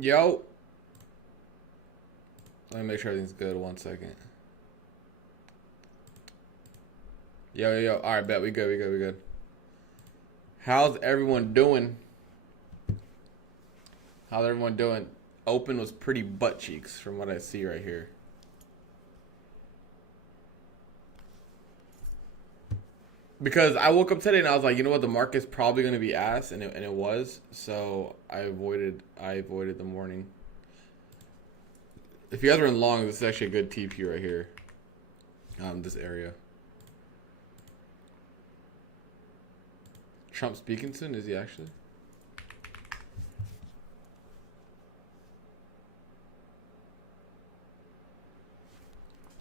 Yo. Let me make sure everything's good. 1 second. Yo. All right, bet. We good. How's everyone doing? How's everyone doing? Open was pretty butt cheeks from what I see right here. Because I woke up today and I was like, you know what, the market's probably going to be ass, and it was. So I avoided the morning. If you guys are in long, this is actually a good TP right here. This area. Trump speaking soon? Is he actually?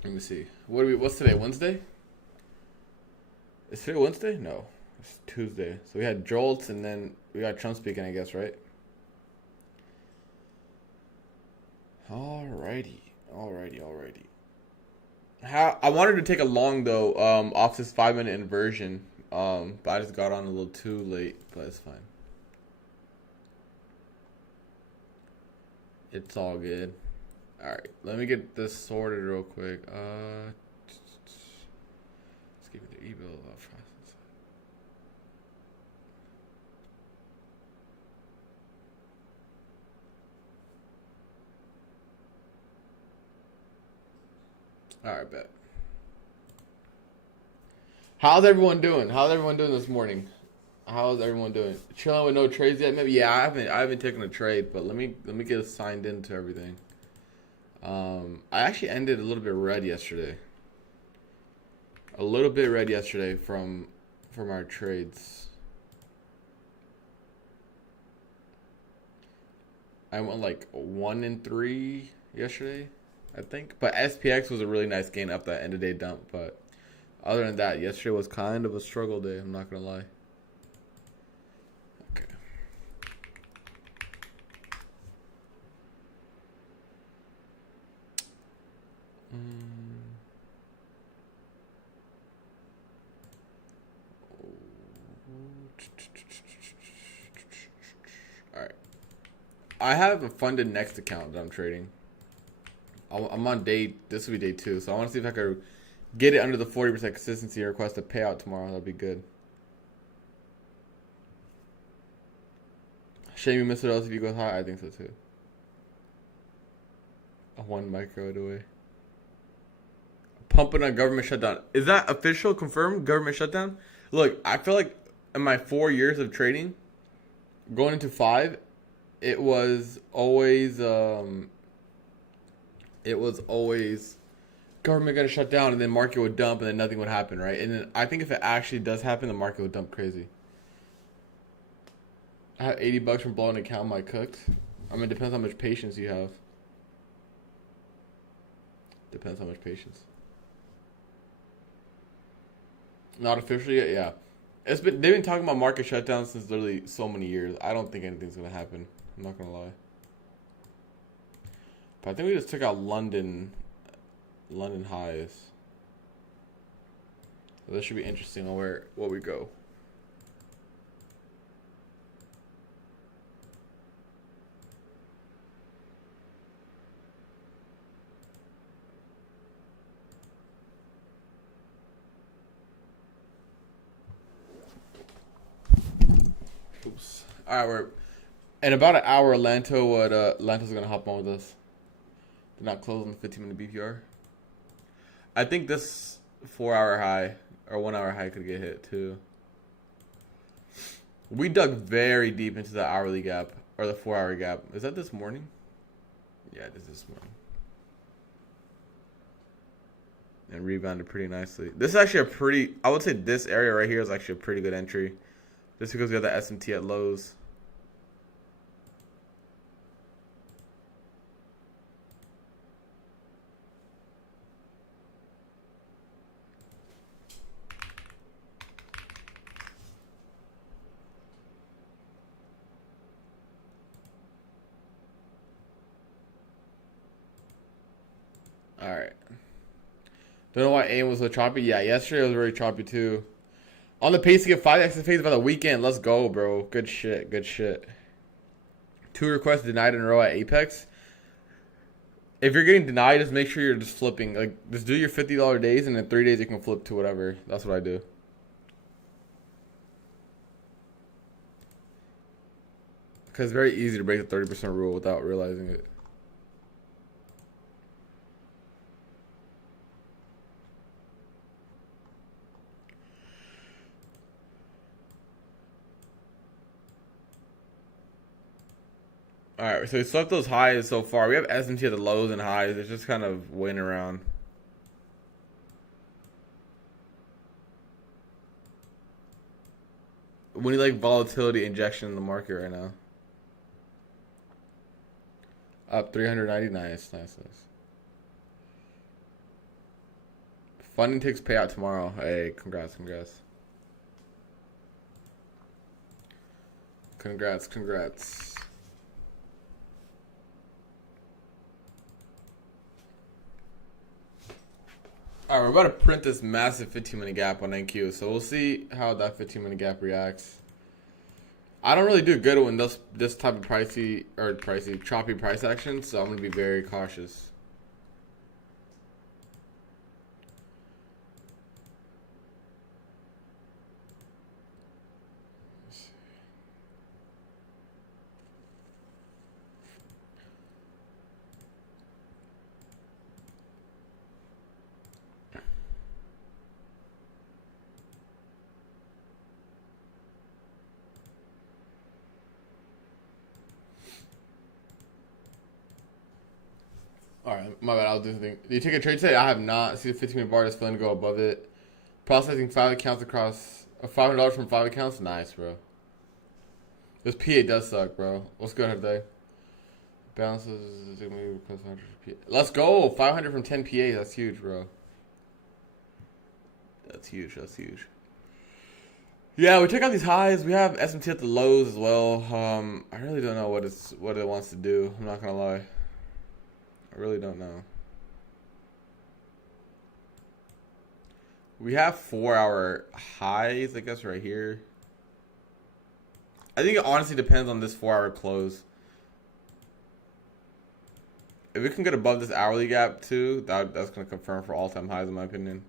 Let me see. What's today? Wednesday? Is today Wednesday? No. It's Tuesday. So we had Jolts and then we got Trump speaking, I guess, right? Alrighty. I wanted to take a long though, off this 5-minute inversion. But I just got on a little too late, but it's fine. It's all good. Alright, let me get this sorted real quick. Let's give me the e-bill of Alright, bet. How's everyone doing? How's everyone doing this morning? How's everyone doing? Chilling with no trades yet? Maybe I haven't taken a trade, but let me get signed into everything. I actually ended a little bit red yesterday. A little bit red yesterday from our trades. I went like 1 and 3 yesterday, I think. But SPX was a really nice gain up that end of day dump. But other than that, yesterday was kind of a struggle day. I'm not gonna lie. Okay. Alright. I have a funded next account that I'm trading. I'm on this will be day 2, so I want to see if I could get it under the 40% consistency and request a payout tomorrow. That'd be good. Shame you missed it else if you go high. I think so too. A 1 micro away. Pumping on government shutdown. Is that official? Confirmed? Government shutdown? Look, I feel like in my 4 years of trading, going into 5, it was always government gonna shut down, and then market would dump, and then nothing would happen, right? And then I think if it actually does happen, the market would dump crazy. I have $80 from blowing an account I cooked. I mean, it depends how much patience you have. Depends how much patience. Not officially yet, yeah. They've been talking about market shutdown since literally so many years. I don't think anything's gonna happen. I'm not gonna lie. But I think we just took out London highs. So this should be interesting on where we go. Oops. All right, we're in about an hour. Lanto's gonna hop on with us. They're not closing the 15-minute BPR. I think this 4-hour high or 1-hour high could get hit too. We dug very deep into the hourly gap or the 4-hour gap. Is that this morning? Yeah, it is this morning. And rebounded pretty nicely. This is actually I would say this area right here is actually a pretty good entry. Just because we have the S&T at lows. Alright. Don't know why AIM was so choppy. Yeah, yesterday was very choppy too. On the pace to get 5x phase by the weekend. Let's go, bro. Good shit. 2 requests denied in a row at Apex. If you're getting denied, just make sure you're just flipping. Like, just do your $50 days, and in 3 days you can flip to whatever. That's what I do. Because it's very easy to break the 30% rule without realizing it. Alright, so we swept those highs so far. We have S&T at the lows and highs. It's just kind of waiting around. We need like volatility injection in the market right now. Up 390. Nice. Funding takes payout tomorrow. Hey, congrats. Alright, we're about to print this massive 15-minute gap on NQ, so we'll see how that 15-minute gap reacts. I don't really do good when this type of choppy price action, so I'm going to be very cautious. Alright, my bad, I'll do something. Did you take a trade today? I have not. See the 15-minute bar is failing to go above it. Processing 5 accounts across $500 from 5 accounts? Nice, bro. This PA does suck, bro. Let's go ahead today. Balances. Let's go! 500 from 10 PA. That's huge, bro. That's huge. Yeah, we check out these highs. We have S&T at the lows as well. I really don't know what it wants to do. I'm not gonna lie. I really don't know. We have 4-hour highs, I guess, right here. I think it honestly depends on this 4-hour close. If we can get above this hourly gap too, that's going to confirm for all-time highs in my opinion.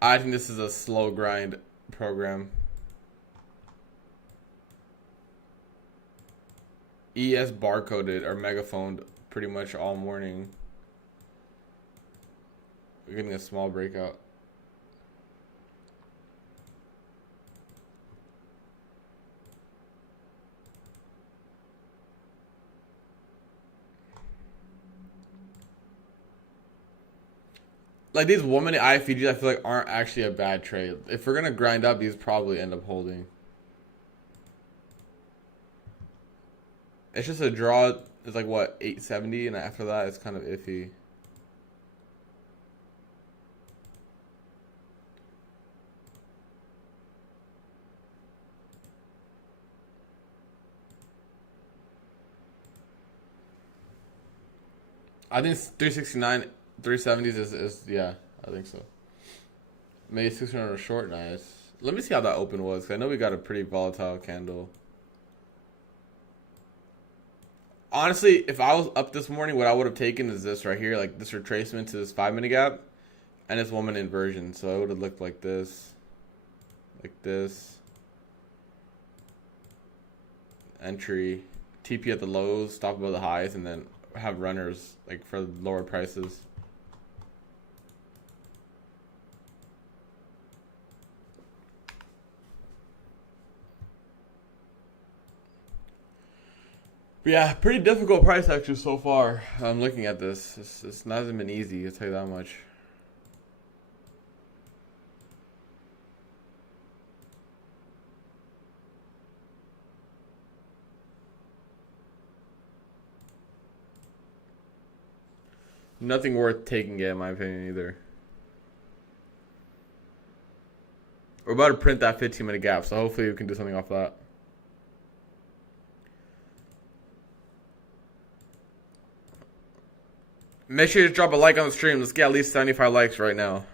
I think this is a slow grind program. ES barcoded or megaphoned pretty much all morning. We're getting a small breakout. Like these 1 minute IFVGs, I feel like aren't actually a bad trade. If we're gonna grind up, these probably end up holding. It's just a draw. It's like what, 870, and after that, it's kind of iffy. I think 369, 370s is yeah, I think so. Maybe 600 or short, nice. Let me see how that open was, 'cause I know we got a pretty volatile candle. Honestly, if I was up this morning, what I would have taken is this right here, like this retracement to this 5-minute gap, and this 1 minute inversion. So it would have looked like this, entry, TP at the lows, stop above the highs, and then have runners like for lower prices. But yeah, pretty difficult price action so far. I'm looking at this. It's not even been easy, I'll tell you that much. Nothing worth taking it, in my opinion, either. We're about to print that 15-minute gap, so hopefully we can do something off that. Make sure you drop a like on the stream. Let's get at least 75 likes right now.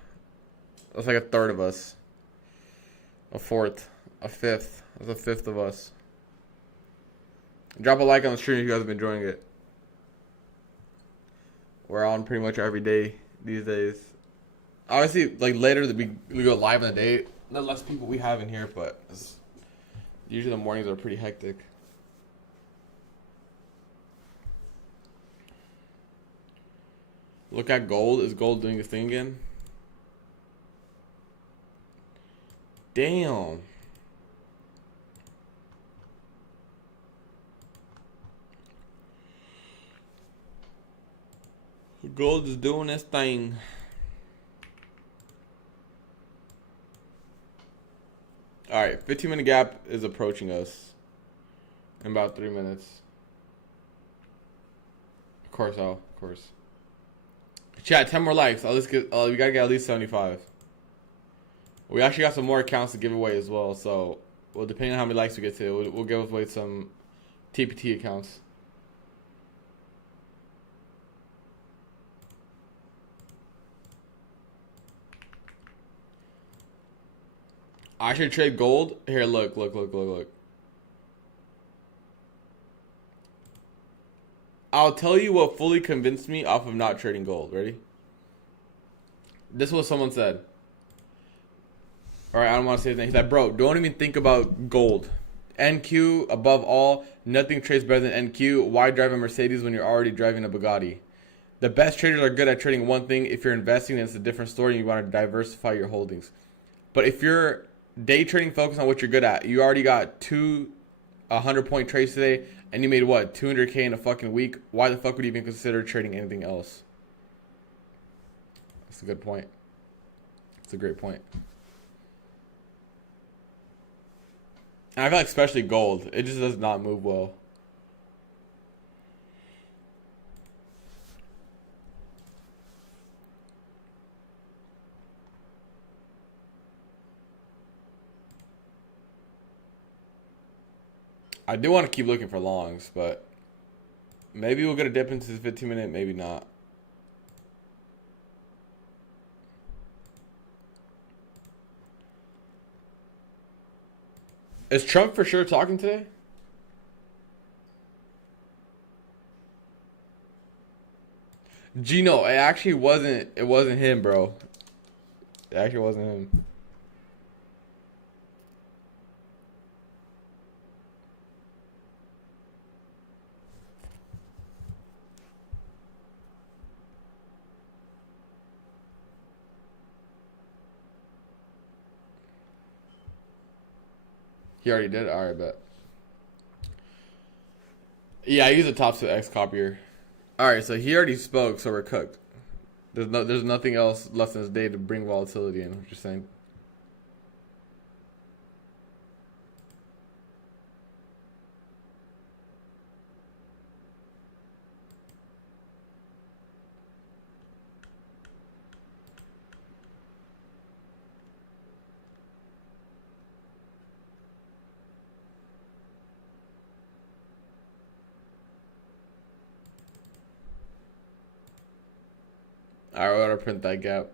That's like a third of us. A fourth. A fifth. That's a fifth of us. Drop a like on the stream if you guys have been enjoying it. We're on pretty much every day these days. Obviously, like later we go live in the day. The less people we have in here, but usually the mornings are pretty hectic. Look at gold. Is gold doing its thing again? Damn. Gold is doing its thing. Alright, 15-minute gap is approaching us in about 3 minutes. Of course, of course. Chat, 10 more likes. We gotta get at least 75. We actually got some more accounts to give away as well, so well, depending on how many likes we get to, we'll give away some TPT accounts. I should trade gold. Here, look. I'll tell you what fully convinced me off of not trading gold. Ready? This is what someone said. Alright, I don't want to say anything. He said, bro, don't even think about gold. NQ, above all, nothing trades better than NQ. Why drive a Mercedes when you're already driving a Bugatti? The best traders are good at trading one thing. If you're investing, then it's a different story and you want to diversify your holdings. But if you're day trading, focus on what you're good at. You already got 2 100-point trades today, and you made what, 200K in a fucking week? Why the fuck would you even consider trading anything else? That's a good point. It's a great point. And I feel like especially gold, it just does not move well. I do want to keep looking for longs, but maybe we'll get a dip into the 15-minute, maybe not. Is Trump for sure talking today? Gino, it actually wasn't. It wasn't him, bro. It actually wasn't him. He already did? Alright, bet. Yeah, I use a top to X copier. Alright, so he already spoke, so we're cooked. There's nothing else left in this day to bring volatility in, what you're saying. Alright, we gotta print that gap.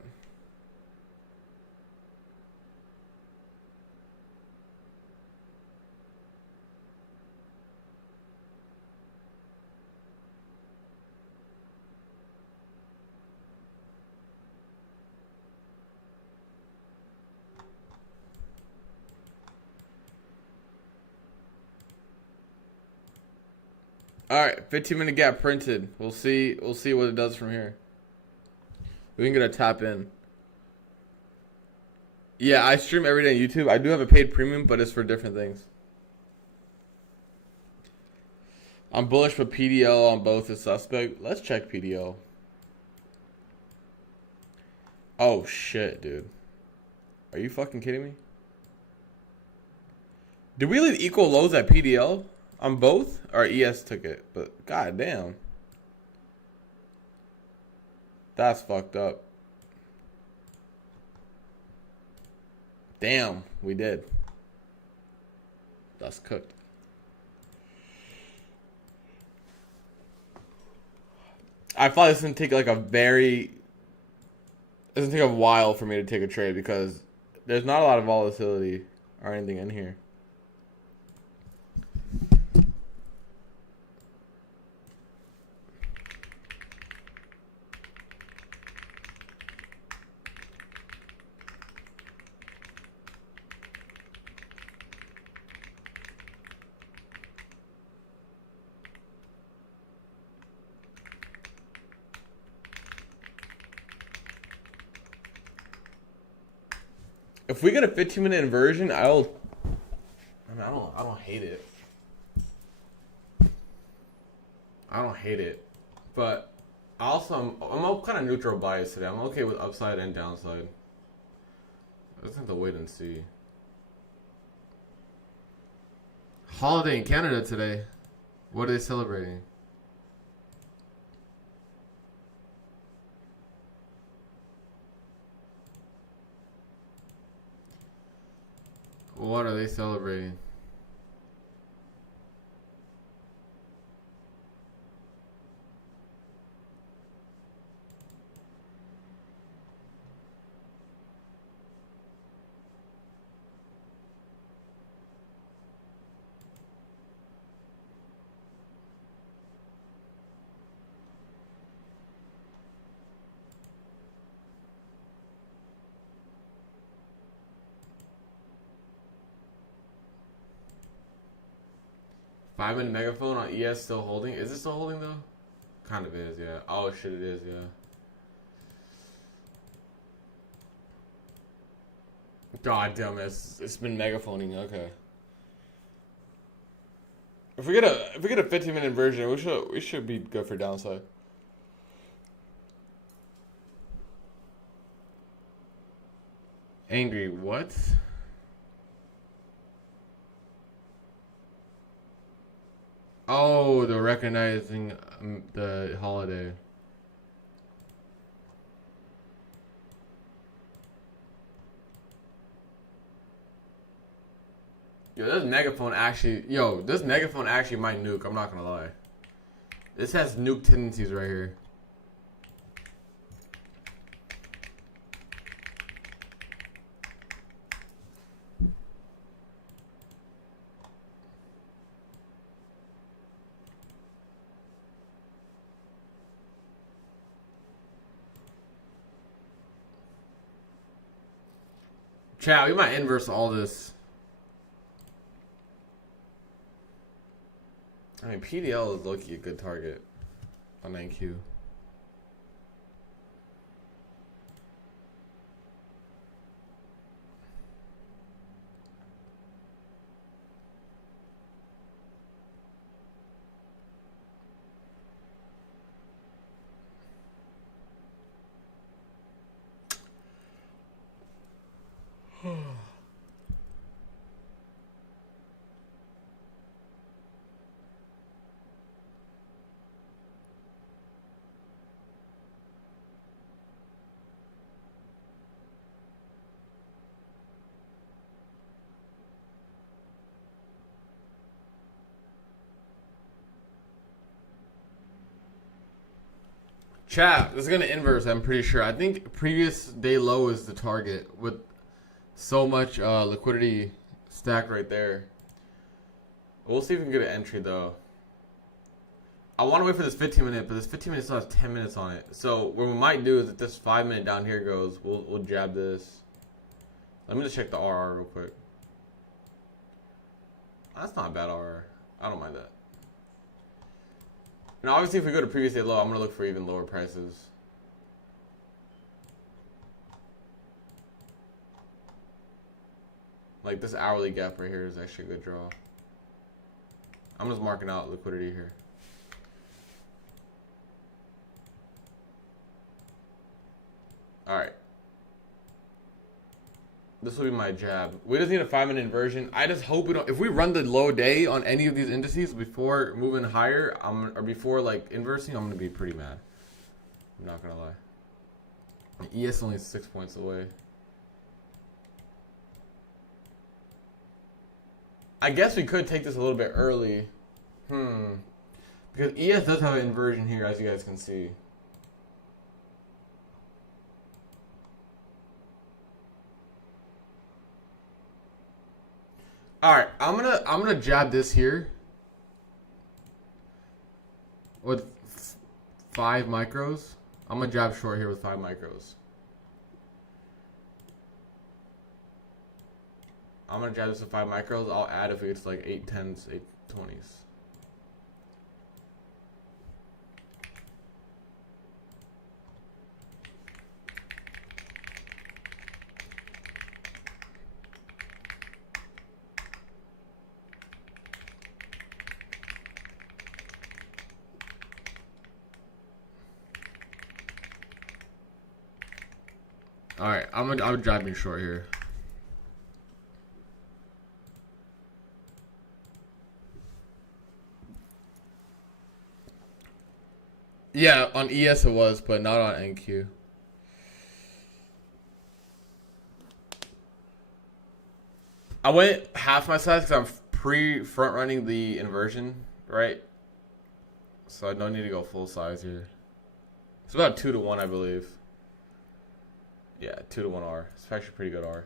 Alright, 15-minute gap printed. We'll see what it does from here. We can get a tap in. Yeah, I stream every day on YouTube. I do have a paid premium, but it's for different things. I'm bullish for PDL on both is suspect. Let's check PDL. Oh shit, dude. Are you fucking kidding me? Did we leave equal lows at PDL on both? Or ES took it, but goddamn. That's fucked up. Damn, we did. That's cooked. I thought this gonna take like it's gonna take a while for me to take a trade because there's not a lot of volatility or anything in here. If we get a 15-minute inversion, I don't hate it. I don't hate it, but also I'm kind of neutral biased today. I'm okay with upside and downside. I just have to wait and see. Holiday in Canada today. What are they celebrating? What are they celebrating? Five-minute megaphone on ES still holding? Is it still holding though? Kind of is, yeah. Oh shit, it is, yeah. God damn it, it's been megaphoning. Okay. If we get a 15-minute inversion, we should be good for downside. Angry what? Oh, they're recognizing the holiday. This megaphone actually might nuke. I'm not gonna lie. This has nuke tendencies right here. Chat, we might inverse all this. I mean, PDL is low-key a good target on NQ. Chat, this is going to inverse, I'm pretty sure. I think previous day low is the target with so much liquidity stacked right there. We'll see if we can get an entry, though. I want to wait for this 15-minute, but this 15-minute still has 10 minutes on it. So what we might do is if this 5-minute down here goes, we'll jab this. Let me just check the RR real quick. That's not a bad RR. I don't mind that. Now, obviously, if we go to previous day low, I'm going to look for even lower prices. Like, this hourly gap right here is actually a good draw. I'm just marking out liquidity here. Alright. This will be my jab. We just need a 5-minute inversion. I just hope we don't. If we run the low day on any of these indices before moving higher, or before like inversing, I'm gonna be pretty mad. I'm not gonna lie. ES only 6 points away. I guess we could take this a little bit early. Because ES does have an inversion here, as you guys can see. All right, I'm gonna jab this here with 5 micros. I'm gonna jab short here with 5 micros. I'm gonna jab this with 5 micros. I'll add if it gets like 8 10s, 8 20s. All right, I'm driving short here. Yeah, on ES it was, but not on NQ. I went half my size because I'm front running the inversion, right? So I don't need to go full size here. It's about 2 to 1, I believe. Yeah, 2 to 1 R. It's actually pretty good R.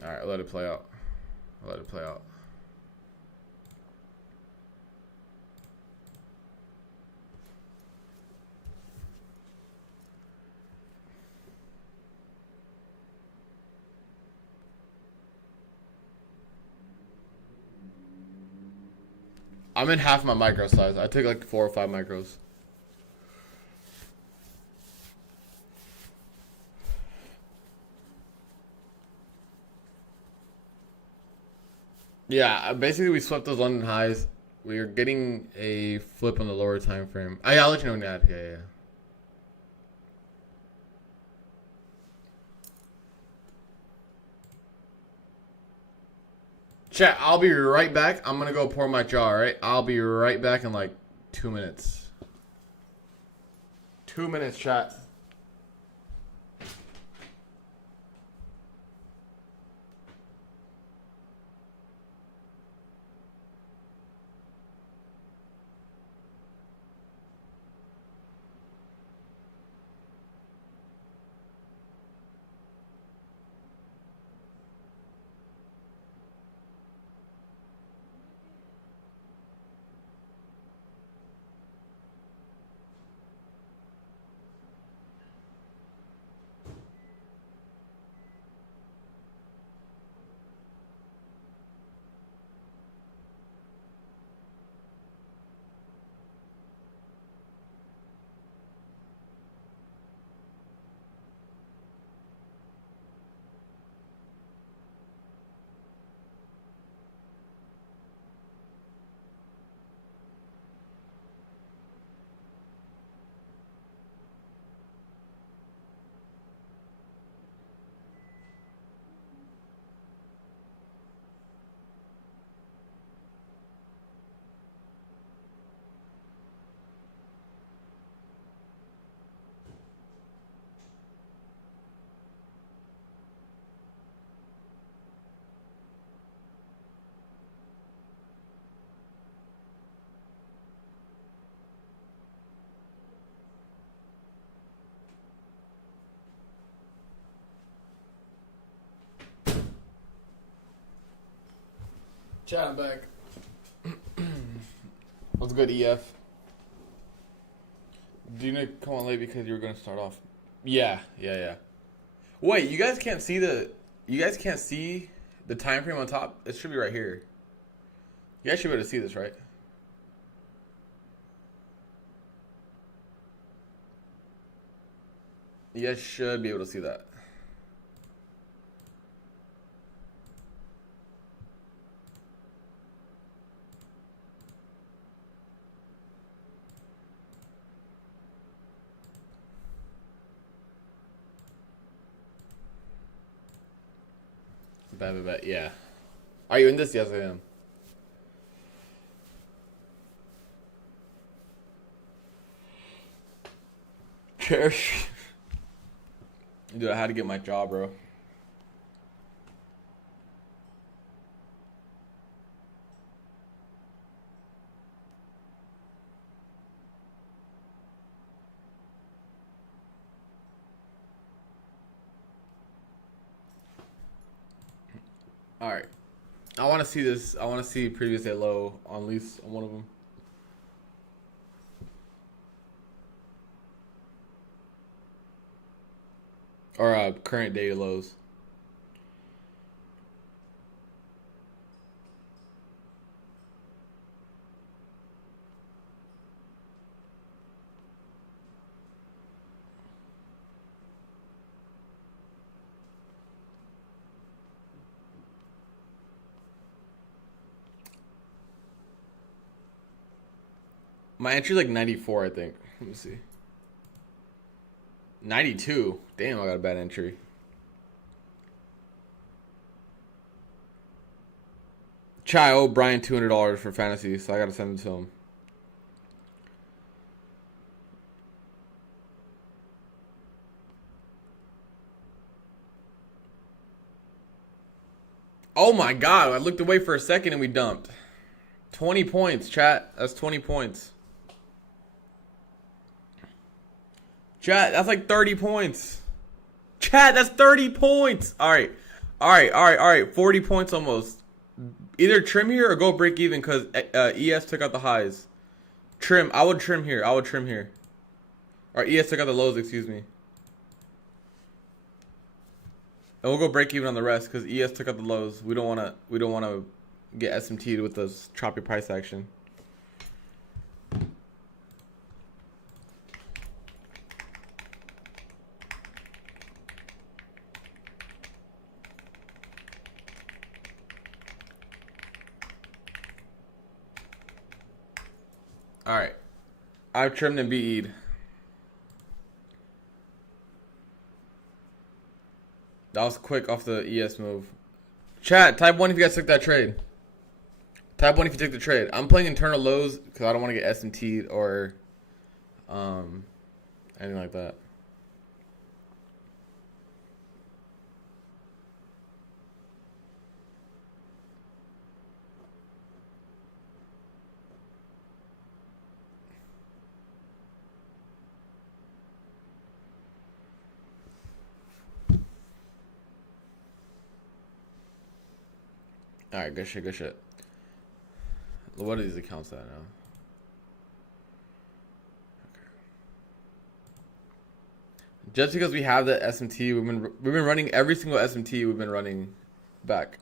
All right, let it play out. Let it play out. I'm in half my micro size. I took like 4 or 5 micros. Yeah, basically we swept those London highs. We are getting a flip on the lower time frame. Yeah, I'll let you know when that. Yeah. Chat, I'll be right back. I'm gonna go pour my jaw, alright? I'll be right back in like 2 minutes. 2 minutes, chat. Chat, I'm back. What's good, EF? Do you need to come on late because you were gonna start off? Yeah. Wait, you guys can't see the time frame on top? It should be right here. You guys should be able to see this, right? You guys should be able to see that. Bet. Yeah. Are you in this? Yes, I am. Cherish. Dude, I had to get my job, bro. All right. I want to see this. I want to see previous day low on least on one of them. Or current day lows. My entry's like 94, I think. Let me see. 92. Damn, I got a bad entry. I owe Brian $200 for fantasy, so I gotta send it to him. Oh my god, I looked away for a second and we dumped. 20 points, chat. That's 20 points. Chat, that's like 30 points. Chat, that's 30 points. All right. 40 points almost. Either trim here or go break even because ES took out the highs. Trim. I would trim here. Or ES took out the lows, excuse me. And we'll go break even on the rest because ES took out the lows. We don't wanna get SMT'd with this choppy price action. Alright. I've trimmed and BE'd. That was quick off the ES move. Chat, type 1 if you guys took that trade. Type 1 if you took the trade. I'm playing internal lows because I don't want to get SMT'd or anything like that. Alright, good shit. What are these accounts at now? Okay. Just because we have the SMT, we've been running every single SMT we've been running back.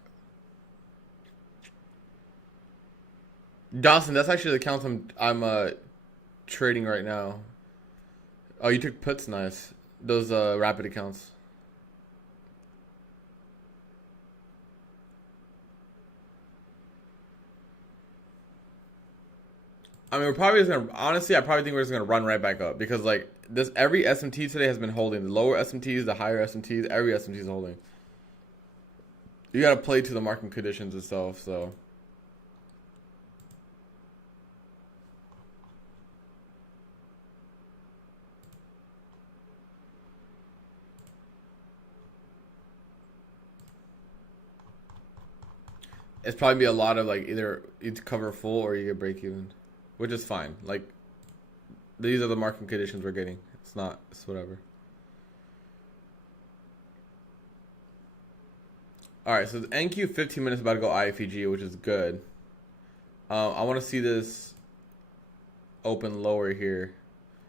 Dawson, that's actually the accounts I'm trading right now. Oh, you took puts, nice. Those rapid accounts. I mean, we're probably just gonna. Honestly, I probably think we're just gonna run right back up because like this, every SMT today has been holding. The lower SMTs, the higher SMTs, every SMT is holding. You gotta play to the market conditions itself. So it's probably be a lot of like either you cover full or you get break even, which is fine. Like these are the market conditions we're getting. It's whatever. All right, so the NQ 15 minutes about to go IFEG, which is good. I want to see this open lower here.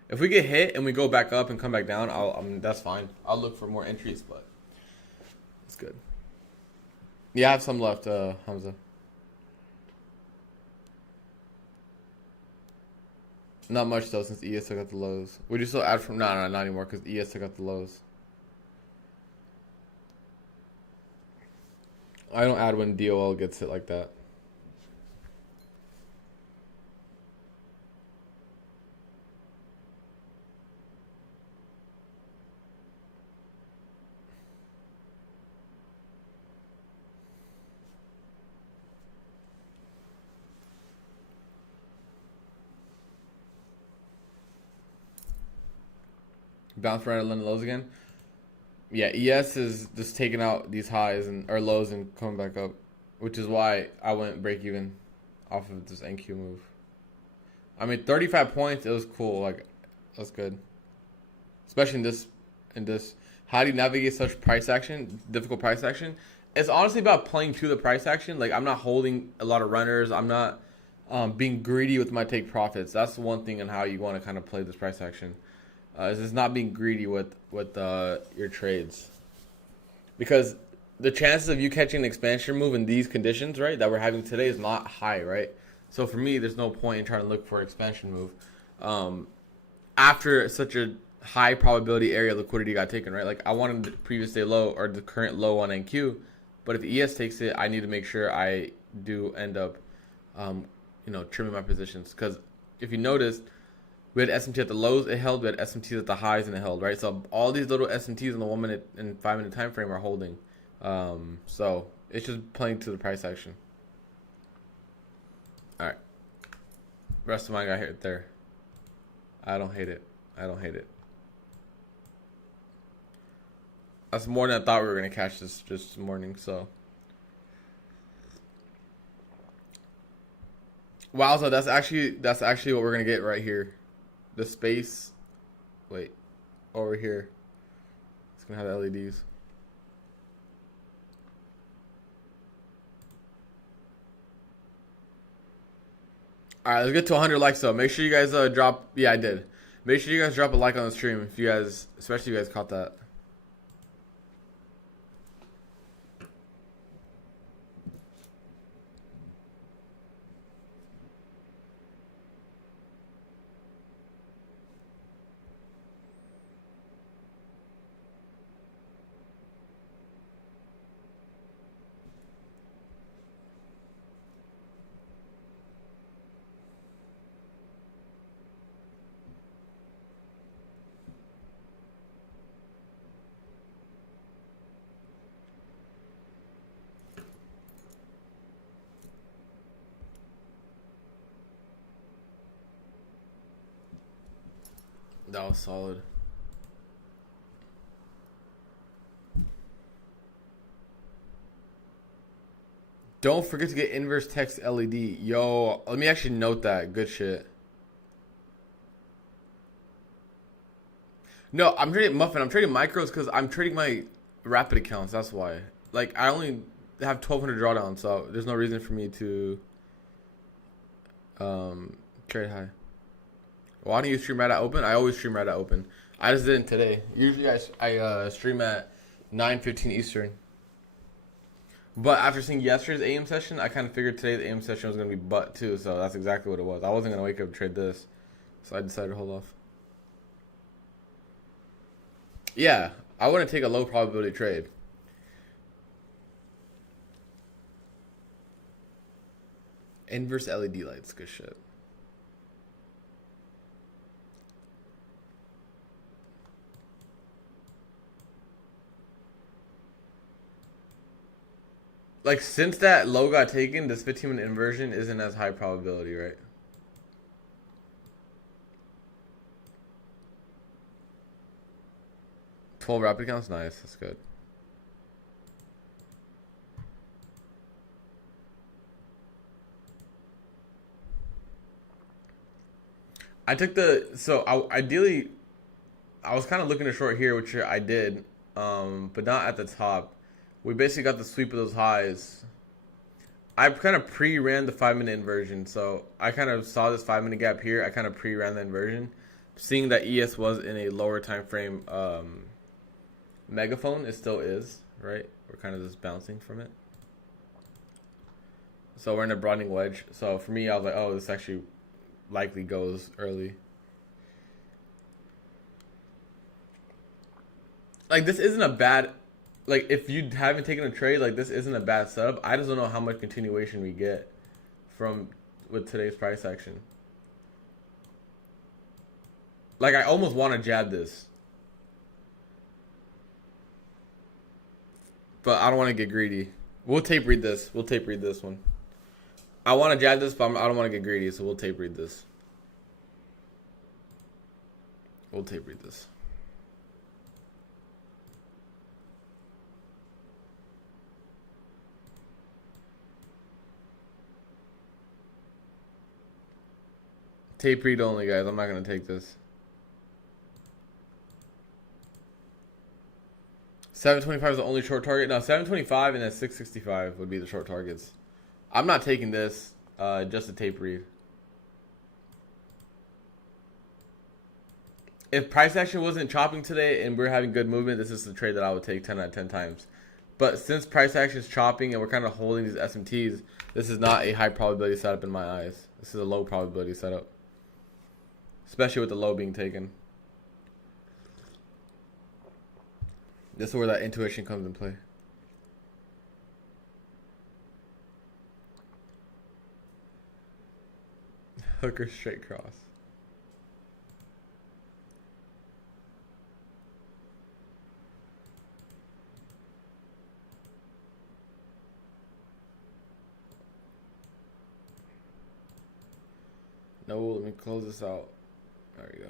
If we get hit and we go back up and come back down, I mean, that's fine. I'll look for more entries, but it's good. Yeah, I have some left, Hamza. Not much though, since ES took out the lows. Would you still add from? No, not anymore, because ES took out the lows. I don't add when DOL gets hit like that. Bounce right at London lows again. Yeah, ES is just taking out these highs or lows and coming back up, which is why I went break even off of this NQ move. I mean, 35 points. It was cool. Like, that's good, especially in this. How do you navigate such price action, difficult price action? It's honestly about playing to the price action. Like I'm not holding a lot of runners. I'm not being greedy with my take profits. That's one thing on how you want to kind of play this price action. Is it's not being greedy with your trades, because the chances of you catching an expansion move in these conditions, right, that we're having today is not high, right? So for me, there's no point in trying to look for an expansion move after such a high probability area liquidity got taken, right? Like I wanted the previous day low or the current low on NQ, but if ES takes it, I need to make sure I do end up, trimming my positions. Because if you noticed, we had SMT at the lows, it held. We had SMTs at the highs, and it held, right? So all these little SMTs in the 1 minute and 5 minute time frame are holding. So it's just playing to the price action. All right. Rest of mine got hit there. I don't hate it. I don't hate it. That's more than I thought we were gonna catch this morning. So, wow. So that's actually what we're gonna get right here. The space. Wait, over here. It's gonna have the LEDs. All right, let's get to 100 likes though. Make sure you guys drop. Yeah, I did. Make sure you guys drop a like on the stream if you guys, especially if you guys caught that. That was solid. Don't forget to get inverse text LED. Yo, let me actually note that. Good shit. No, I'm trading Muffin. I'm trading micros because I'm trading my rapid accounts. That's why. Like, I only have 1,200 drawdown, so there's no reason for me to trade high. Why don't you stream right at open? I always stream right at open. I just didn't today. Usually I stream at 9:15 Eastern. But after seeing yesterday's AM session, I kind of figured today's AM session was going to be butt too, so that's exactly what it was. I wasn't going to wake up and trade this, so I decided to hold off. Yeah, I wouldn't take a low probability trade. Inverse LED lights, good shit. Like, since that low got taken, this 15-minute inversion isn't as high probability, right? Twelve rapid counts, nice. That's good. I took ideally, I was kind of looking to short here, which I did, but not at the top. We basically got the sweep of those highs. I kind of pre-ran the 5-minute inversion, so I kind of saw this 5-minute gap here. I kind of pre-ran the inversion, seeing that ES was in a lower time frame megaphone. It still is, right? We're kind of just bouncing from it. So we're in a broadening wedge. So for me, I was like, oh, this actually likely goes early. Like, this isn't a bad... Like, if you haven't taken a trade, like, this isn't a bad setup. I just don't know how much continuation we get with today's price action. Like, I almost want to jab this. But I don't want to get greedy. We'll tape read this. We'll tape read this one. I want to jab this, but I don't want to get greedy, so we'll tape read this. We'll tape read this. Tape read only, guys. I'm not going to take this. 725 is the only short target. No, 725 and then 665 would be the short targets. I'm not taking this. Just a tape read. If price action wasn't chopping today and we're having good movement, this is the trade that I would take 10 out of 10 times. But since price action is chopping and we're kind of holding these SMTs, this is not a high probability setup in my eyes. This is a low probability setup. Especially with the low being taken. This is where that intuition comes in play. Hooker straight cross. No, let me close this out. There you go.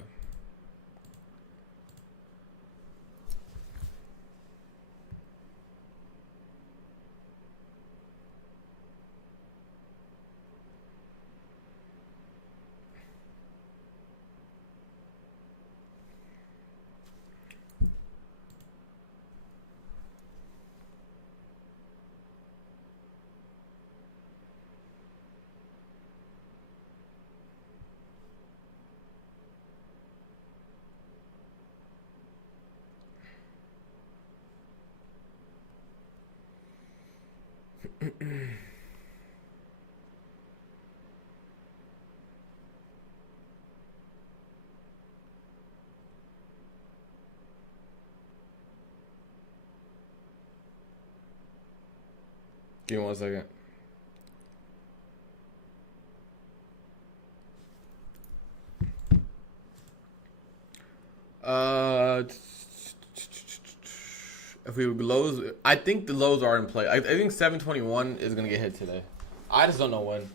Give me 1 second. If we lows, I think the lows are in play. I think 721 is gonna get hit today. I just don't know when.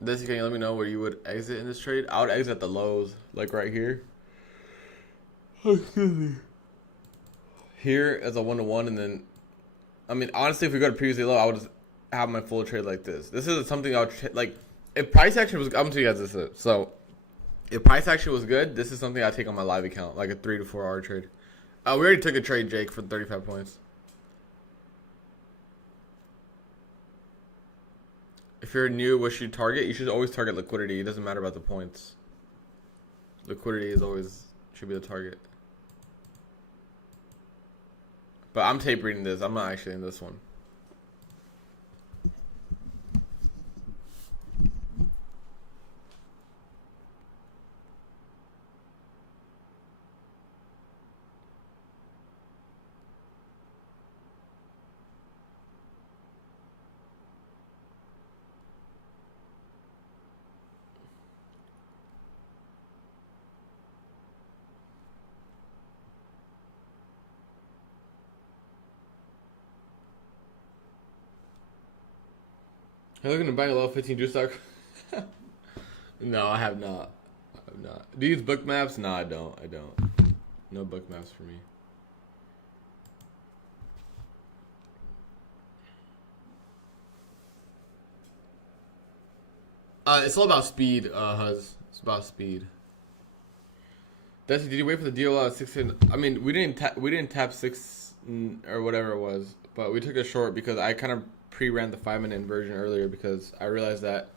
This, can you let me know where you would exit in this trade? I would exit at the lows, like right here. Oh, excuse me. Here as a 1-to-1, and then, I mean, honestly, if we go to previously low, I would just have my full trade like this. This is something I would like. If price action was, I'm gonna tell you guys this is. So, if price action was good, this is something I take on my live account, like a 3 to 4 hour trade. We already took a trade, Jake, for 35 points. If you're new, what should you target? You should always target liquidity. It doesn't matter about the points. Liquidity is always should be the target. But I'm tape reading this. I'm not actually in this one. Are you looking to buy a level 15 juice stock? No, I have not. I have not. Do you use book maps? No, I don't. I don't. No book maps for me. It's all about speed, Huz. It's about speed. Desi, did you wait for the deal at 16? I mean, we didn't tap 6 or whatever it was, but we took a short because I kind of pre-ran the 5-minute inversion earlier because I realized that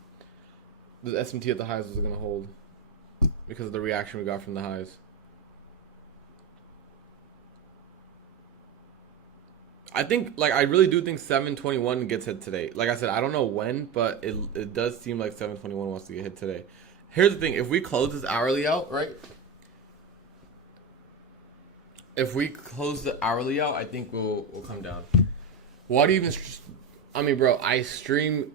the SMT at the highs was going to hold because of the reaction we got from the highs. I think, like, I really do think 721 gets hit today. Like I said, I don't know when, but it does seem like 721 wants to get hit today. Here's the thing. If we close this hourly out, right? If we close the hourly out, I think we'll come down. Why do you even... I mean, bro, I stream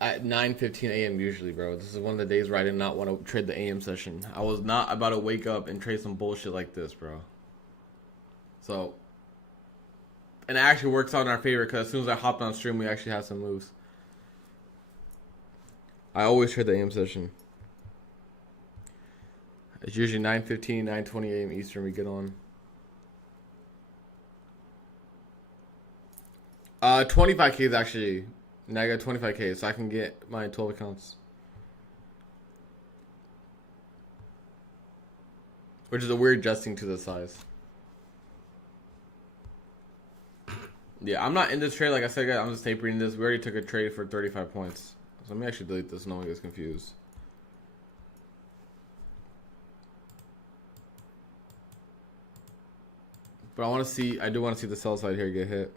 at 9:15 a.m. usually, bro. This is one of the days where I did not want to trade the AM session. I was not about to wake up and trade some bullshit like this, bro. So... And it actually works out in our favor because as soon as I hopped on stream, we actually had some moves. I always trade the AM session. It's usually 9:15, 9:20 a.m. Eastern we get on. 25K is actually... Now I got 25K, so I can get my 12 accounts. which is a weird adjusting to the size. Yeah, I'm not in this trade. Like I said, guys, I'm just tape reading this. We already took a trade for 35 points. So let me actually delete this so no one gets confused. But I do want to see the sell side here get hit.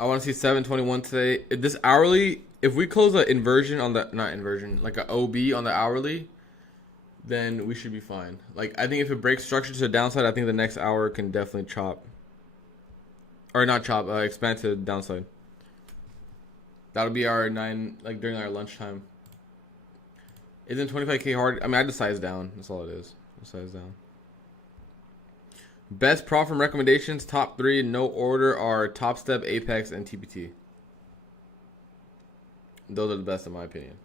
I want to see 721 today. This hourly, if we close an inversion on the, not inversion, like an OB on the hourly, then we should be fine. Like, I think if it breaks structure to the downside, I think the next hour can definitely chop. Or not chop, expand to the downside. That'll be our 9, like during our lunchtime. Isn't 25K hard? I mean, I just size down. That's all it is. Size down. Best profit recommendations, top 3 in no order are Top Step, Apex, and TPT. Those are the best in my opinion.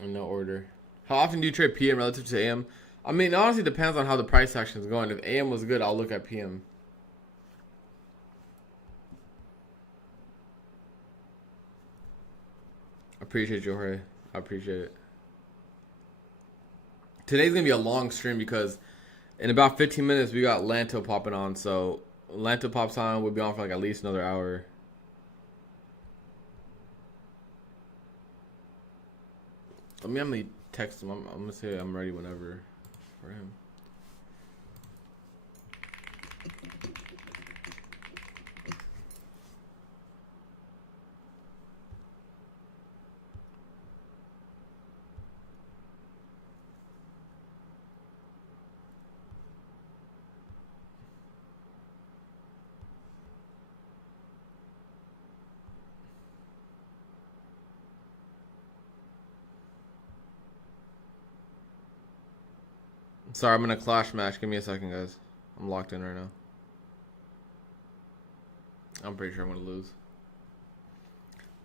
In no order. How often do you trade PM relative to AM? I mean, it honestly depends on how the price action is going. If AM was good, I'll look at PM. Appreciate you, Jorge. I appreciate it. Today's going to be a long stream because in about 15 minutes, we got Lanto popping on. So, Lanto pops on. We'll be on for like at least another hour. Let me text him. I'm going to say I'm ready whenever for him. Sorry, I'm in a clash match. Give me a second, guys. I'm locked in right now. I'm pretty sure I'm going to lose.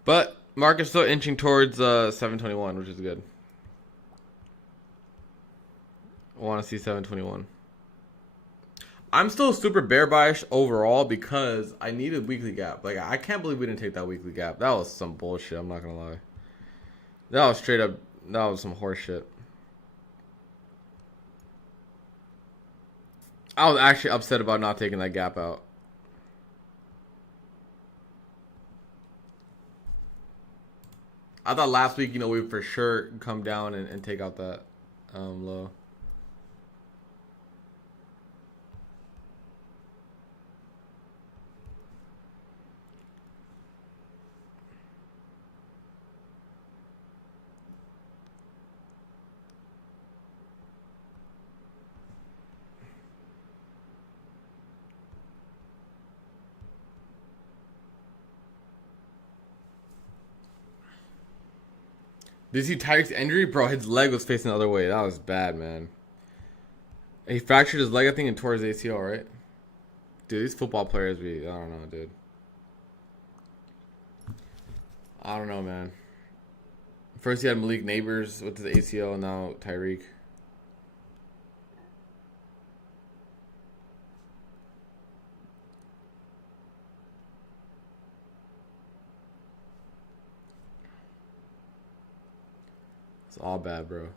But market's still inching towards 721, which is good. I want to see 721. I'm still super bear bullish overall because I need a weekly gap. Like, I can't believe we didn't take that weekly gap. That was some bullshit. I'm not going to lie. That was straight up, that was some horse shit. I was actually upset about not taking that gap out. I thought last week, we would for sure come down and take out that low. Did you see Tyrik's injury? Bro, his leg was facing the other way. That was bad, man. He fractured his leg, I think, and tore his ACL, right? Dude, these football players, I don't know, dude. I don't know, man. First he had Malik Neighbors with his ACL, and now Tyreek. It's all bad, bro.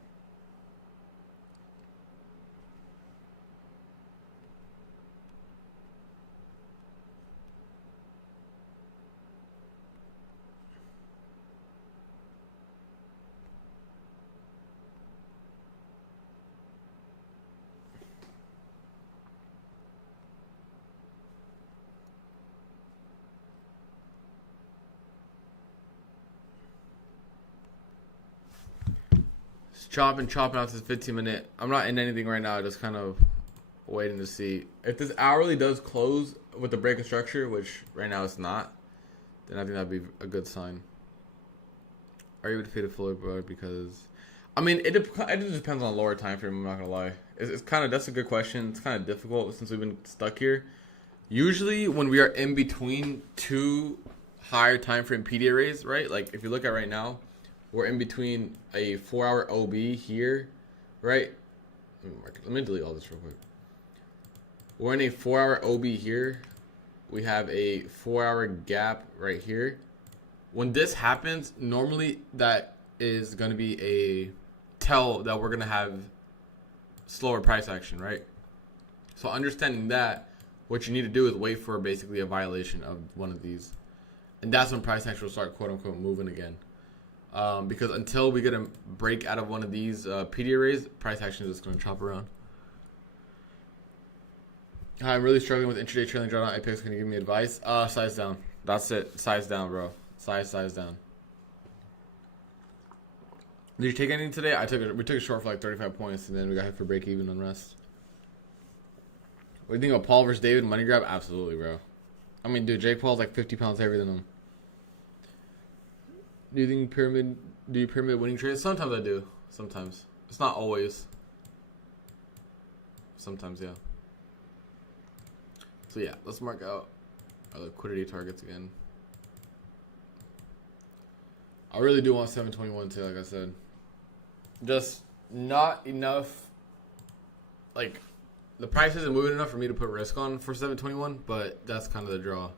Chopping out this 15-minute. I'm not in anything right now. Just kind of waiting to see if this hourly does close with the break of structure, which right now it's not. Then I think that'd be a good sign. Are you able to pay the fuller bar? Because I mean, it just depends on a lower time frame. I'm not gonna lie. It's kind of, that's a good question. It's kind of difficult since we've been stuck here. Usually, when we are in between two higher time frame PD arrays, right? Like if you look at right now, we're in between a 4-hour OB here, right? Let me delete all this real quick. We're in a 4-hour OB here. We have a 4-hour gap right here. When this happens, normally that is going to be a tell that we're going to have slower price action, right? So understanding that, what you need to do is wait for basically a violation of one of these. And that's when price action will start quote unquote moving again. Because until we get a break out of one of these PD arrays, price action is just going to chop around. Hi, I'm really struggling with intraday trailing drawdown Apex. Can you give me advice? Size down. That's it. Size down, bro. Size down. Did you take anything today? We took a short for like 35 points, and then we got hit for break even on rest. What do you think of Paul versus David money grab? Absolutely, bro. I mean, dude, Jake Paul's like 50 pounds heavier than him. Do you think pyramid winning trades? Sometimes I do. Sometimes. It's not always. Sometimes, yeah. So yeah, let's mark out our liquidity targets again. I really do want 721 too, like I said. Just not enough. Like, the price isn't moving enough for me to put risk on for 721, but that's kind of the draw.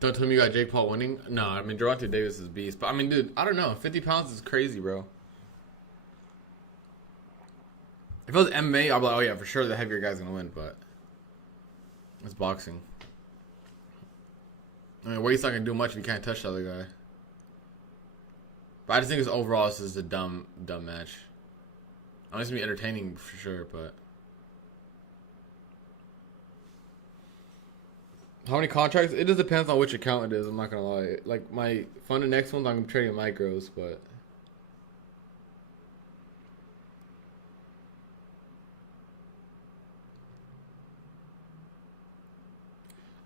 Don't tell me you got Jake Paul winning. No, I mean, Gervonta Davis is beast. But, I mean, dude, I don't know. 50 pounds is crazy, bro. If it was MMA, I'd be like, oh, yeah, for sure the heavier guy's going to win. But it's boxing. I mean, weight's not going to do much if you can't touch the other guy. But I just think overall this is a dumb match. I mean, it's going to be entertaining for sure, but... How many contracts? It just depends on which account it is. I'm not gonna lie. Like my funded next ones, I'm trading micros, but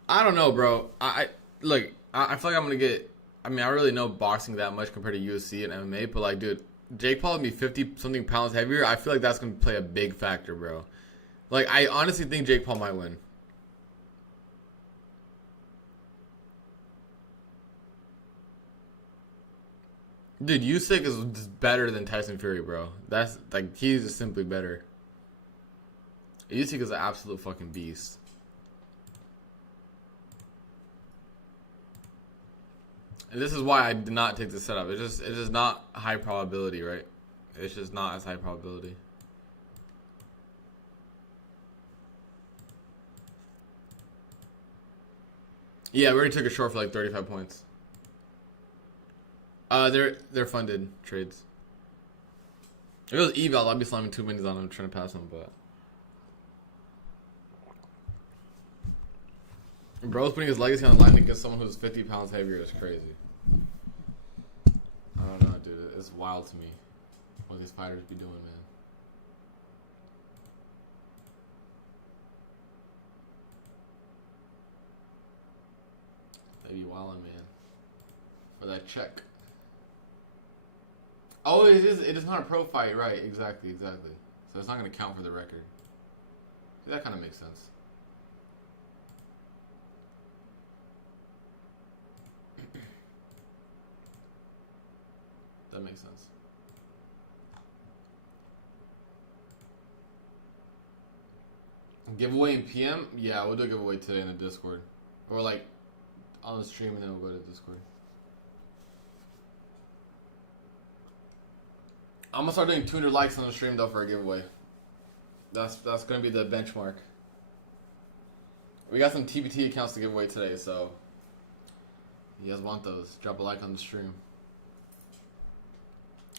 I don't know, bro. I feel like I'm gonna get. I mean, I really know boxing that much compared to UFC and MMA, but like, dude, Jake Paul would be 50 something pounds heavier. I feel like that's gonna play a big factor, bro. Like, I honestly think Jake Paul might win. Dude, Usyk is just better than Tyson Fury, bro. That's like, he's just simply better. Usyk is an absolute fucking beast. And this is why I did not take the setup. It's just not high probability, right? It's just not as high probability. Yeah, we already took a short for like 35 points. They're funded trades. If it was eval, I'd be slamming 2 minis on him trying to pass him, but bro's putting his legacy on the line against someone who's 50 pounds heavier is crazy. I don't know, dude. It's wild to me what these fighters be doing, man. They be wildin', man. For that check. Oh, it is not a pro fight, right? Exactly. So it's not going to count for the record. See, that kind of makes sense. That makes sense. Giveaway in PM? Yeah, we'll do a giveaway today in the Discord. Or like on the stream and then we'll go to Discord. I'm gonna start doing 200 likes on the stream though for a giveaway. That's gonna be the benchmark. We got some TBT accounts to give away today, so if you guys want those, drop a like on the stream.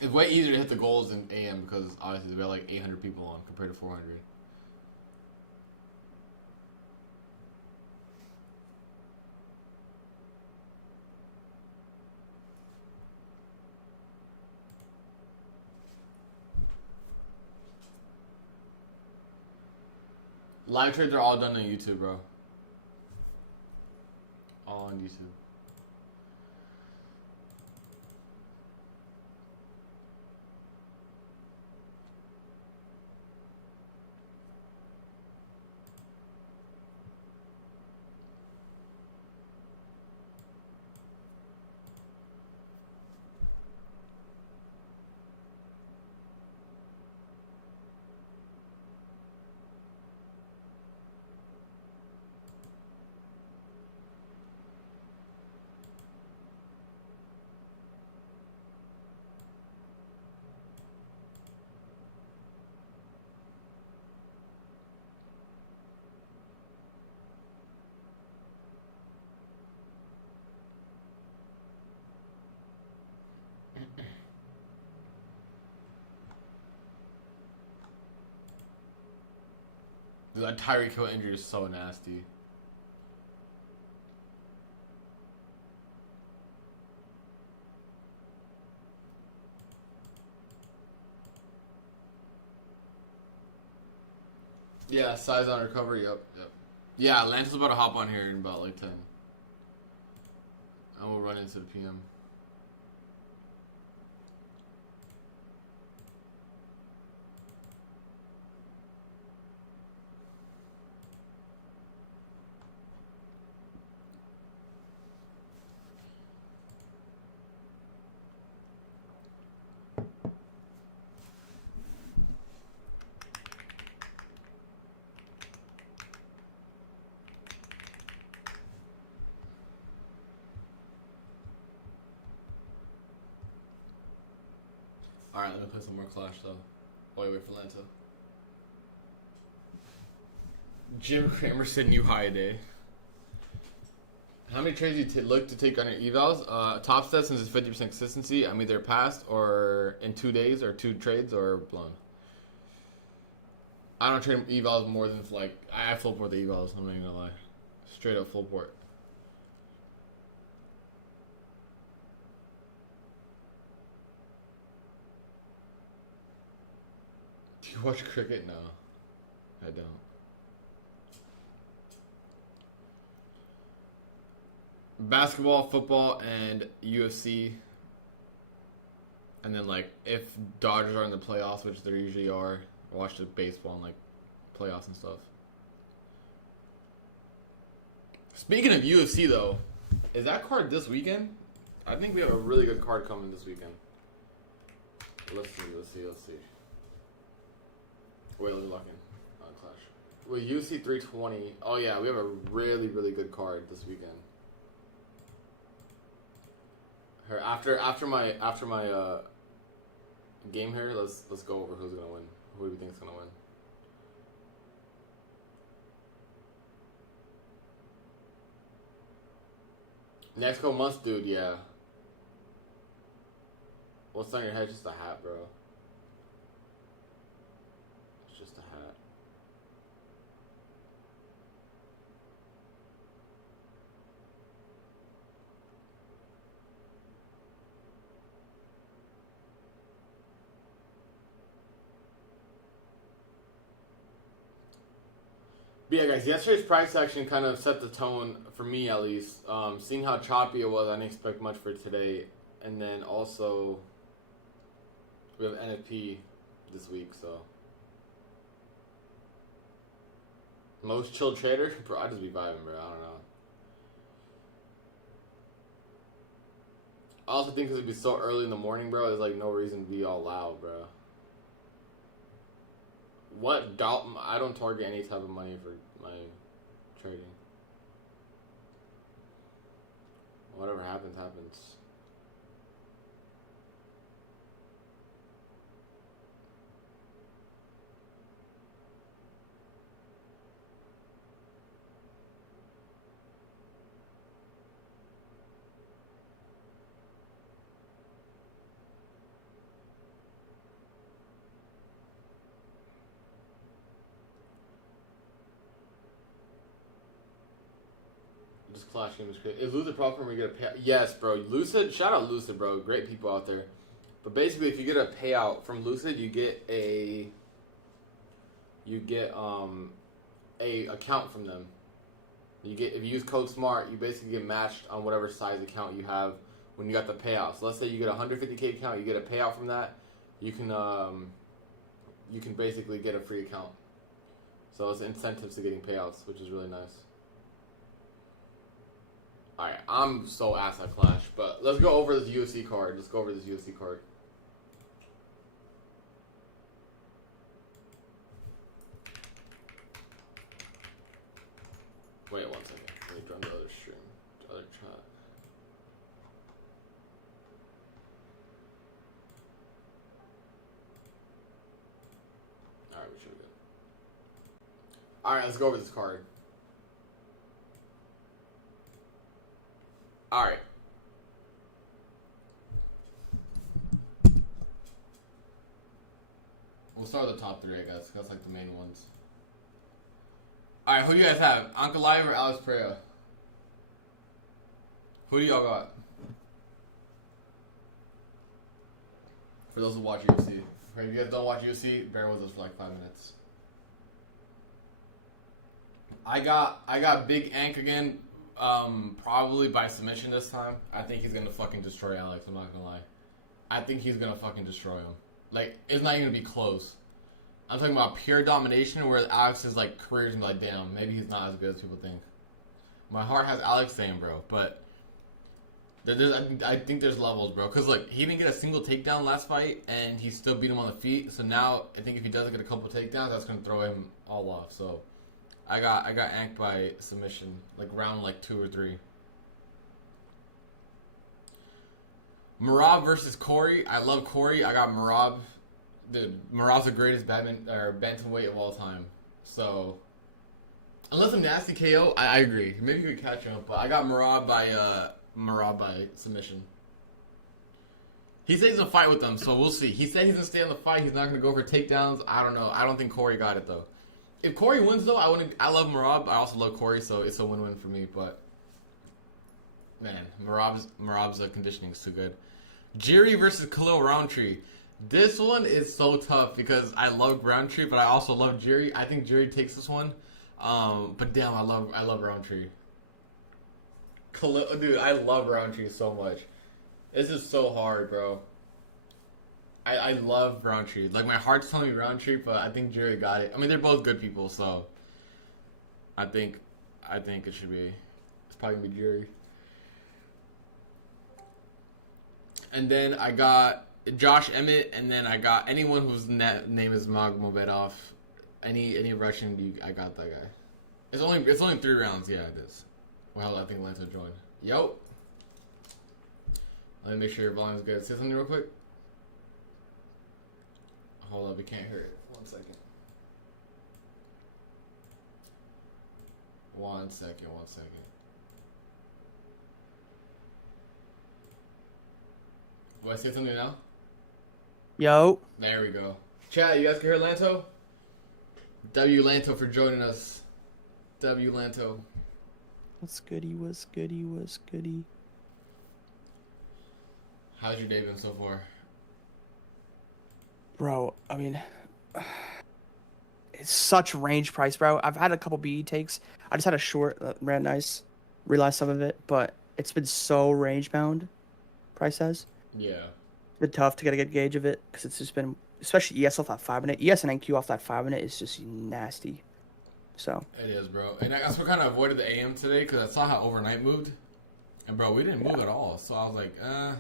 It's way easier to hit the goals in AM because obviously we have like 800 people on compared to 400. Live trades are all done on YouTube, bro. All on YouTube. That Tyreek Hill injury is so nasty. Yeah, size on recovery. Yep. Yeah, Lance is about to hop on here in about like 10. And we'll run into the PM. Alright, let me play some more Clash though. While you wait for Lanta. Jim Cramer said new high day. How many trades do you look to take on your evals? Top stats, since it's 50% consistency, I'm either passed or in 2 days or 2 trades or blown. I don't trade evals more than like, I full port the evals, I'm not even gonna lie. Straight up full port. Do you watch cricket? No, I don't. Basketball, football, and UFC. And then, like, if Dodgers are in the playoffs, which they usually are, I watch the baseball and, like, playoffs and stuff. Speaking of UFC, though, is that card this weekend? I think we have a really good card coming this weekend. Let's see. Wait, let me lock in. Clash. Well, UFC 320. Oh, yeah, we have a really, really good card this weekend. Here, after my game here, let's go over who's gonna win. Who do we think is gonna win? Next go must, dude. Yeah. What's on your head? Just a hat, bro. It's just a hat. But yeah, guys, yesterday's price action kind of set the tone, for me at least. Seeing how choppy it was, I didn't expect much for today. And then also, we have NFP this week, so. Most chill trader? Bro, I just be vibing, bro. I don't know. I also think because it'd be so early in the morning, bro, there's like no reason to be all loud, bro. I don't target any type of money for my trading. Whatever happens, happens. This Clash game is great. Is Lucid profitable when we get a payout? Yes, bro. Lucid, shout out Lucid, bro. Great people out there. But basically, if you get a payout from Lucid, you get a a account from them. If you use code SMART, you basically get matched on whatever size account you have when you got the payout. So let's say you get a 150K account, you get a payout from that, you can basically get a free account. So it's incentives to getting payouts, which is really nice. Alright, I'm so ass at Clash, but let's go over this UFC card. Let's go over this UFC card. Wait 1 second. Let me join the other stream, the other chat. Alright, we should be good. Alright, let's go over this card. Alright. We'll start with the top three, I guess. That's like the main ones. Alright, who do you guys have? Ankalaev or Alex Pereira? Who do y'all got? For those who watch UFC. If you guys don't watch UFC, bear with us for like 5 minutes. I got Big Ank again, probably by submission this time. I think he's gonna fucking destroy Alex, I'm not gonna lie. I think he's gonna fucking destroy him. Like, it's not even gonna be close. I'm talking about pure domination, where Alex's like career's like, damn, maybe he's not as good as people think. My heart has Alex saying, bro, but I think there's levels, bro. Cause look, he didn't get a single takedown last fight, and he still beat him on the feet. So now I think if he doesn't get a couple takedowns, that's gonna throw him all off. So I got anked by submission, like round like 2 or 3. Merab versus Corey. I love Corey. I got Merab. Dude, Merab's the greatest bantamweight of all time. So unless a nasty KO, I agree. Maybe you could catch him, but I got Merab by submission. He said he's gonna fight with them, so we'll see. He said he's gonna stay in the fight. He's not gonna go for takedowns. I don't know. I don't think Corey got it though. If Corey wins though, I love Merab. I also love Corey, so it's a win-win for me. But man, Merab's conditioning is too good. Jiri versus Khalil Roundtree. This one is so tough because I love Roundtree, but I also love Jiri. I think Jiri takes this one. But damn, I love Roundtree. Dude, I love Roundtree so much. This is so hard, bro. I love Roundtree. Like, my heart's telling me Roundtree, but I think Jiri got it. I mean, they're both good people, so I think it should be. It's probably gonna be Jiri. And then I got Josh Emmett, and then I got anyone whose name is Magomedov. Any Russian, I got that guy. It's only 3 rounds. Yeah, it is. Well, I think Lanto joined. Yo. Let me make sure your volume's good. Say something real quick. Hold up, we can't hear it. 1 second. 1 second. 1 second. Will I say something now? Yo. There we go. Chat, you guys can hear Lanto? W Lanto for joining us. W Lanto. What's goody? What's goody? What's goody? How's your day been so far? Bro, I mean, it's such range price, bro. I've had a couple BE takes. I just had a short that ran nice. Realized some of it, but it's been so range bound. Price has. Yeah. It's been tough to get a good gauge of it because it's just been, especially ES off that 5 minute. ES and NQ off that 5 minute is just nasty. So. It is, bro. And that's what kind of avoided the AM today because I saw how overnight moved. And, bro, we didn't move at all. So I was like, I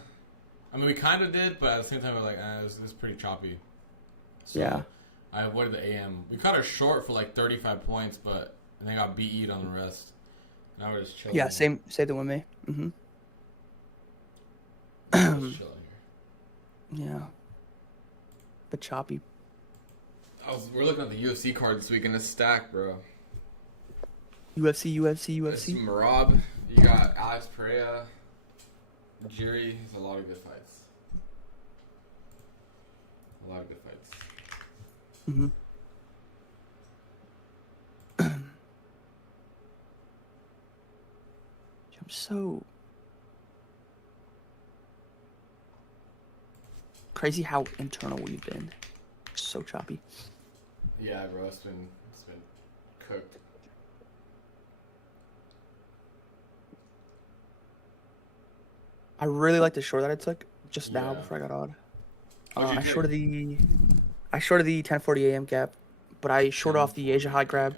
mean, we kind of did, but at the same time, we're like, this is pretty choppy. So yeah. I avoided the AM. We cut her short for like 35 points, but and they got BE'd on the rest. Now we're just chilling. Yeah, same thing with me. Mm-hmm. Just chilling here. Yeah. But choppy. We're looking at the UFC card this week, and it's stacked, bro. UFC. It's Merab. You got Alex Pereira. Jiri. It's a lot of good fights. Mm-hmm. I'm so crazy how internal we've been. So choppy. Yeah, bro. It's been cooked. I really like the short that I took just now Yeah. before I got on. What'd you I take? shorted the 1040 AM gap, but I shorted off the Asia high 10:40 grab.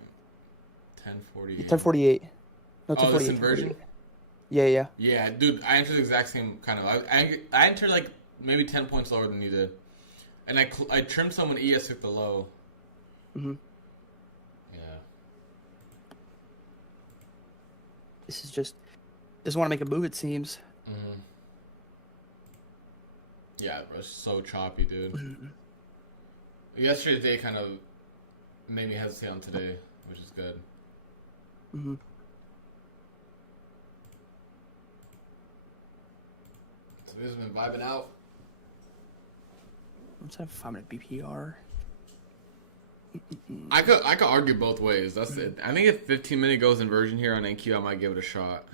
a.m. 10:40 a.m. 1048. No, Oh, this 1048, inversion? 1048. Yeah, yeah. Yeah, dude, I entered the exact same kind of. I entered like maybe 10 points lower than you did, and I trimmed some when ES took the low. Mm-hmm. Yeah. This is just doesn't want to make a move, it seems. Mm-hmm. Yeah, bro, it's so choppy, dude. Yesterday's day kind of made me hesitate on today, which is good. Mm-hmm. So we've just been vibing out. Let's have 5-minute BPR. I could argue both ways. That's it. I think if 15-minute goes inversion here on NQ, I might give it a shot.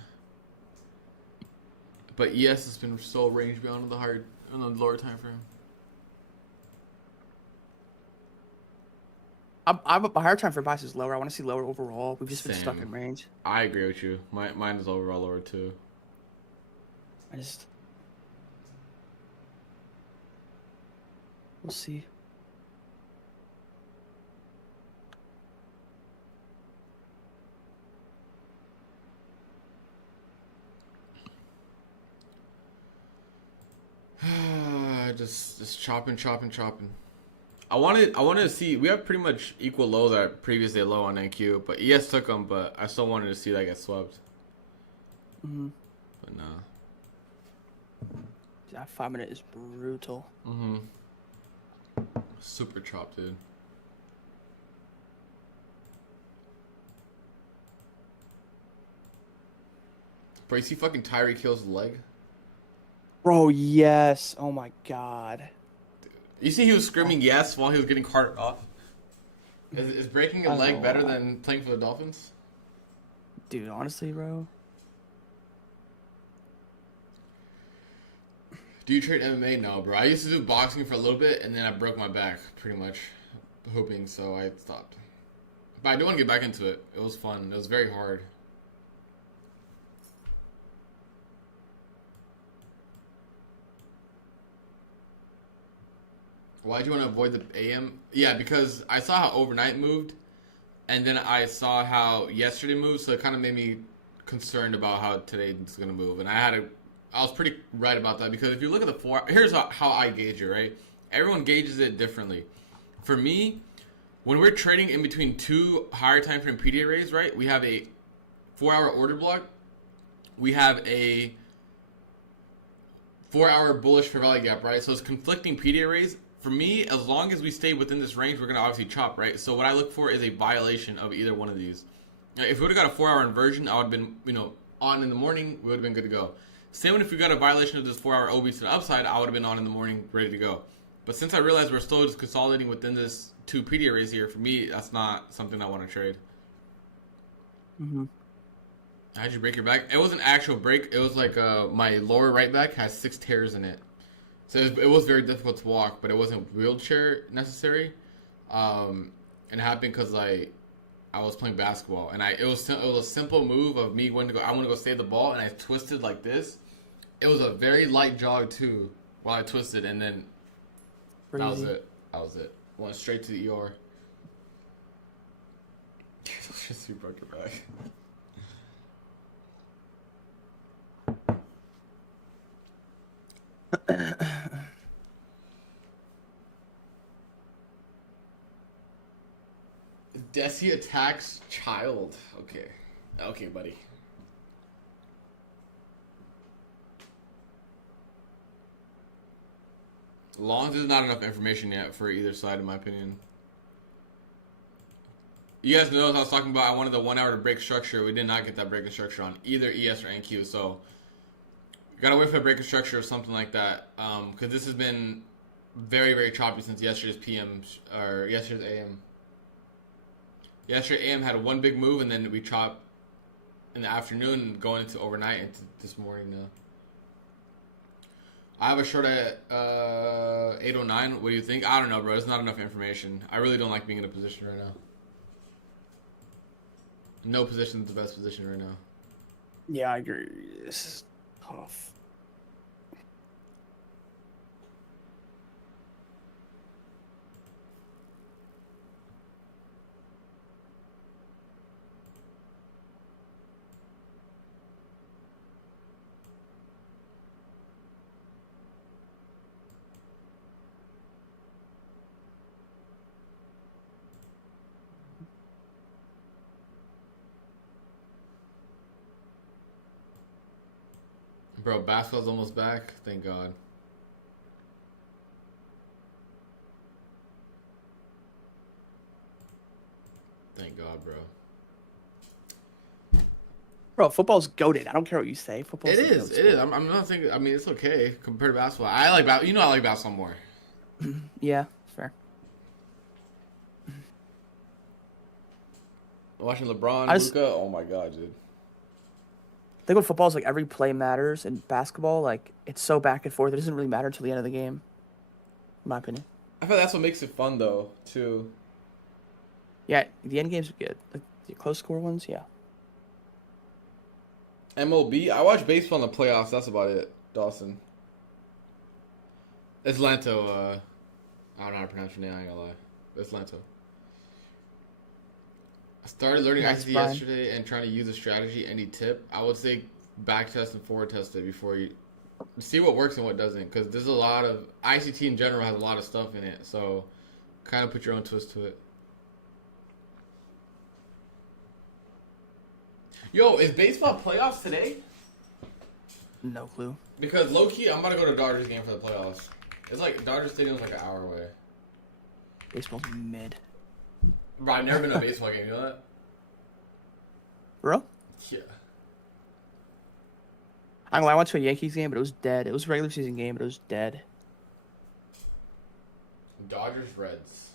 But ES has been so range bound on the lower time frame. My higher time for bias is lower. I want to see lower overall. We've just been stuck Same. in range. I agree with you. Mine is overall lower too. We'll see. just chopping. I wanted to see. We have pretty much equal lows at previous day low on NQ, but ES took them. But I still wanted to see that get swept. Mm-hmm. But nah. That 5-minute is brutal. Mm-hmm. Super chopped, dude. Bro, you see fucking Tyreek Hill's leg? Bro, yes. Oh my god. You see he was screaming yes while he was getting carted off? Is breaking a leg better than playing for the Dolphins? Dude, honestly, bro. Do you trade MMA? No, bro. I used to do boxing for a little bit, and then I broke my back, pretty much. Hoping, so I stopped. But I do want to get back into it. It was fun. It was very hard. Why'd you want to avoid the AM? Yeah, because I saw how overnight moved, and then I saw how yesterday moved, so it kind of made me concerned about how today's going to move. And I was pretty right about that, because if you look at the here's how I gauge it, right? Everyone gauges it differently. For me, when we're trading in between two higher time frame PDA rays, right? We have a 4-hour order block. We have a 4-hour bullish fair value gap, right? So it's conflicting PDA rays. For me, as long as we stay within this range, we're going to obviously chop, right? So what I look for is a violation of either one of these. If we would have got a 4-hour inversion, I would have been, on in the morning, we would have been good to go. Same if we got a violation of this 4-hour OB to the upside, I would have been on in the morning, ready to go. But since I realized we're still just consolidating within this two PDA rays here, for me, that's not something I want to trade. Mm-hmm. How'd you break your back? It was an actual break. It was like my lower right back has 6 tears in it. So it was very difficult to walk, but it wasn't wheelchair necessary. And it happened because I was playing basketball, and it was a simple move of me going to go. I want to go save the ball, and I twisted like this. It was a very light jog too, while I twisted, and then Crazy. That was it. Went straight to the ER. Just you broke your back. Desi attacks child. Okay, buddy. Long there's not enough information yet for either side, in my opinion. You guys know what I was talking about. I wanted the 1 hour to break structure. We did not get that break of structure on either ES or NQ. So gotta wait for a break of structure or something like that. Because this has been very, very choppy since yesterday's PM or yesterday's AM. Yesterday AM had one big move, and then we chopped in the afternoon, going into overnight into this morning. I have a short at 809. What do you think? I don't know, bro. There's not enough information. I really don't like being in a position right now. No position is the best position right now. Yeah, I agree. This is tough. Bro, basketball's almost back. Thank God. Thank God, bro. Bro, football's goated. I don't care what you say. Football's It the is. goat It is. sport. I'm not thinking. I mean, it's okay compared to basketball. I like I like basketball more. Yeah, fair. Watching LeBron, I just Luka. Oh my God, dude. think with football is like every play matters, and basketball, like it's so back and forth. It doesn't really matter until the end of the game, in my opinion. I feel that's what makes it fun, though. Too. Yeah, the end games are good. Like the close score ones, yeah. MLB. I watch baseball in the playoffs. That's about it. Dawson. It's Lanto. I don't know how to pronounce your name. I ain't gonna lie. It's Lanto. I started learning Nice, ICT Brian. yesterday and trying to use a strategy. Any tip? I would say back test and forward test it before you see what works and what doesn't. Because there's a lot of ICT in general has a lot of stuff in it. So kind of put your own twist to it. Yo, is baseball playoffs today? No clue. Because low key, I'm about to go to Dodgers game for the playoffs. It's like Dodger Stadium's like an hour away. Baseball's mid. Bro, I've never been to a baseball game. You know that? Bro, Yeah. I went to a Yankees game, but it was dead. It was a regular season game, but it was dead. Dodgers Reds.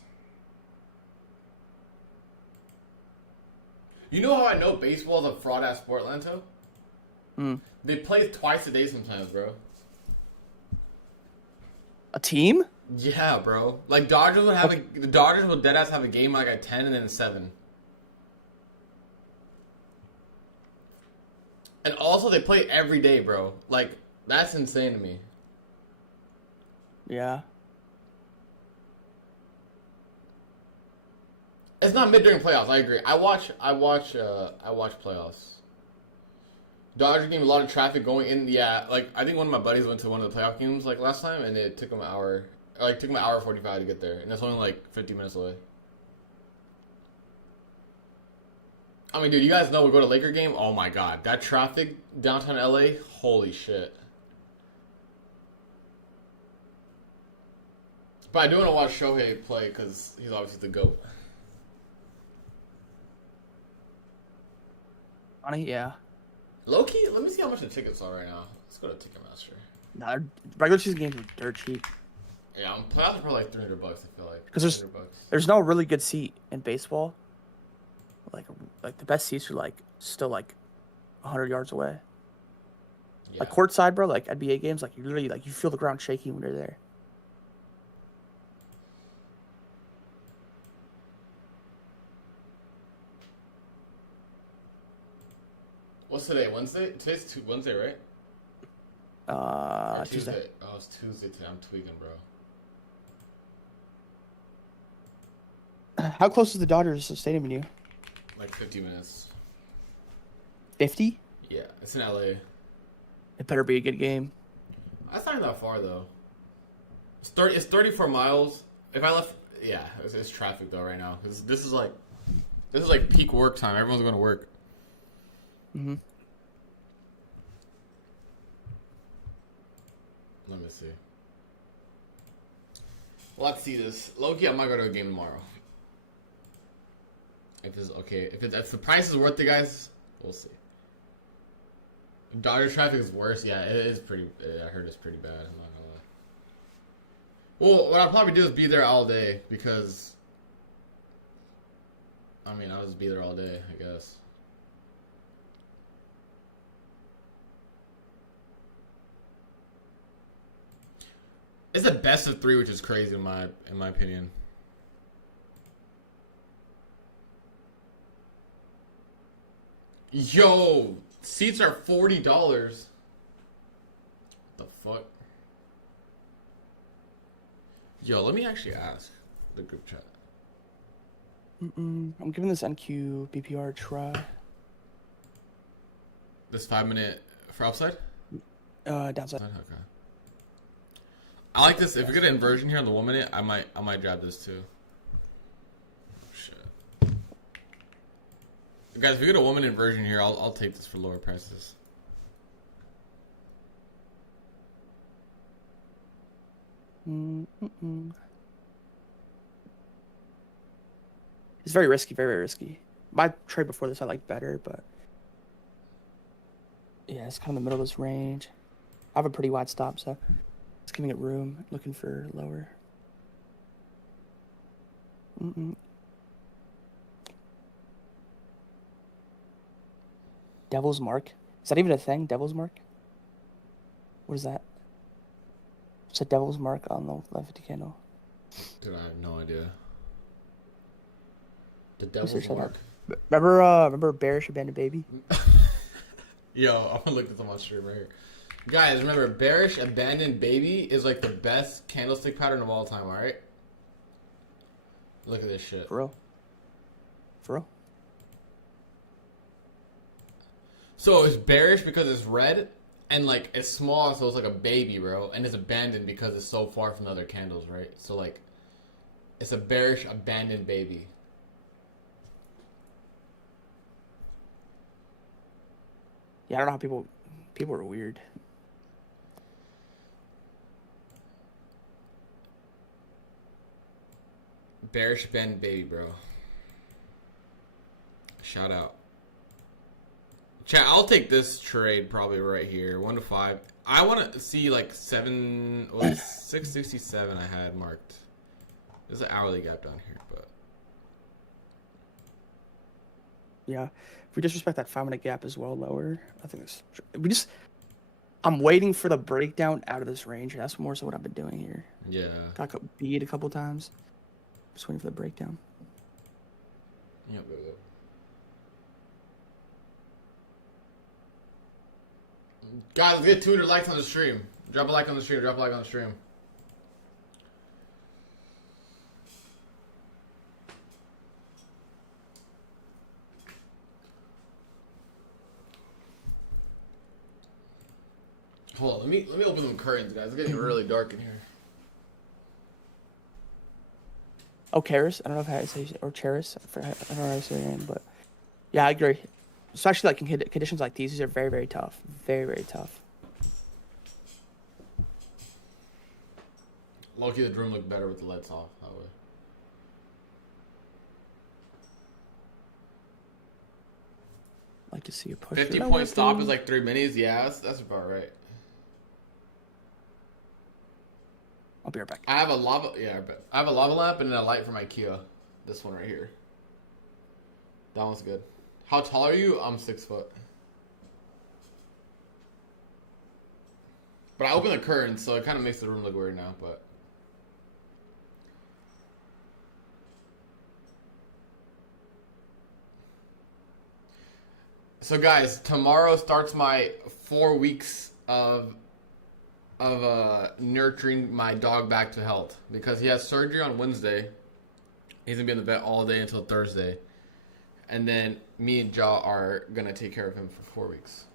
You know how I know baseball is a fraud ass sport, Lanto? Hmm. They play twice a day sometimes, bro. A team? Yeah, bro. Like Dodgers would have the Dodgers would deadass have a game like at 10 and then 7. And also they play every day, bro. Like that's insane to me. Yeah. It's not mid during playoffs. I agree. I watch playoffs. Dodgers game, a lot of traffic going in. Yeah, like I think one of my buddies went to one of the playoff games like last time, and it took him an hour. Like took him an hour 45 to get there, and that's only like 50 minutes away. I mean, dude, you guys know we go to Laker game. Oh my God, that traffic downtown LA. Holy shit. But I do want to watch Shohei play because he's obviously the GOAT. Funny, yeah. Low-key, let me see how much the tickets are right now. Let's go to Ticketmaster. Nah, regular season games are dirt cheap. Yeah, playoffs are probably like $300. I feel like Because $300 bucks. there's no really good seat in baseball. Like the best seats are like still like 100 yards away. Yeah. Like courtside, bro. Like NBA games, like you literally like you feel the ground shaking when you're there. What's today? Wednesday? Today's Wednesday, right? Or Tuesday. Oh, it's Tuesday today. I'm tweaking, bro. How close is the Dodgers stadium to you? Like 50 minutes. 50? Yeah, it's in LA. It better be a good game. That's not that far though. It's 34 miles. If I left, yeah, it's traffic though right now. This is like peak work time. Everyone's going to work. Mm-hmm. Let me see. Let's see this. Low-key, I might go to a game tomorrow. If it's okay, if the price is worth it, guys, we'll see. Dodger traffic is worse. Yeah, it is pretty. I heard it's pretty bad. I'm not gonna lie. Well, what I'll probably do is be there all day because. I mean, I'll just be there all day, I guess. It's the best of 3, which is crazy in my opinion. Yo, seats are $40. The fuck? Yo, let me actually ask the group chat. I'm giving this NQ BPR a try. This 5-minute for upside? Downside. Okay. I like this. If we get an inversion here on the 1 minute, I might grab this too. Shit. Guys, if we get a 1 minute inversion here, I'll take this for lower prices. Mm-mm. It's very risky, very, very risky. My trade before this I liked better, but yeah, it's kind of in the middle of this range. I have a pretty wide stop, so it's giving it room. Looking for lower. Devil's Mark. Is that even a thing? Devil's Mark? What is that? It's a Devil's Mark on the left 50 candle. Dude, I have no idea. The Devil's Mark. Remember Bearish Abandoned Baby? Yo, I'm gonna look this up on stream right here. Guys, remember, Bearish Abandoned Baby is like the best candlestick pattern of all time, alright? Look at this shit. For real? For real? So it's bearish because it's red, and like it's small, so it's like a baby, bro. And it's abandoned because it's so far from the other candles, right? So like, it's a bearish abandoned baby. Yeah, I don't know how people are weird. Bearish abandoned baby, bro. Shout out. Chat, I'll take this trade probably right here. 1 to 5. I want to see like 667 I had marked. There's an hourly gap down here, but Yeah, if we disrespect that 5-minute gap as well, lower. I think I'm waiting for the breakdown out of this range. That's more so what I've been doing here. yeah. Got beat a couple times. Just waiting for the breakdown. Yep. Guys, let's get 200 likes on the stream. Drop a like on the stream. Drop a like on the stream. Hold on, let me open them curtains, guys. It's getting really dark in here. Oh, Karis. I don't know if I say or Charis. I don't know how to say your name, but yeah, I agree. Especially like in conditions like these are very, very tough. Very, very tough. Lucky the room looked better with the lights off that way. Like to see a push. 50-point stop is like 3 minis. Yeah, that's about right. I'll be right back. I have a lava. Yeah, I have a lava lamp and a light from IKEA. This one right here. That one's good. How tall are you? I'm 6 foot. But I opened the curtains, so it kind of makes the room look weird now. But so, guys, tomorrow starts my 4 weeks of nurturing my dog back to health because he has surgery on Wednesday. He's gonna be in the vet all day until Thursday, and then me and Ja are gonna take care of him for 4 weeks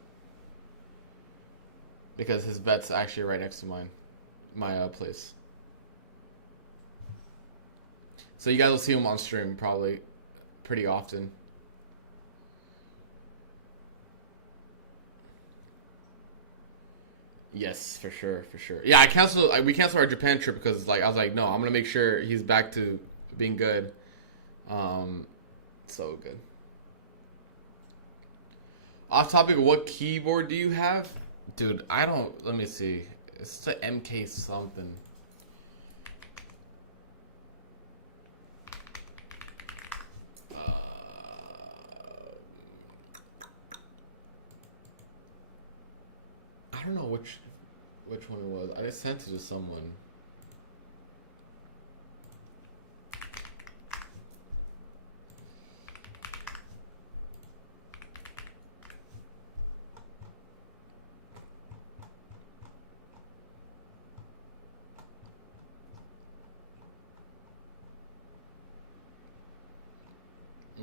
because his vet's actually right next to my place. So you guys will see him on stream probably pretty often. Yes, for sure. Yeah, we canceled our Japan trip because I was like, no, I'm gonna make sure he's back to being good. So good. Off topic, what keyboard do you have? Dude, I don't, let me see. It's the MK something. I don't know which one it was. I just sent it to someone.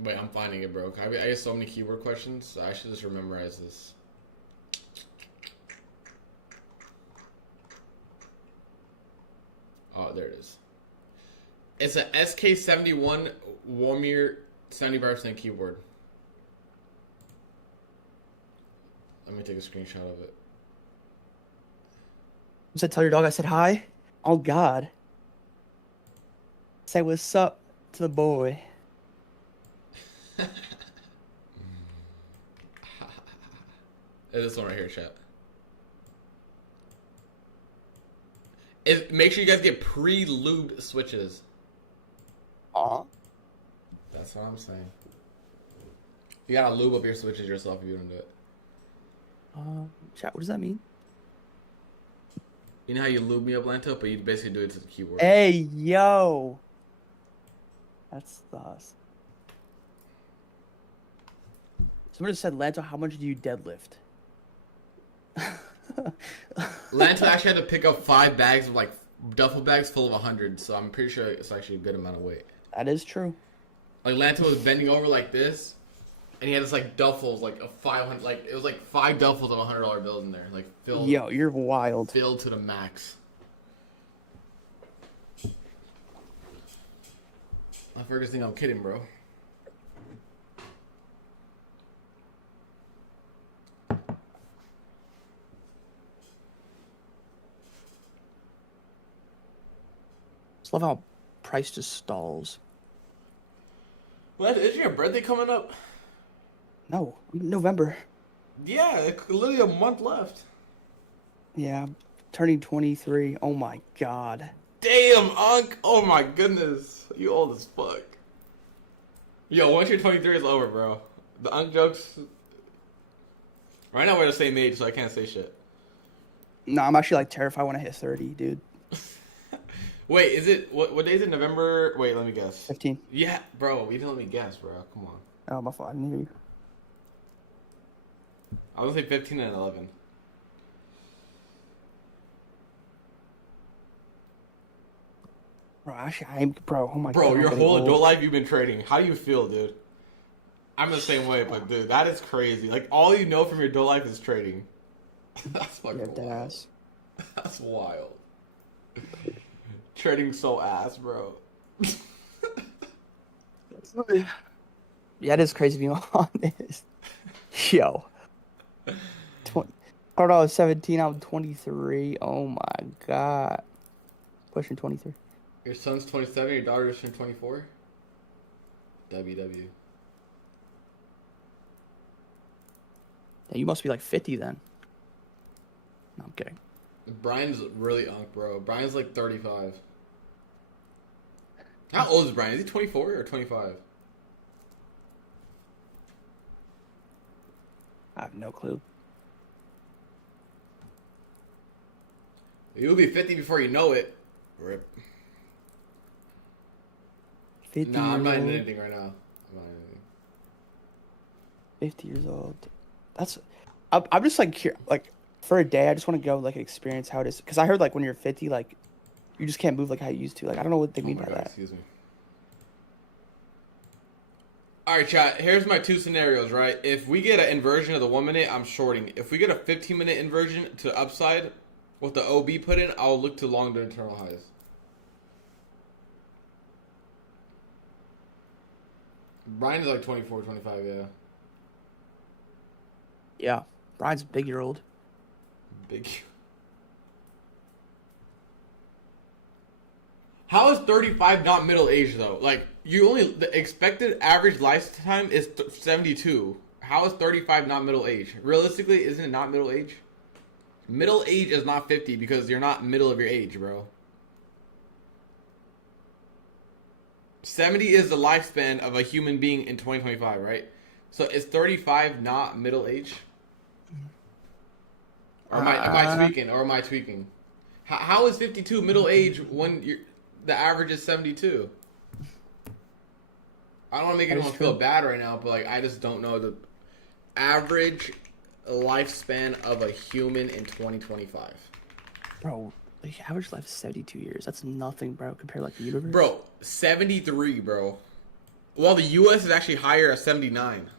Wait, I'm finding it, bro. I get so many keyword questions. So I should just memorize this. Oh, there it is. It's a SK71 Warmir 75% keyboard. Let me take a screenshot of it. You said tell your dog I said hi Oh God. Say what's up to the boy. This one right here, chat. Make sure you guys get pre-lubed switches. That's what I'm saying. You gotta lube up your switches yourself if you don't do it. Chat, what does that mean? You know how you lube me up, Lanto, but you basically do it to the keyboard. Hey, yo. That's us. Someone just said, Lanto, how much do you deadlift? Lanto actually had to pick up 5 bags of like duffel bags full of 100, so I'm pretty sure it's actually a good amount of weight. That is true. Like Lanto was bending over like this, and he had this like duffels, like a 500, like it was like 5 duffels of $100 bills in there, like filled. Yo, you're wild. Filled to the max. I first think I'm kidding, bro. Just love how price just stalls. Well, isn't your birthday coming up? No, November. Yeah, literally a month left. Yeah, I'm turning 23. Oh my God. Damn, Unc. Oh my goodness. You old as fuck. Yo, once you're 23, it's over, bro. The Unc jokes. Right now we're the same age, so I can't say shit. No, I'm actually like terrified when I hit 30, dude. Wait, is it what day is it? November? Wait, let me guess. 15. Yeah, bro. You didn't let me guess, bro. Come on. Oh, my fault. I didn't hear you. I was gonna say 15 and 11. Bro, actually, bro, oh my Bro, God. your whole adult life you've been trading. How do you feel, dude? I'm the same way, but dude, that is crazy. Like all you know from your adult life is trading. That's fucking wild. Ass. That's wild. Trading so ass, bro. Yeah, it is crazy to be honest. Yo. I was 17, I'm 23. Oh my God. Pushing 23. Your son's 27, your daughter's 24? WW. Yeah, you must be like 50 then. No, I'm kidding. Brian's really unk, bro. Brian's like 35. How old is Brian? Is he 24 or 25? I have no clue. You'll be 50 before you know it. Rip. 50 Nah, I'm not years in old. anything right now. I'm not in anything. 50 years old. I'm just like for a day, I just want to go like experience how it is. Because I heard like when you're 50, like you just can't move like how you used to. Like I don't know what they mean by God, that. excuse me. Alright, chat. Here's my 2 scenarios, right? If we get an inversion of the 1 minute, I'm shorting. If we get a 15-minute inversion to upside with the OB put in, I'll look to long to internal highs. Brian is like 24, 25, yeah. Yeah. Brian's a big year old. Big. How is 35 not middle age though? Like the expected average lifetime is 72. How is 35 not middle age? Realistically, isn't it not middle age? Middle age is not 50 because you're not middle of your age, bro. 70 is the lifespan of a human being in 2025, right? So is 35 not middle age? Or am I tweaking? How is 52 middle age when the average is 72? I don't want to make anyone feel bad right now, but like I just don't know the average lifespan of a human in 2025. Bro, the average life is 72 years. That's nothing, bro, compared to like the universe. Bro, 73, bro. Well, the U.S. is actually higher at 79.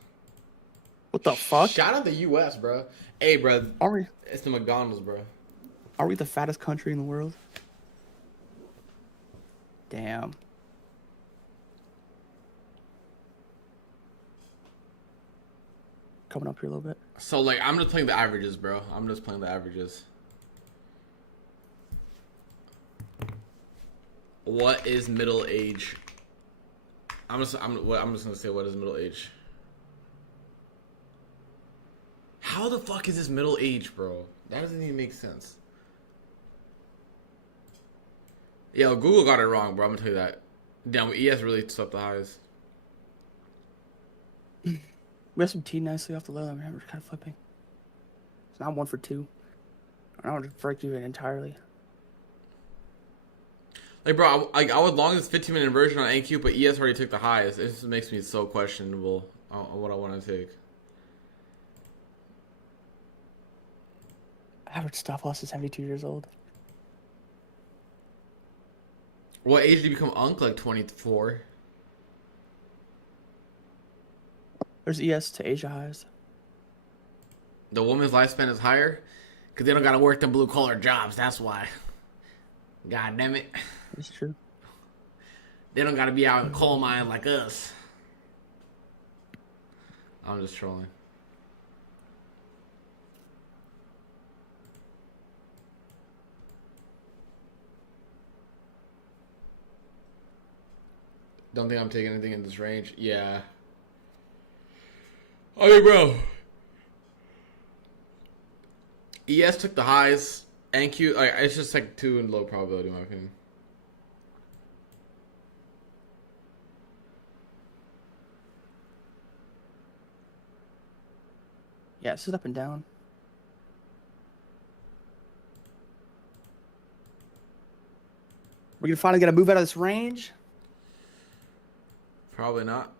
What the fuck? Shout out the U.S., bro. Hey, bro. It's the McDonald's, bro. Are we the fattest country in the world? Damn. Coming up here a little bit. So, like, I'm just playing the averages, bro. I'm just playing the averages. What is middle age? I'm just gonna say what is middle age. How the fuck is this middle age, bro? That doesn't even make sense. Yo, Google got it wrong, bro. I'm gonna tell you that. Damn, ES really swept the highs. We have some tea nicely off the low. I'm kind of flipping. It's now 1 for 2. I don't want to break even entirely. Like, bro, I would long this 15-minute inversion on NQ, but ES already took the highs. It just makes me so questionable on what I want to take. Average stop loss is 72 years old. What age did you become Unk? Like 24? There's ES to Asia highs. The woman's lifespan is higher? Because they don't got to work the blue-collar jobs. That's why. God damn it. That's true. They don't got to be out in the coal mine like us. I'm just trolling. Don't think I'm taking anything in this range. Yeah. I mean, bro. ES took the highs. NQ, like, it's just like 2 in low probability, in my opinion. Yeah, it's just up and down. We're gonna finally get a move out of this range. Probably not.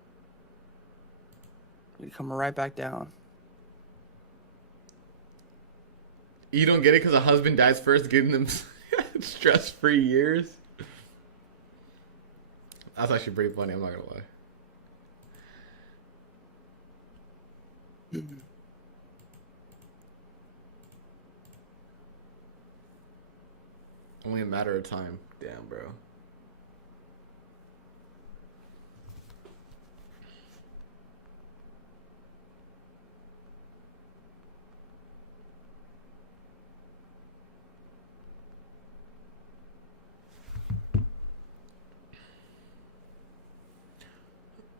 We come right back down. You don't get it because a husband dies first, giving them stress-free years? That's actually pretty funny, I'm not gonna lie. Only a matter of time. Damn, bro.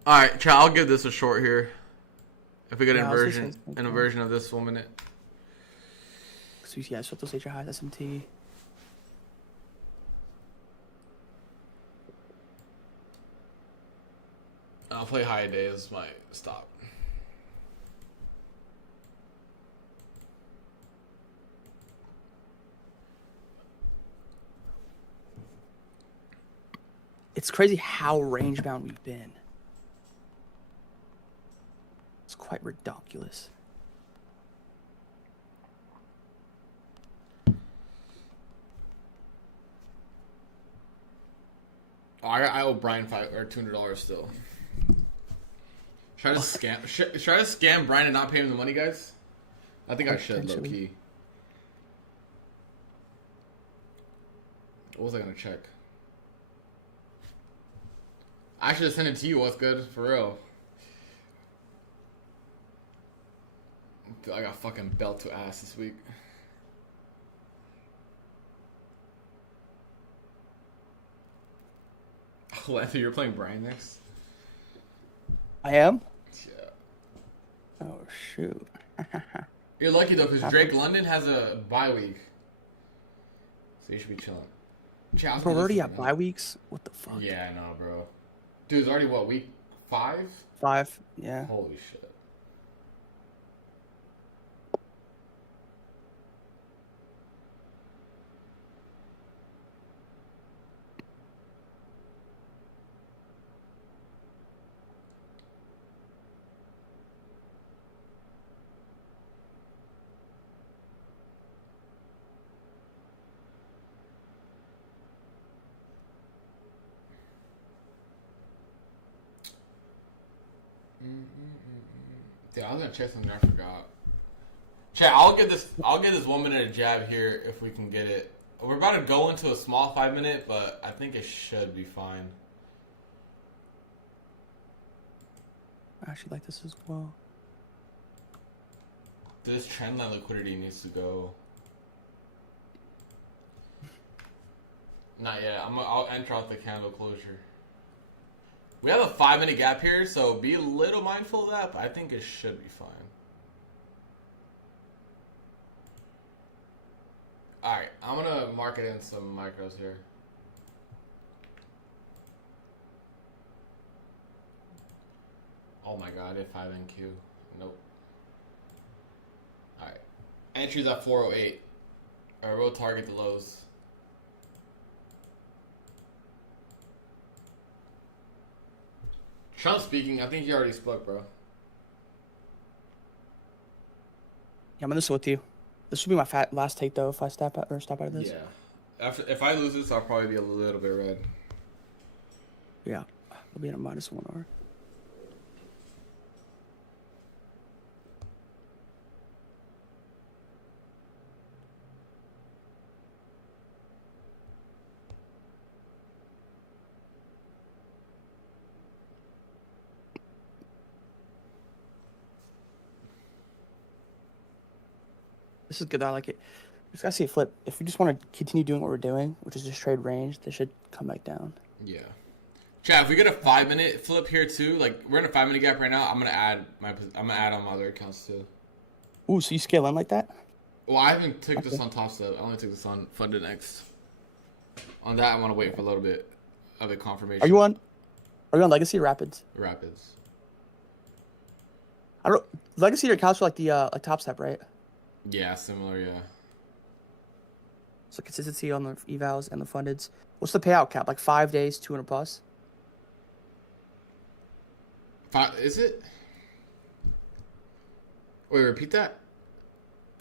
Alright, chat, I'll give this a short here. If we get an inversion of this 1 minute. So yeah, so those Asia highs, SMT. I'll play high day as my stop. It's crazy how range bound we've been. It's quite ridiculous. Oh, I owe Brian $200 still. Try to scam Brian and not pay him the money, guys. I think I should, low key. What was I gonna check? I should have sent it to you. What's good for real? I feel like I got fucking belt to ass this week. Oh, Anthony, you're playing Brian next? I am? Yeah. Oh, shoot. You're lucky, though, because Drake London has a bye week. So you should be chilling. Bro, we're already at bye weeks? What the fuck? Yeah, I know, bro. Dude, it's already, what, week 5? 5, yeah. Holy shit. Dude, I was gonna check something I forgot. Chat, I'll give this 1 minute a jab here if we can get it. We're about to go into a small 5 minute, but I think it should be fine. I actually like this as well. This trendline liquidity needs to go. Not yet. I'll enter out the candle closure. We have a 5-minute gap here, so be a little mindful of that, but I think it should be fine. Alright, I'm gonna mark it in some micros here. Oh my god, I did 5NQ. Nope. Alright. Entries at 408. Alright, we'll target the lows. Trump speaking, I think he already spoke, bro. Yeah, I'm in this with you. This will be my last take though if I stop out of this. Yeah. If I lose this, I'll probably be a little bit red. Yeah, I'll be in a -1R. This is good. I like it. Just gotta see a flip. If we just want to continue doing what we're doing, which is just trade range, this should come back down. Yeah. Chad, if we get a 5-minute flip here too, like we're in a 5-minute gap right now, I'm gonna add on my other accounts too. Ooh, so you scale in like that? Well, I haven't took this on Top Step. I only took this on Funded Next. On that, I want to wait for a little bit of a confirmation. Are you on Legacy or Rapids? Rapids. I don't. Legacy your accounts for like the like Top Step, right? Yeah, similar. Yeah. So consistency on the evals and the fundeds. What's the payout cap? Like 5 days, 200 plus. Is it? Wait, repeat that.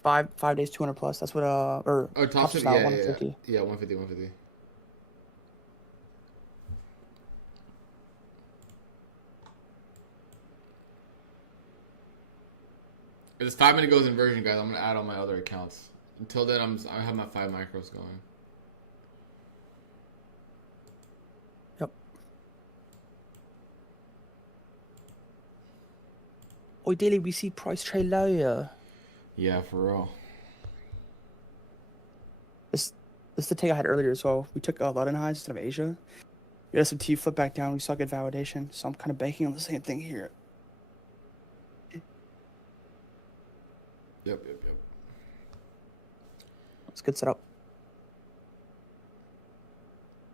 5 days, 200 plus. That's what or Top Step, out, yeah, 150. Yeah, 150. If this 5-minute goes inversion, guys, I'm gonna add on my other accounts. Until then, I have my 5 micros going. Yep. Oh, daily we see price trade lower. Yeah, for real. This is the take I had earlier as well. We took London highs instead of Asia. We had some T flip back down. We saw good validation. So I'm kind of banking on the same thing here. Yep. It's a good setup.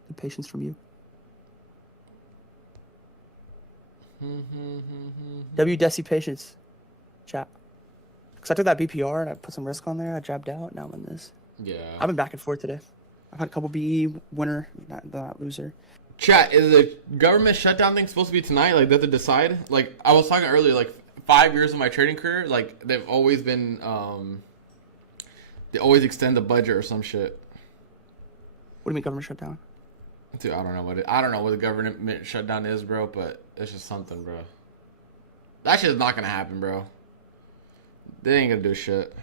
Good patience from you. Desi patience. Chat. Because I took that BPR and I put some risk on there. I jabbed out. Now I'm in this. Yeah. I've been back and forth today. I've had a couple BE winner, not loser. Chat, is the government shutdown thing supposed to be tonight? Like, they have to decide? Like, I was talking earlier, like, 5 years of my trading career, like, they've always been, they always extend the budget or some shit. What do you mean government shutdown? Dude, I don't know what the government shutdown is, bro, but it's just something, bro. That shit is not gonna happen, bro. They ain't gonna do shit.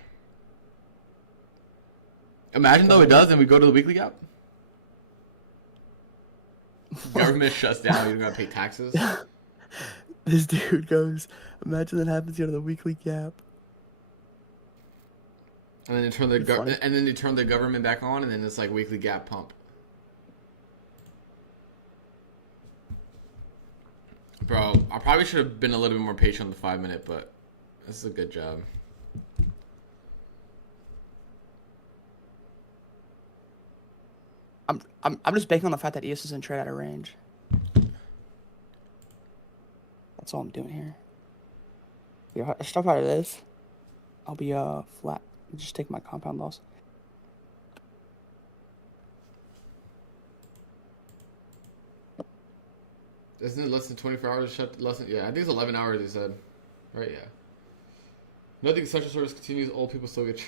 Imagine though it does and we go to the weekly gap. Government shuts down, you're gonna pay taxes. This dude goes, imagine that happens here to the weekly gap. And then they turn the government back on, and then it's like weekly gap pump. Bro, I probably should have been a little bit more patient on the 5-minute, but this is a good job. I'm just banking on the fact that ES isn't trade out of range. That's all I'm doing here. Yeah, I step out of this. I'll be flat. Just take my compound loss. Isn't it less than 24 hours yeah, I think it's 11 hours, he said. Right, yeah. Nothing essential service continues, old people still get...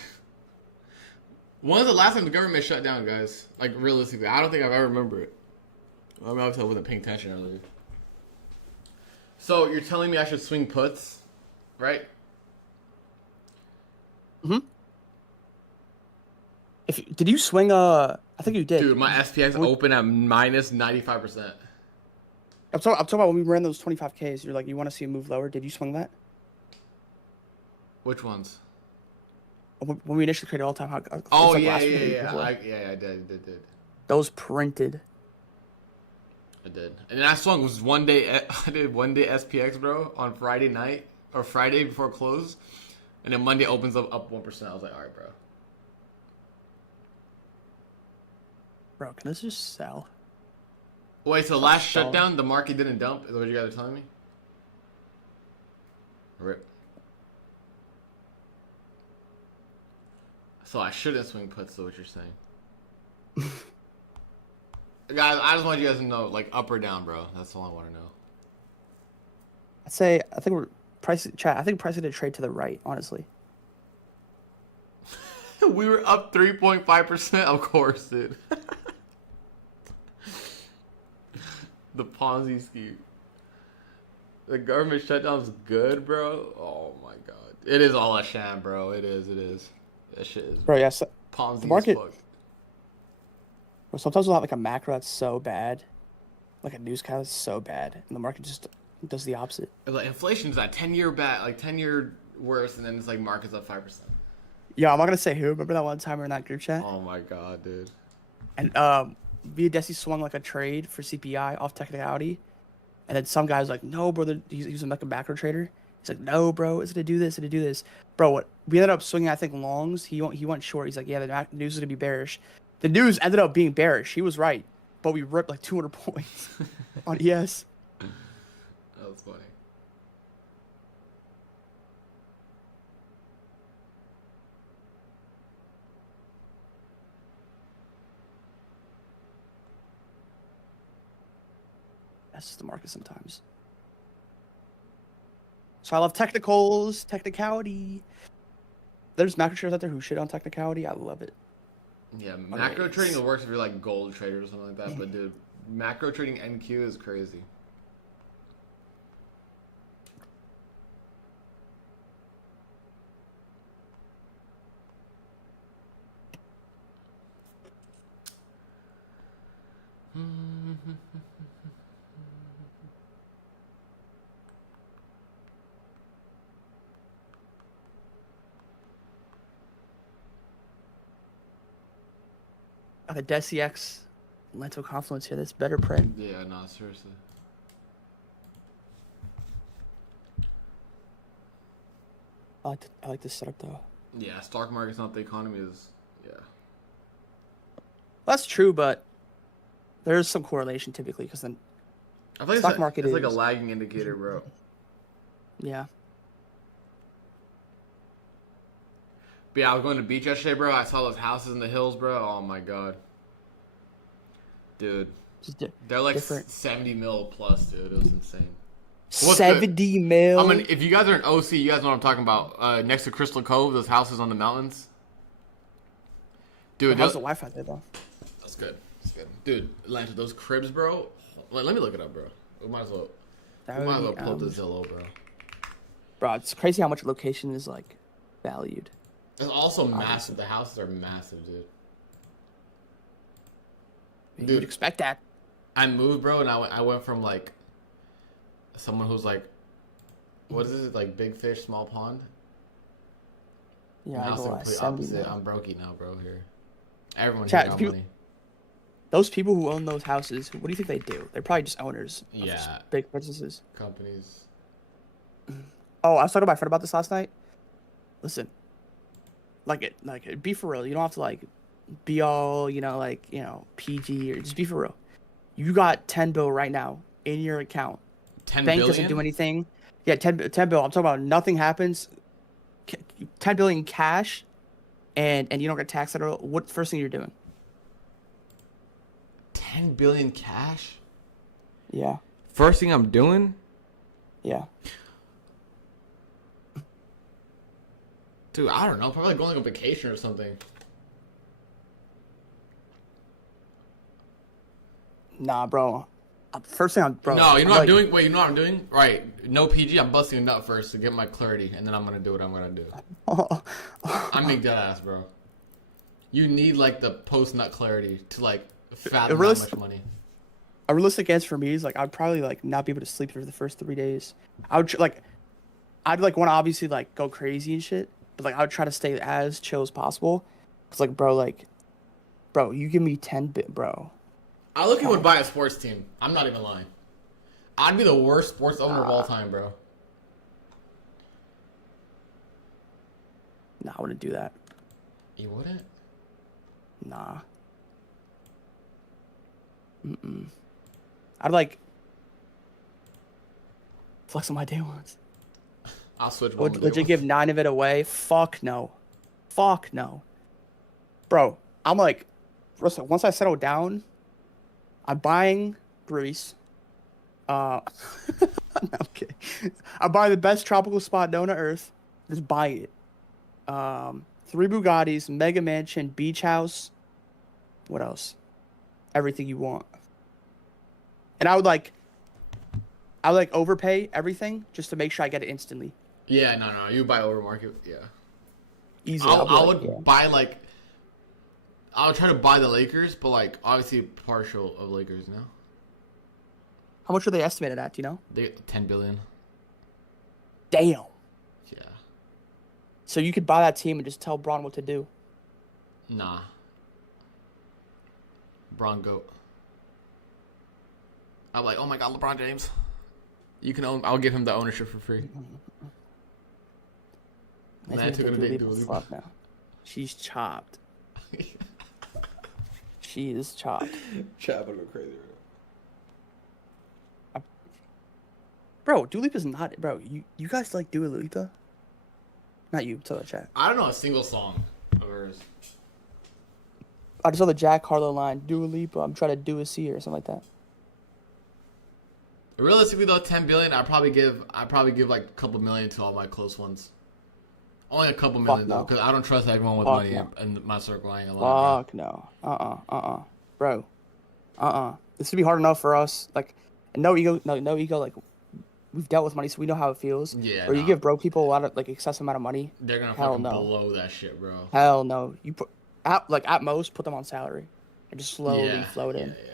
When was the last time the government shut down, guys? Like, realistically, I don't think I've ever remembered it. I mean, obviously I wasn't paying attention earlier. So, you're telling me I should swing puts, right? Did you swing, I think you did. Dude, my SPX opened at minus 95%. I'm talking about when we ran those 25Ks. You're like, you want to see a move lower. Did you swing that? Which ones? When we initially created all-time high. Oh, yeah, I did. Those printed. I did. And then I swung was one day. I did 1-day SPX, bro, on Friday night or Friday before close, and then Monday opens up 1%. I was like, all right, bro. Bro, can this just sell? Wait, so last shutdown, the market didn't dump? Is what you guys are telling me? Rip. So I shouldn't swing puts, is what you're saying. Guys, I just want you guys to know, like, up or down, bro. That's all I want to know. I think we're pricing chat. I think pricing to trade to the right, honestly. We were up 3.5%, of course, dude. The Ponzi scheme. The government shutdown's good, bro. Oh my god, it is all a sham, bro. It is. That shit is. Bro, yes. Ponzi The market. as fuck. Bro, sometimes we'll have like a macro that's so bad, like a news kind that's so bad, and the market just does the opposite. Like inflation's at 10-year bad, like 10-year worse, and then it's like market's up 5%. Yeah, I'm not gonna say who. Remember that one time we were in that group chat? Oh my god, dude. And me and Desi swung like a trade for CPI off technicality, and then some guy was like, "No, bro, he's like a macro trader." He's like, "No, bro, it's gonna do this, it's gonna do this." Bro, what we ended up swinging, I think longs. He went short. He's like, "Yeah, the news is gonna be bearish." The news ended up being bearish. He was right, but we ripped like 200 points on ES. That was funny. That's just the market sometimes. So I love technicals, technicality. There's macro traders out there who shit on technicality. I love it. Yeah, macro trading works if you're like gold trader or something like that. But dude, macro trading NQ is crazy. The DesiX Lento Confluence here. That's better print. Yeah, no, seriously. I like this setup though. Yeah, stock market's not the economy. Is yeah. That's true, but there's some correlation typically because then I think stock market it's is like a lagging indicator, bro. Yeah. But yeah, I was going to the beach yesterday, bro. I saw those houses in the hills, bro. Oh my god, dude. They're like different. 70 mil plus, dude. It was insane. 70 mil. I mean, if you guys are in OC, you guys know what I'm talking about. Next to Crystal Cove, those houses on the mountains. Dude, how's the Wi-Fi there though? That's good. That's good, dude. Atlanta, those cribs, bro. Let me look it up, bro. We might as well. Pull up the Zillow, bro. Bro, it's crazy how much location is like valued. It's also massive. The houses are massive, dude. You would expect that. I moved, bro, and I went from like someone who's like, what is it, like big fish, small pond? Yeah, now I it's the know. complete 70 opposite. mil. I'm brokey now, bro. Here, everyone Chat, here got people- money. Those people who own those houses, what do you think they do? They're probably just owners. Of Yeah. just big businesses. Companies. Oh, I was talking to my friend about this last night. Listen, be for real. You don't have to like be all, PG or just be for real. You got 10 bill right now in your account. 10 Bank billion? doesn't do anything. Yeah, 10 bill. I'm talking about nothing happens. 10 billion cash, and you don't get taxed at all. What first thing you're doing? 10 billion cash? Yeah. First thing I'm doing? Yeah. Dude, I don't know. Probably going on vacation or something. Nah, bro. First thing bro. No, you know what I'm doing? Wait, you know what I'm doing? Right. No PG. I'm busting a nut first to get my clarity, and then I'm going to do what I'm going to do. I make dead ass, bro. You need, like, the post-nut clarity to, like, fathom how much money. A realistic answer for me is, like, I'd probably, like, not be able to sleep for the first 3 days. I'd want to obviously, like, go crazy and shit, but, like, I would try to stay as chill as possible. Because, like, bro, like, Bro, you give me 10 bit, bro. I look, would buy a sports team. I'm not even lying. I'd be the worst sports owner of all time, bro. Nah, I wouldn't do that. You wouldn't? Nah. I'd like flex on my day ones. I'll switch one. Would legit give 9 of it away? Fuck no. Fuck no. Bro, I'm like, once I settle down, I'm buying Greece. No, I'm kidding. I'm buying the best tropical spot known to Earth. Just buy it. 3 Bugattis, mega mansion, beach house. What else? Everything you want. And I would overpay everything just to make sure I get it instantly. Yeah, no. You buy over market. Yeah. Easy. I would buy like. I would try to buy the Lakers, but like obviously partial of Lakers now. How much are they estimated at? Do you know? They 10 billion. Damn. Yeah. So you could buy that team and just tell Braun what to do. Nah. Braun goat. I'm like, oh my god, LeBron James. You can own. I'll give him the ownership for free. I took her to date Dua Lipa. Now. She's chopped. She is chopped. Chop will go crazy. Bro, Dua Lipa's not. Bro, you guys like Dua Lipa? Not you. Tell the chat. I don't know a single song of hers. I just saw the Jack Harlow line. Dua Lipa, I'm trying to do a C or something like that. Realistically though, 10 billion, I'd probably give like a couple million to all my close ones. Only a couple million though, because I don't trust everyone with money in my circle. I ain't gonna lie. Fuck no. Bro. This would be hard enough for us. Like, no ego. Like, we've dealt with money, so we know how it feels. Yeah. Or you give broke people a lot of excessive amount of money. They're gonna fucking blow that shit, bro. Hell no. You put at most put them on salary and just slowly float in. Yeah.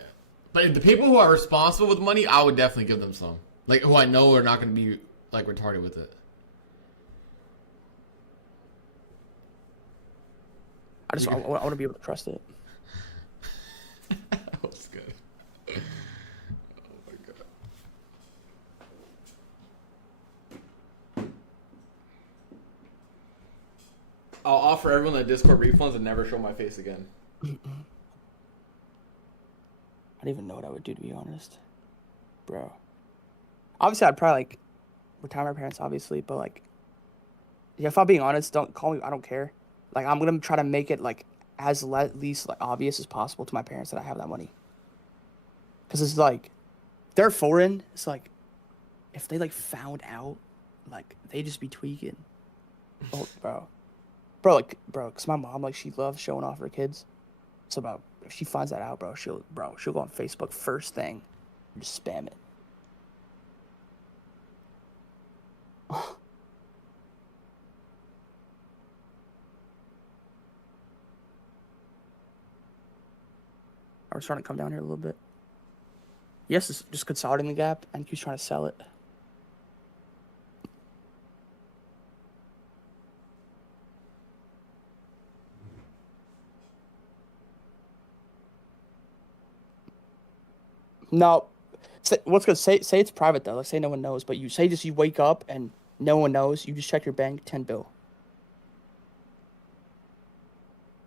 But the people who are responsible with money, I would definitely give them some. Like, who I know are not gonna be like retarded with it. I want to be able to trust it. That was good. Oh my god. I'll offer everyone that Discord refunds and never show my face again. I don't even know what I would do, to be honest. Bro. Obviously, I'd probably retire my parents, obviously, but if I'm being honest, don't call me. I don't care. I'm gonna try to make it as least obvious as possible to my parents that I have that money. Cause it's they're foreign. It's if they found out, they just be tweaking. Oh, bro. Cause my mom she loves showing off her kids. So if she finds that out, she'll go on Facebook first thing, and just spam it. We're starting to come down here a little bit. Yes, it's just consolidating the gap, and keeps trying to sell it. No, what's good? Say it's private though. Say no one knows, but you wake up and no one knows. You just check your bank, 10 bill.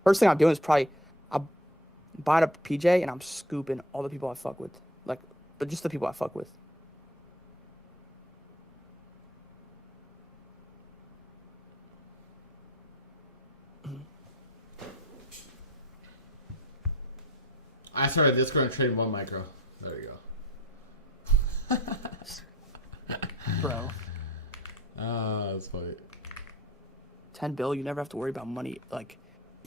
First thing I'm doing is probably I'm buying a PJ and I'm scooping all the people I fuck with, but just the people I fuck with. I started Discord and trading 1 micro. There you go. Bro. That's funny. 10 bill, you never have to worry about money.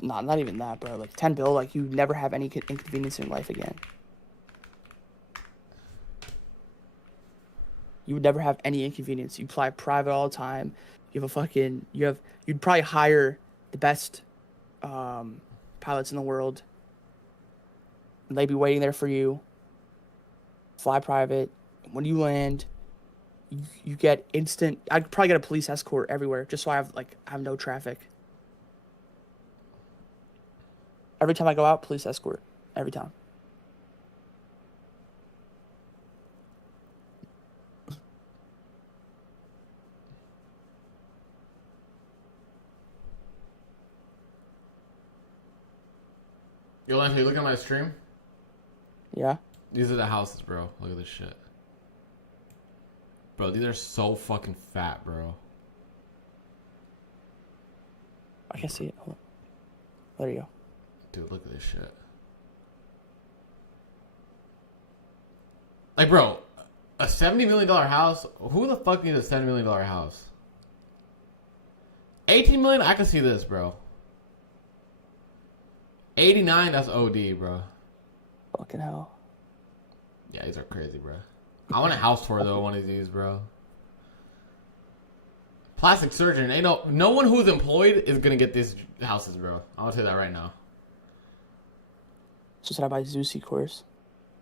Not even that, bro. 10 bill, you never have any inconvenience in life again. You would never have any inconvenience. You fly private all the time. You'd probably hire the best pilots in the world. And they'd be waiting there for you. Fly private. When you land, you get instant. I'd probably get a police escort everywhere, just so I have no traffic. Every time I go out, police escort. Every time. Yo, Lance, you look at my stream? Yeah. These are the houses, bro. Look at this shit. Bro, these are so fucking fat, bro. I can see it. Hold on. There you go. Dude, look at this shit. Like, bro, a $70 million house? Who the fuck needs a $70 million house? 18 million? I can see this, bro. 89, that's OD, bro. Fucking hell. Yeah, these are crazy, bro. I want a house tour, though, one of these, bro. Plastic surgeon. Ain't no one who's employed is gonna get these houses, bro. I'll tell you that right now. Just that by Zusi course.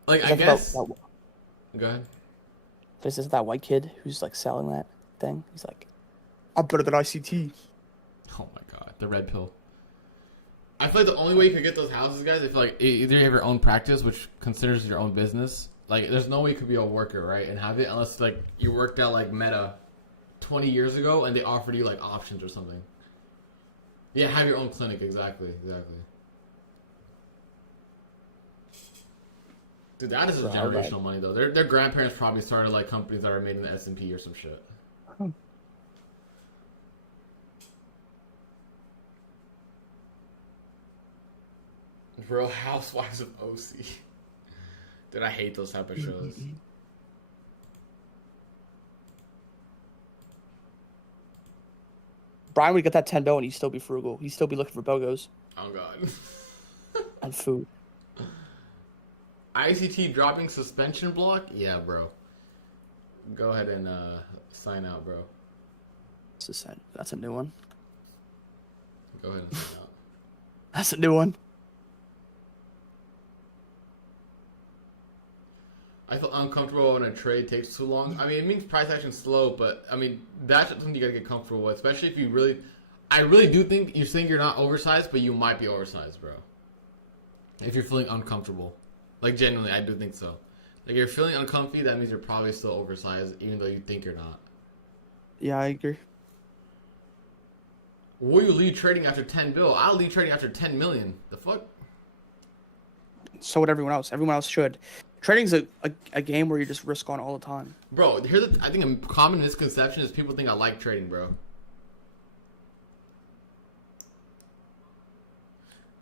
Like, I guess... Go ahead. This is that white kid who's, like, selling that thing. He's like, I'm better than ICT. Oh, my God. The red pill. I feel like the only way you could get those houses, guys, I feel like either you have your own practice, which considers your own business. Like, there's no way you could be a worker, right, and have it unless, like, you worked at, like, Meta 20 years ago and they offered you, like, options or something. Yeah, have your own clinic. Exactly. Dude, that is generational money, though. Their grandparents probably started, like, companies that are made in the S&P or some shit. Real Housewives of OC. Dude, I hate those type of shows. Brian would get that 10 bill and he'd still be frugal. He'd still be looking for BOGOs. Oh, God. And food. ICT dropping suspension block? Yeah, bro. Go ahead and sign out, bro. That's a new one. Go ahead and sign out. That's a new one. I feel uncomfortable when a trade takes too long. I mean, it means price action's slow, but I mean, that's something you gotta get comfortable with, especially if you really... I really do think you're saying you're not oversized, but you might be oversized, bro. If you're feeling uncomfortable. Like, genuinely, I do think so. Like, if you're feeling uncomfy, that means you're probably still oversized, even though you think you're not. Yeah, I agree. Will you leave trading after 10 bill? I'll leave trading after 10 million. The fuck? So would everyone else. Everyone else should. Trading's a game where you just risk on all the time. Bro, I think a common misconception is people think I like trading, bro.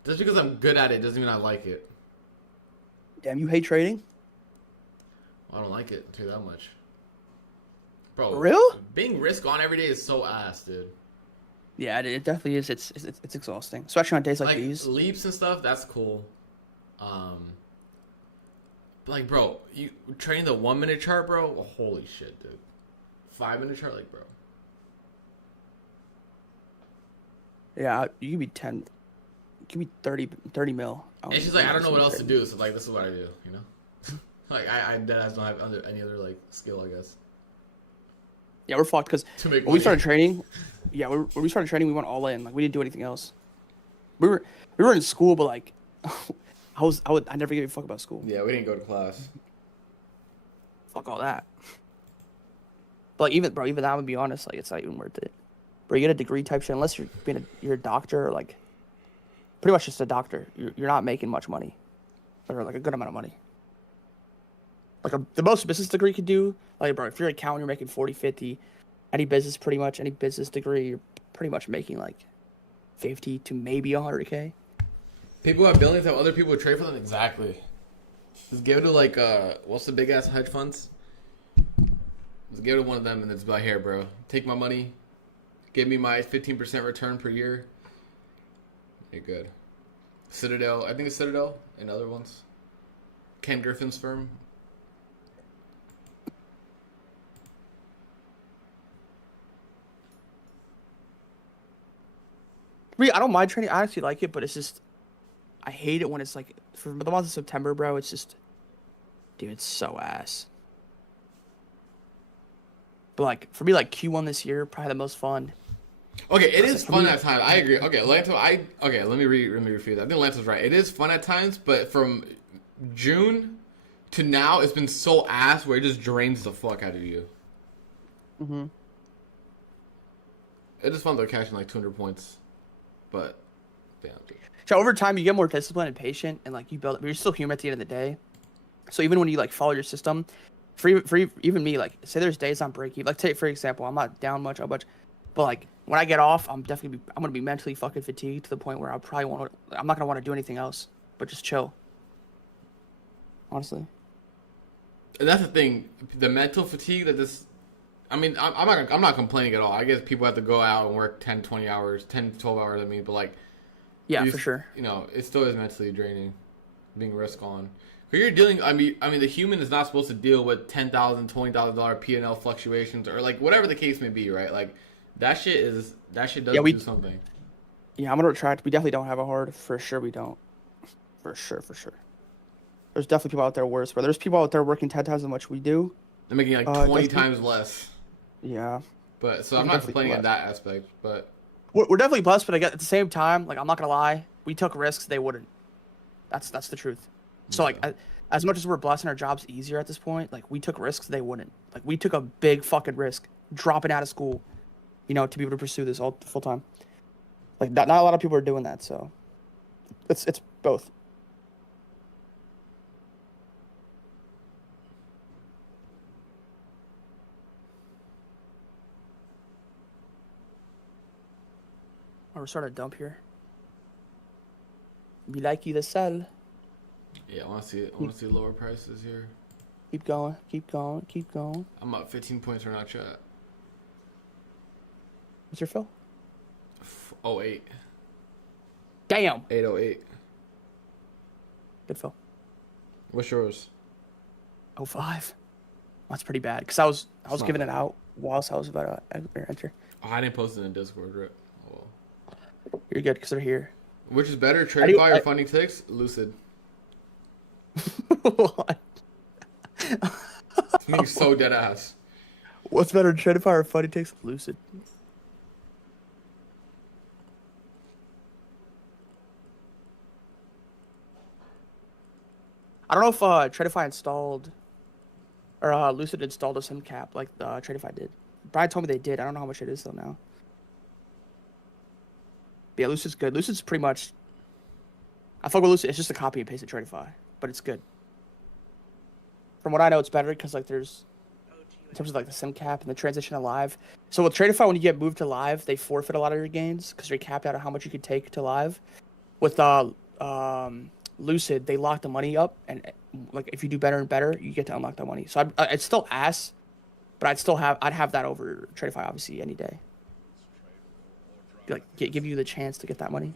Just because I'm good at it doesn't mean I like it. Damn, you hate trading? I don't like it, I'll tell you that much. Bro, For real? Being risk on every day is so ass, dude. Yeah, it definitely is. It's exhausting, especially on days like these. Leaps and stuff, that's cool. But like, bro, you trading the 1 minute chart, bro? Oh, holy shit, dude. 5 minute chart, like, bro. Yeah, you can be 10. Give me 30 mil. It's just like, I don't know what else to do, so like, this is what I do, you know? Like, I deadass don't have any other, like, skill, I guess. Yeah, we're fucked, because when we started trading, when we started trading, we went all in. Like, we didn't do anything else. We were in school, but, like, I never gave a fuck about school. Yeah, we didn't go to class. Fuck all that. But, like, even that, I'm gonna be honest, like, it's not even worth it. Bro, you get a degree type shit, unless you're a doctor, or, like, pretty much just a doctor. You're not making much money. Or, like, a good amount of money. Like, the most business degree could do, like, bro, if you're an accountant, you're making 40, 50. Any business degree, you're pretty much making, like, 50 to maybe 100K. People have billions, have other people trade for them? Exactly. Just give it to, like, what's the big-ass hedge funds? Just give it to one of them, and it's about here, bro. Take my money. Give me my 15% return per year. You're good. Citadel. I think it's Citadel and other ones. Ken Griffin's firm. I don't mind trading. I actually like it, but it's just... I hate it when it's, like... For the month of September, bro, it's just... Dude, it's so ass. But, like, for me, like, Q1 this year, probably the most fun. Okay, it is For fun me, at times. I agree. Okay, Lanto, let me refute that. I think Lanto's right. It is fun at times, but from June to now, it's been so ass where it just drains the fuck out of you. hmm It is fun though, catching like 200 points, but damn. So over time, you get more disciplined and patient, and like you build. But you're still human at the end of the day. So even when you like follow your system, even me, like say there's days I'm breaking. Like take for example, I'm not down much, but like when I get off, I'm gonna be mentally fucking fatigued to the point where I'm not gonna want to do anything else but just chill. Honestly. And that's the thing, the mental fatigue that this. I mean, I'm not complaining at all. I guess people have to go out and work 10, 20 hours, 10, 12 hours. I mean, but like, Yeah, for sure. You know, it still is mentally draining, being risk on. Because you're dealing. I mean, the human is not supposed to deal with $10,000, $20,000 P&L fluctuations or like whatever the case may be, right? Like, that shit does do something. Yeah, I'm gonna retract. We definitely don't have a hard. For sure, we don't. For sure, for sure. There's definitely people out there worse. But there's people out there working 10 times as much we do. They're making like 20 times less. Yeah. But so I'm not complaining in that aspect, but we're definitely blessed. But at the same time, like I'm not gonna lie, we took risks they wouldn't. That's the truth. So like, as much as we're blessed and our job's easier at this point, like we took risks they wouldn't. Like we took a big fucking risk dropping out of school, you know, to be able to pursue this all full time. Like not a lot of people are doing that. So it's both. We're starting to dump here. We like you to sell. yeah, I want to see it. I want to see lower prices here. Keep going. Keep going. Keep going. I'm up 15 points right now, chat. What's your fill? 08. Damn. 808. Good fill. What's yours? 05. That's pretty bad. Cause I was giving bad. it out whilst I was about to enter. Oh, I didn't post it in Discord, right? Oh, well. You're good because they're here. Which is better, Tradify or Funding Ticks? Lucid. What? It's me so dead ass. What's better, Tradify or Funny Takes? Lucid. I don't know if Tradify installed or Lucid installed a SIM cap like Tradify did. Brian told me they did. I don't know how much it is though now. But yeah, Lucid's good. Lucid's pretty much. I fuck with Lucid. It's just a copy and paste of Tradify, but it's good. From what I know, it's better because like there's in terms of like the SIM cap and the transition to live. So with Tradify, when you get moved to live, they forfeit a lot of your gains because they're capped out of how much you could take to live. With Lucid, they lock the money up, and like if you do better and better, you get to unlock the money. So it's still ass, but I'd have that over Tradify obviously any day. Like give you the chance to get that money.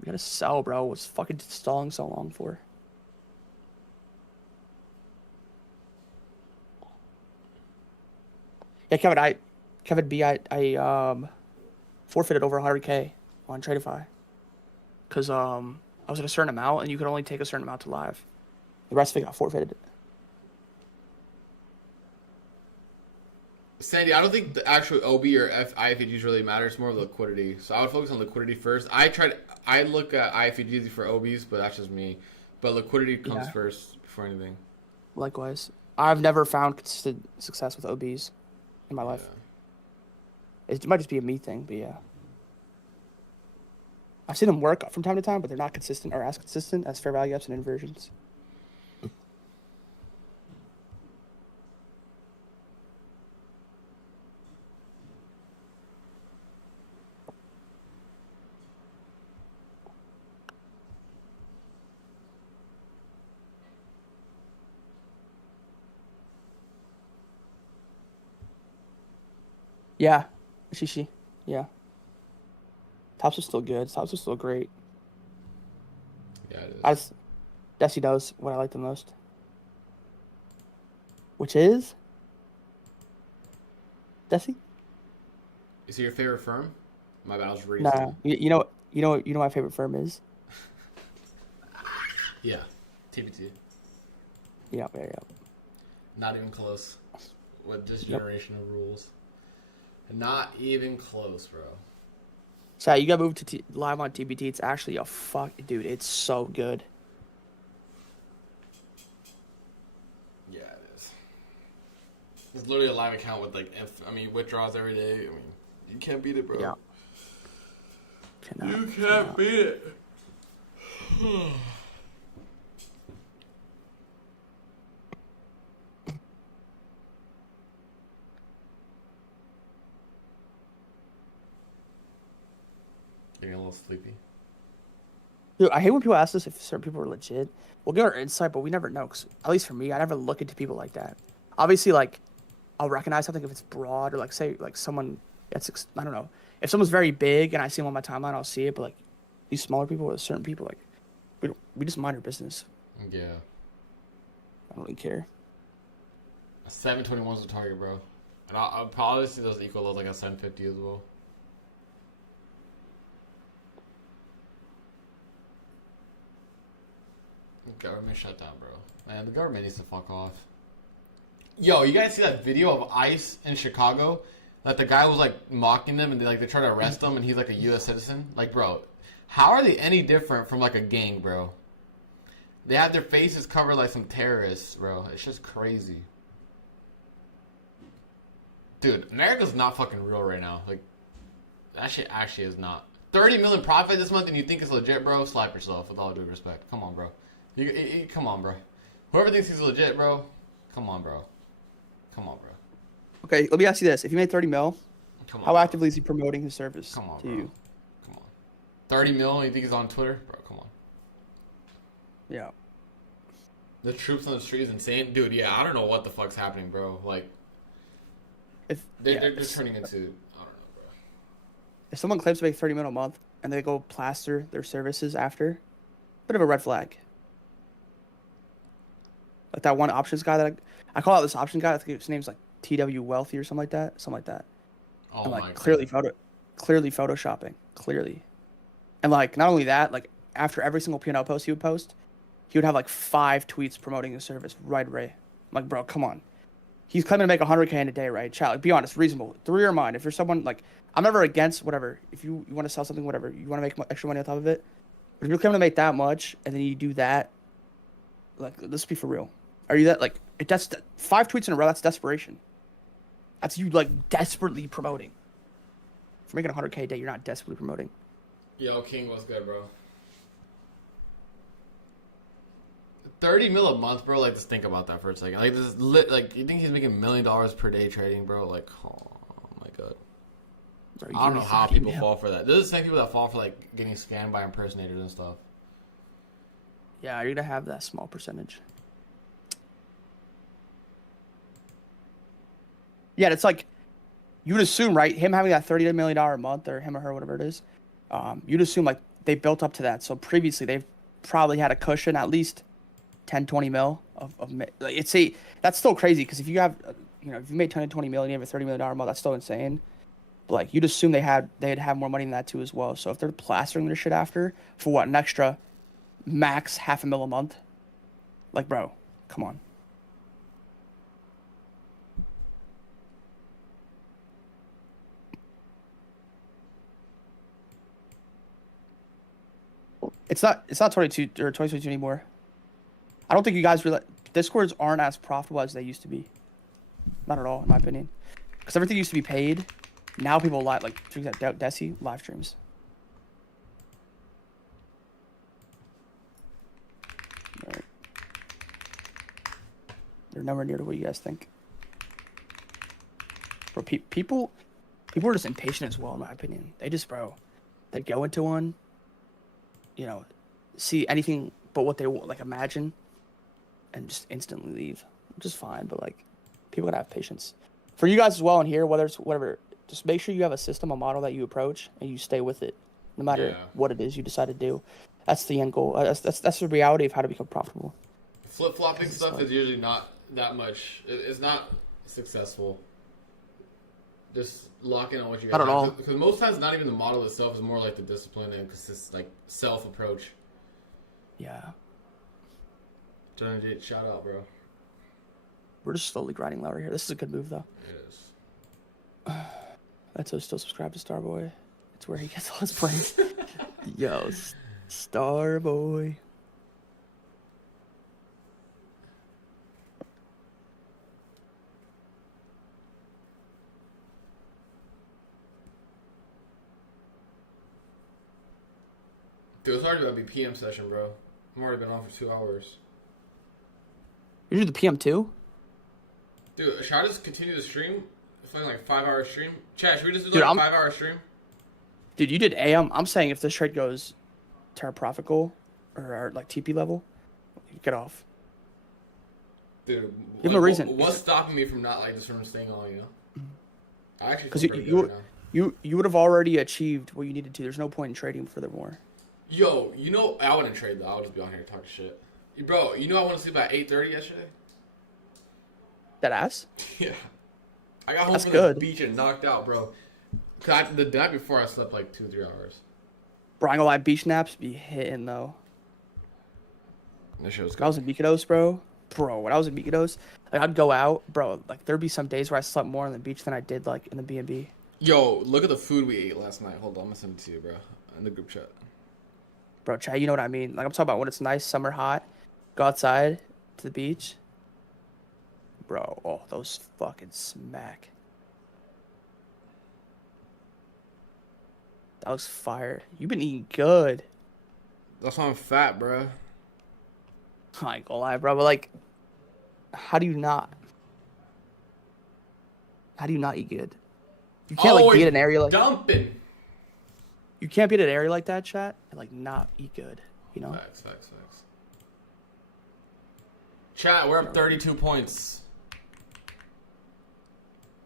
We gotta sell, bro. What's fucking stalling so long for? Yeah, Kevin B, I forfeited over 100K on Tradify. Cause I was at a certain amount and you could only take a certain amount to live. The rest of it got forfeited. Sandy, I don't think the actual OB or IFAGs really matter. It's more of liquidity. So I would focus on liquidity first. I look at IFAGs for OBs, but that's just me. But liquidity comes first before anything. Likewise. I've never found consistent success with OBs in my life. It might just be a me thing, but yeah. I've seen them work from time to time, but they're not consistent or as consistent as fair value ups and inversions. Yeah. Shishi. Yeah. Tops are still good. Tops are still great. Yeah, it is. Desi knows what I like the most. Which is? Desi? Is it your favorite firm? My bad, I was reading. Nah. You know my favorite firm is? Yeah. TBT. Yeah. Not even close with this generation of rules. Not even close, bro. So you gotta move to live on TBT. It's actually a dude. It's so good. Yeah, it is. It's literally a live account with like, withdrawals every day. I mean, you can't beat it, bro. Yeah. You can't beat it. Getting a little sleepy. Dude, I hate when people ask us if certain people are legit. We'll get our insight, but we never know. Cause at least for me, I never look into people like that. Obviously, like, I'll recognize something if it's broad or like say like someone. I don't know. If someone's very big and I see them on my timeline, I'll see it. But like these smaller people or certain people, like we just mind our business. Yeah. I don't really care. 721 is the target, bro. And I'll probably see those equal lows like a 750 as well. Government shutdown, bro. Man, the government needs to fuck off. Yo, you guys see that video of ICE in Chicago? That the guy was like mocking them and they try to arrest him and he's like a U.S. citizen? Like, bro, how are they any different from like a gang, bro? They have their faces covered like some terrorists, bro. It's just crazy. Dude, America's not fucking real right now. Like, that shit actually is not. 30 million profit this month and you think it's legit, bro? Slap yourself with all due respect. Come on, bro. Come on, bro. Whoever thinks he's legit, bro, come on, bro. Come on, bro. Okay, let me ask you this: if you made 30 mil, how actively is he promoting his service to bro. You? Come on. 30 mil and you think he's on Twitter, bro? Come on. Yeah. The troops on the street is insane, dude. Yeah, I don't know what the fuck's happening, bro. Like, they're just turning into, I don't know, bro. If someone claims to make 30 mil a month and they go plaster their services after, bit of a red flag. Like that one options guy that I call out this option guy. I think his name's like TW Wealthy or something like that. Oh, and my like God. clearly photoshopping, clearly. And like not only that, like after every single P&L post he would have like 5 tweets promoting his service right away. I'm like, bro, come on. He's claiming to make 100K in a day, right? Chat, like, be honest, reasonable. Through your mind, if you're someone like, I'm never against whatever. If you want to sell something, whatever, you want to make extra money on top of it. But if you're claiming to make that much and then you do that, like, let's be for real. Are you that like? That's 5 tweets in a row. That's desperation. That's you like desperately promoting. For making 100K a day, you're not desperately promoting. Yo, King, what's good, bro? 30 mil a month, bro. Like, just think about that for a second. Like, this like you think he's making $1 million per day trading, bro? Like, oh my God. Bro, I don't know how people fall for that. There's the same people that fall for like getting scammed by impersonators and stuff. Yeah, you're gonna have that small percentage. Yeah, it's like you would assume, right? Him having that $30 million a month, or him or her, whatever it is, you'd assume like they built up to that. So previously, they've probably had a cushion at least 10, 20 mil of like, that's still crazy because if you have, if you made 10 to 20 million, you have a $30 million a month, that's still insane. But like you'd assume they'd have more money than that too as well. So if they're plastering their shit after for what, an extra max $500,000 a month, like bro, come on. It's not 22 or 2022 anymore. I don't think you guys realize Discords aren't as profitable as they used to be. Not at all, in my opinion. Because everything used to be paid. Now people like Desi live streams. All right. They're nowhere near to what you guys think. Bro, people are just impatient as well, in my opinion. They go into one, see anything but what they like imagine, and just instantly leave, which is fine. But like, people gotta have patience. For you guys as well in here, whether it's whatever, just make sure you have a system, a model that you approach, and you stay with it, no matter what it is you decide to do. That's the end goal. That's the reality of how to become profitable. Flip-flopping stuff is usually not that much. It's not successful. Just lock in on what you got. Not at all. Because most times, not even the model itself is more like the discipline and like self-approach. Yeah. Shout out, bro. We're just slowly grinding lower here. This is a good move, though. It is. That's still subscribe to Starboy. It's where he gets all his plays. Yo, Starboy. Dude, it's already about to be PM session, bro. I'm already been on for 2 hours. You do the PM too? Dude, should I just continue the stream? It's like 5-hour stream. Chat, should we just do Dude, like a 5-hour stream? Dude, you did AM. I'm saying if this trade goes to our profit goal or like TP level, get off. Dude, Give him a reason. What's stopping me from not like just from staying on, you know? I actually Because feel pretty good right now. you would have already achieved what you needed to. There's no point in trading furthermore. Yo, you know, I wouldn't trade though. I would just be on here talking shit. Bro, you know I went to sleep at 8:30 yesterday? That ass? Yeah. I got home That's from good. the beach and knocked out, bro. Cause the night before I slept like 2-3 hours. Bro, I ain't gonna lie, beach naps be hitting though. That shit was When I was in Mykonos, bro. When I was in Mykonos, like I'd go out, bro. Like there'd be some days where I slept more on the beach than I did like in the B&B. Yo, look at the food we ate last night. Hold on, I'm gonna send it to you, bro. In the group chat. Bro, Chad, you know what I mean. Like I'm talking about when it's nice, summer hot, go outside to the beach. Bro, oh, those fucking smack. That was fire. You've been eating good. That's why I'm fat, bro. I ain't gonna lie, bro, but like, how do you not? How do you not eat good? You can't like be in an area like dumping. You can't be in an area like that, chat, and like not eat good. You know? Facts. Chat, we're up 32 points.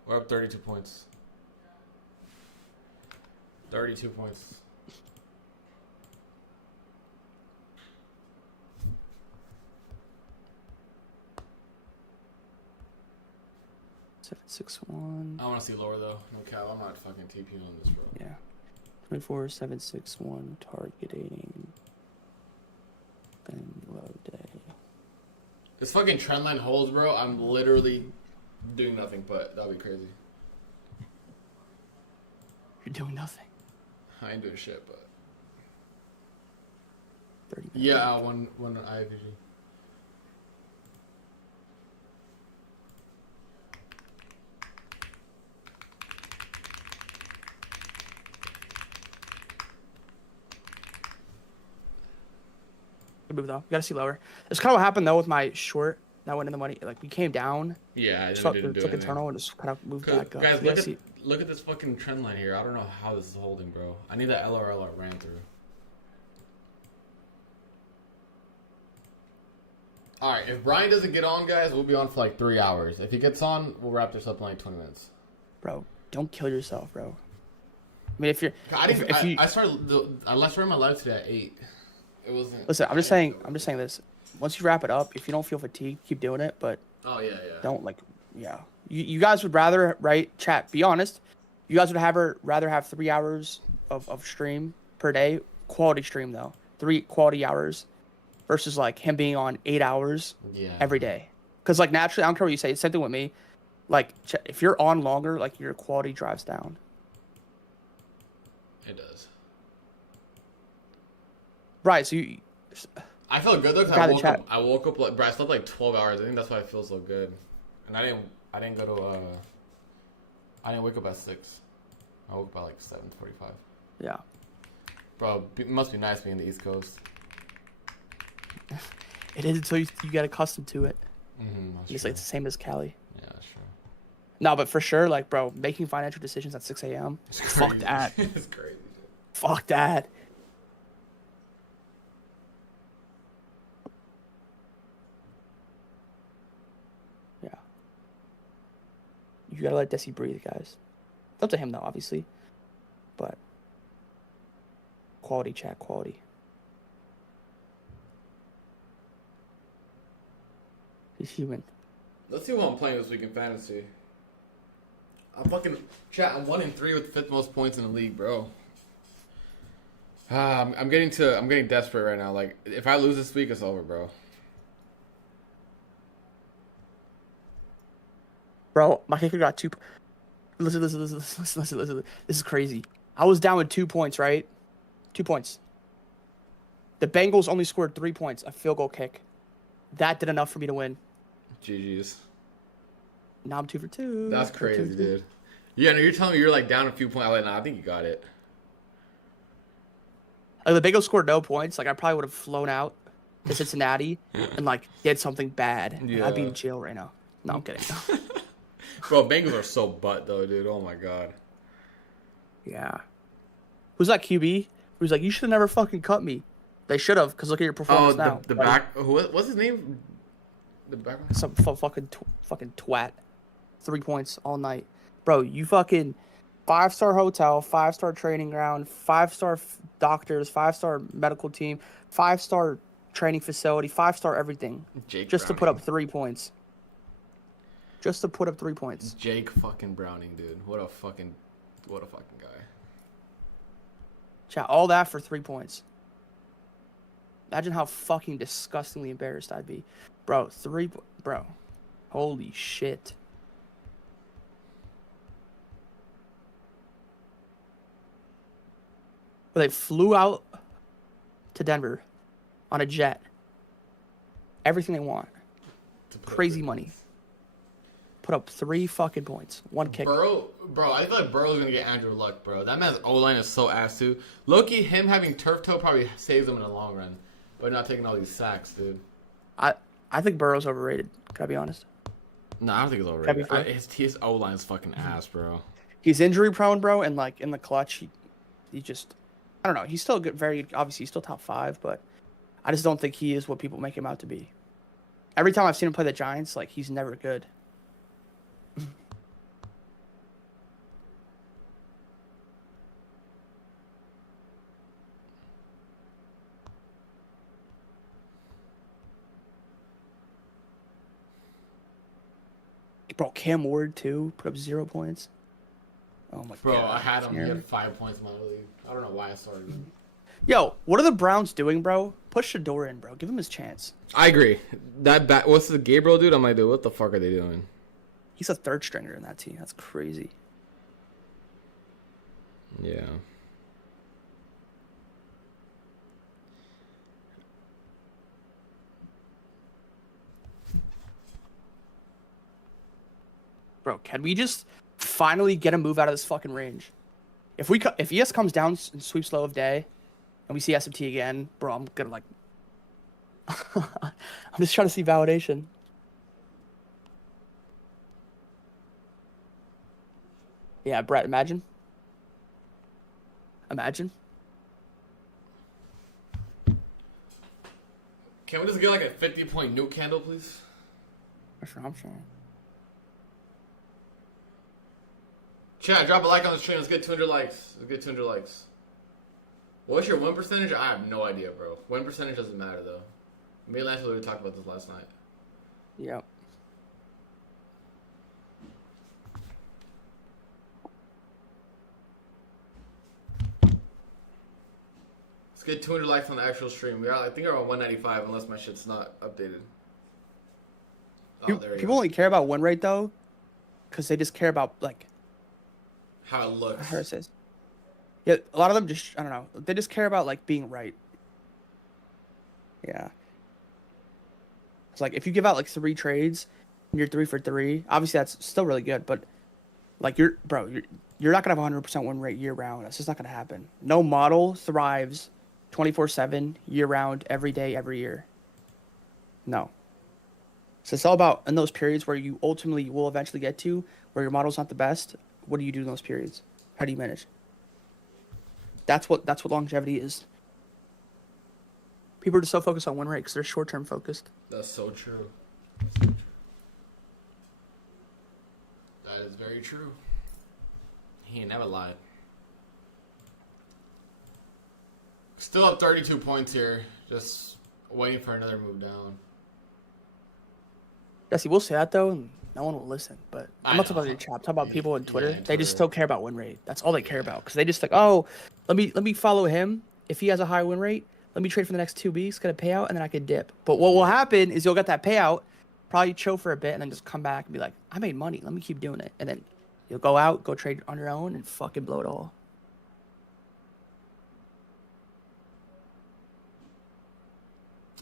We're up 32 points. 32 points. Seven, 6, 1. I want to see lower though. No cap, I'm not fucking TP on this, bro. Yeah. 24, 7, 6, 1. Targeting. Then low day. This fucking trend line holds, bro. I'm literally doing nothing, but that'll be crazy. You're doing nothing. I ain't doing shit, but 30 yeah, one IVG. Good move though. You gotta see lower. That's kind of what happened though with my short that went in the money. Like we came down. Yeah, I Took didn't do internal and just kind of moved back up. Guys, So look at this fucking trend line here. I don't know how this is holding, bro. I need that LRL I ran through. Alright, if Brian doesn't get on, guys, we'll be on for like 3 hours. If he gets on, we'll wrap this up in like 20 minutes. Bro, don't kill yourself, bro. I mean, if you're, I started my live today at 8. It wasn't. Listen, I'm just saying this. Once you wrap it up, if you don't feel fatigued, keep doing it. But oh yeah. Don't like, yeah. You guys would rather, right? Chat. Be honest. You guys would rather have 3 hours of stream per day, quality stream though. 3 quality hours, versus like him being on 8 hours every day. Because like naturally, I don't care what you say. It's the same thing with me. Like if you're on longer, like your quality drives down. It does. Right. So you. I feel good though because I woke up like, bro, I slept like 12 hours. I think that's why it feels so good. And I didn't go to I didn't wake up at 6. I woke up at like 7:45. Yeah. Bro, it must be nice being in the East Coast. It is until you get accustomed to it. It's like it's the same as Cali. Yeah, that's true. No, but for sure, like, bro, making financial decisions at 6 a.m. Fuck that. It's crazy. Fuck that. Yeah. You gotta let Desi breathe, guys. It's up to him, though, obviously. But quality, chat, quality. He's human. Let's see what I'm playing this week in fantasy. I'm 1-3 with the 5th most points in the league, bro. I'm getting desperate right now. Like, if I lose this week, it's over, bro. Bro, my kicker got 2. Listen. This is crazy. I was down with 2 points, right? 2 points. The Bengals only scored 3 points, a field goal kick. That did enough for me to win. GG's. Now I'm 2 for 2. That's crazy, dude. Yeah, no, you're telling me you're like down a few points. I'm like, nah, I think you got it. Like, the Bengals scored no points. Like, I probably would have flown out to Cincinnati and like did something bad. Yeah. I'd be in jail right now. No, I'm kidding. Bro, Bengals are so butt though, dude. Oh my god. Yeah. Who's that QB? Who's like, you should have never fucking cut me. They should have, because look at your performance now. The back. What's his name? The back. Some fucking twat. 3 points all night, bro. You fucking 5-star hotel, 5-star training ground, 5-star doctors, 5-star medical team, 5-star training facility, 5-star everything. Jake just Browning. to put up 3 points. Just to put up 3 points. Jake fucking Browning, dude. What a fucking guy. Chat, all that for 3 points. Imagine how fucking disgustingly embarrassed I'd be. Bro, bro. Holy shit. But they flew out to Denver on a jet. Everything they want. Crazy money. Put up 3 fucking points. 1 kick. Bro, I feel like Burrow's gonna get Andrew Luck, bro. That man's O-line is so ass too. Loki, him having turf toe probably saves him in the long run, but not taking all these sacks, dude. I think Burrow's overrated. Can I be honest? No, I don't think he's overrated. His O-line is fucking ass, bro. He's injury prone, bro, and like in the clutch, he just, I don't know. He's still good. Obviously, he's still top 5, but I just don't think he is what people make him out to be. Every time I've seen him play the Giants, like, he's never good. Bro, Cam Ward too put up 0 points. Oh my god. Bro, I had him. He had 5 points in my league. I don't know why I started him. Yo, what are the Browns doing, bro? Push Shador in, bro. Give him his chance. I agree. What's the Gabriel dude? I'm like, dude, what the fuck are they doing? He's a 3rd stringer in that team. That's crazy. Yeah. Bro, can we just finally get a move out of this fucking range? If ES comes down and sweeps low of day, and we see SFT again, bro, I'm gonna like, I'm just trying to see validation. Yeah, Brett, imagine. Imagine. Can we just get like a 50-point nuke candle, please? I'm sure. Chat, drop a like on the stream. Let's get 200 likes. What's your win percentage? I have no idea, bro. Win percentage doesn't matter, though. Me and Lance literally talked about this last night. Yep. Let's get 200 likes on the actual stream. I think we're on 195 unless my shit's not updated. Oh, there you People go. only care about win rate, though, because they just care about, like, How it looks. how it says. Yeah, a lot of them just, I don't know, they just care about, like, being right. Yeah. It's like, if you give out, like, 3 trades, and you're 3 for 3, obviously that's still really good, but, like, you're not going to have a 100% win rate year-round. That's just not going to happen. No model thrives 24/7, year-round, every day, every year. No. So it's all about, in those periods where you ultimately will eventually get to, where your model's not the best, what do you do in those periods? How do you manage? That's what longevity is. People are just so focused on win rate because they're short-term focused. That's so true. That is very true. He ain't never lied. Still up 32 points here. Just waiting for another move down. Jesse, we'll say that though, and no one will listen. But I'm not talking about your chat. I'm talking about people on Twitter. Yeah, they just still care about win rate. That's all they care about because they just like, oh, let me follow him. If he has a high win rate, let me trade for the next 2 weeks, get a payout, and then I can dip. But what will happen is you'll get that payout, probably chill for a bit and then just come back and be like, I made money. Let me keep doing it. And then you'll go out, go trade on your own, and fucking blow it all.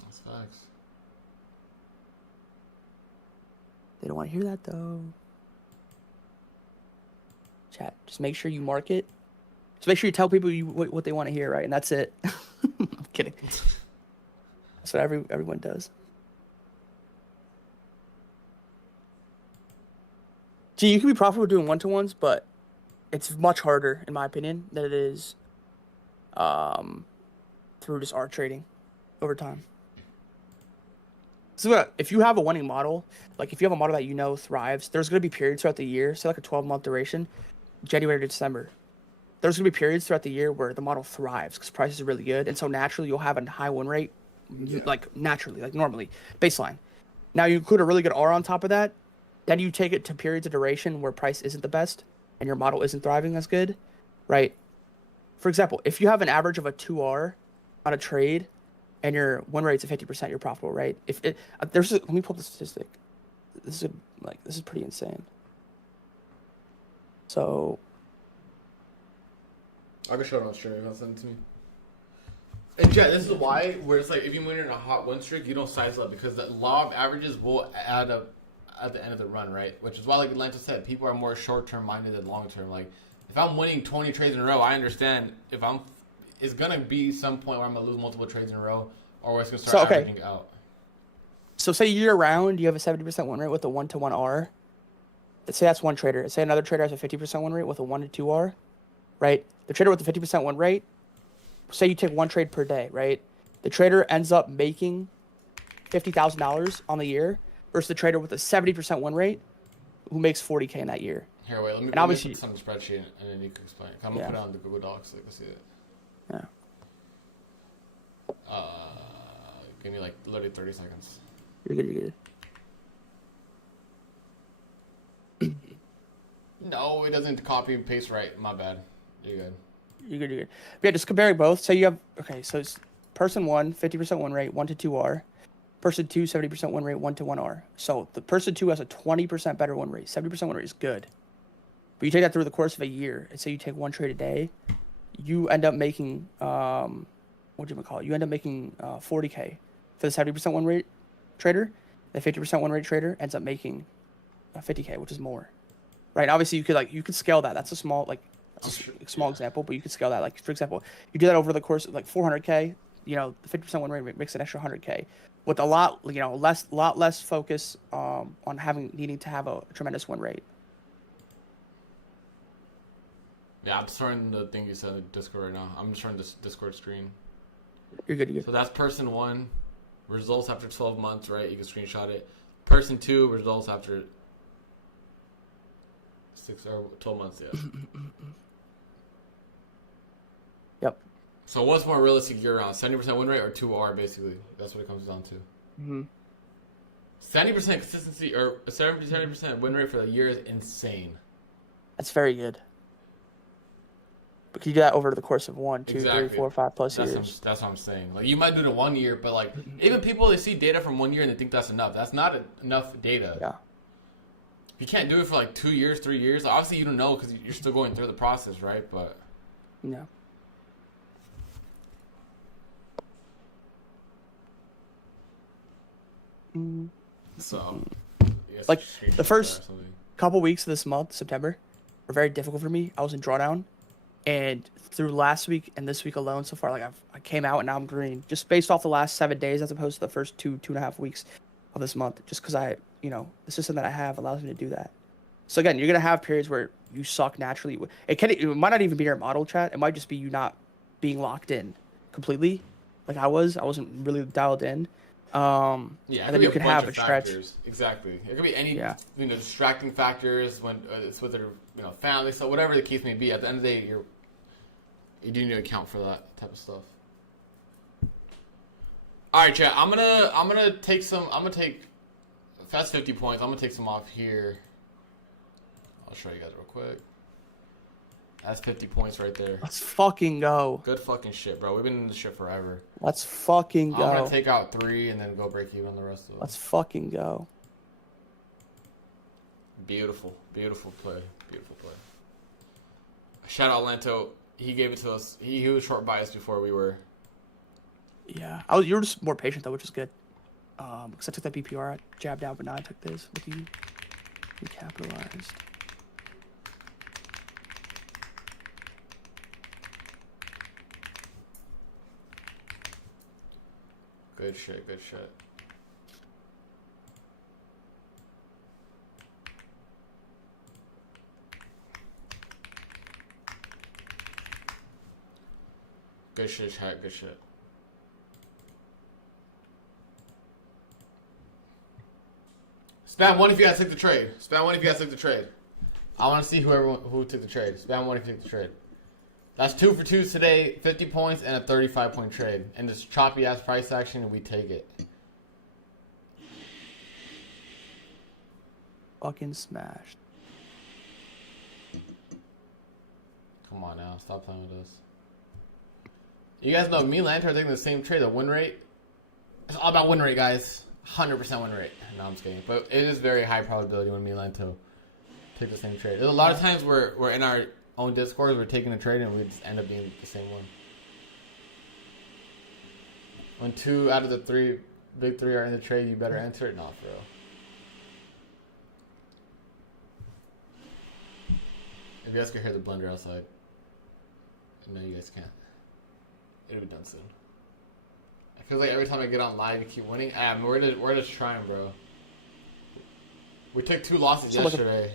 That's facts. They don't want to hear that though. Chat. Just make sure you market. Just make sure you tell people what they want to hear, right? And that's it. I'm kidding. That's what everyone does. Gee, you can be profitable doing one-to-ones, but it's much harder, in my opinion, than it is through just art trading over time. So if you have a winning model, like if you have a model that you know thrives, there's going to be periods throughout the year, say like a 12-month duration, January to December. There's going to be periods throughout the year where the model thrives because prices are really good. And so naturally, you'll have a high win rate, like naturally, like normally, baseline. Now you include a really good R on top of that. Then you take it to periods of duration where price isn't the best and your model isn't thriving as good, right? For example, if you have an average of a 2R on a trade and your win rate's at 50%, you're profitable, right? If it, let me pull up the statistic. This is pretty insane. So I can show it on stream. You'll send it to me. And Jet, this is why where it's like if you win in a hot win streak, you don't size up because the law of averages will add up at the end of the run, right? Which is why, like Lento said, people are more short-term minded than long-term. Like, if I'm winning 20 trades in a row, I understand it's gonna be some point where I'm gonna lose multiple trades in a row, or it's gonna start averaging out. So say year-round, you have a 70% win rate with a 1-to-1 R. Let's say that's one trader. Let's say another trader has a 50% win rate with a 1-to-2 R, right? The trader with the 50% win rate, say you take one trade per day, right? The trader ends up making $50,000 on the year versus the trader with a 70% win rate who makes $40K in that year. Here, wait, let me put this on the spreadsheet and then you can explain it. I'm going to put it on the Google Docs so you can see it. Yeah. Give me like literally 30 seconds. You're good. No, it doesn't copy and paste right. My bad. You're good. You're good. But yeah, just comparing both. So you have, so it's person 1, 50% win rate, 1-to-2 R. Person 2, 70% win rate, 1-to-1 R. So the person 2 has a 20% better win rate. 70% win rate is good. But you take that through the course of a year, and say you take one trade a day, you end up making, what do you call it? You end up making $40K for the 70% win rate trader. The 50% win rate trader ends up making $50K, which is more. Right? Obviously, you could scale that. That's a small, small example, but you could scale that. Like, for example, you do that over the course of like 400K, the 50% win rate makes an extra 100K. With a lot less focus on needing to have a tremendous win rate. Yeah, I'm starting the thing you said in Discord right now. I'm just starting this Discord screen. You're good. So that's person 1, results after 12 months, right? You can screenshot it. Person 2, results after 6 or 12 months, yeah. Yep. So what's more realistic year-round? 70% win rate or 2R, basically? That's what it comes down to. Mm-hmm. 70% consistency or 70% win rate for the year is insane. That's very good. But can you do that over the course of 1, 2, 3, 4, 5 plus years? That's what I'm saying. Like, you might do it in 1 year, but like even people, they see data from 1 year and they think that's enough. That's not enough data. Yeah. You can't do it for like 2 years, 3 years. Obviously, you don't know because you're still going through the process, right? But yeah. So, like the first couple weeks of this month, September, were very difficult for me. I was in drawdown, and through last week and this week alone so far, like I came out and now I'm green, just based off the last 7 days as opposed to the first 2.5 weeks of this month. Just because the system that I have allows me to do that. So again, you're gonna have periods where you suck naturally. It might not even be your model chat. It might just be you not being locked in completely, like I wasn't really dialed in. And then you can have a stretch. Exactly. It could be any distracting factors when it's with their family, so whatever the case may be. At the end of the day, you do need to account for that type of stuff. All right, chat. I'm gonna take if that's 50 points. I'm gonna take some off here. I'll show you guys real quick. That's 50 points right there. Let's fucking go. Good fucking shit, bro. We've been in this shit forever. Let's fucking go. I'm gonna take out 3 and then go break even on the rest of them. Let's fucking go. Beautiful, beautiful play, beautiful play. Shout out Lanto. He gave it to us. He was short biased before we were. Yeah, you were just more patient though, which is good. Because I took that BPR jab down, but now I took this with you. We capitalized. Good shit, good shit. Good shit, chat, good shit. Spam 1 if you guys took the trade. Spam 1 if you guys took the trade. I want to see who took the trade. Spam 1 if you took the trade. That's 2 for 2 today, 50 points and a 35-point trade. And this choppy ass price action, and we take it. Fucking smashed. Come on now, stop playing with us. You guys know me and Lantern are taking the same trade. The win rate. It's all about win rate, guys. 100% win rate. No, I'm just kidding. But it is very high probability when me and Lanto take the same trade. There's a lot of times we're in our own Discord, we're taking a trade, and we just end up being the same one. When 2 out of the 3 big 3 are in the trade, you better enter it. Not for real. If you guys can hear the blender outside. No, you guys can't. It'll be done soon. I feel like every time I get on live, you keep winning. We're just trying, bro. We took 2 losses yesterday,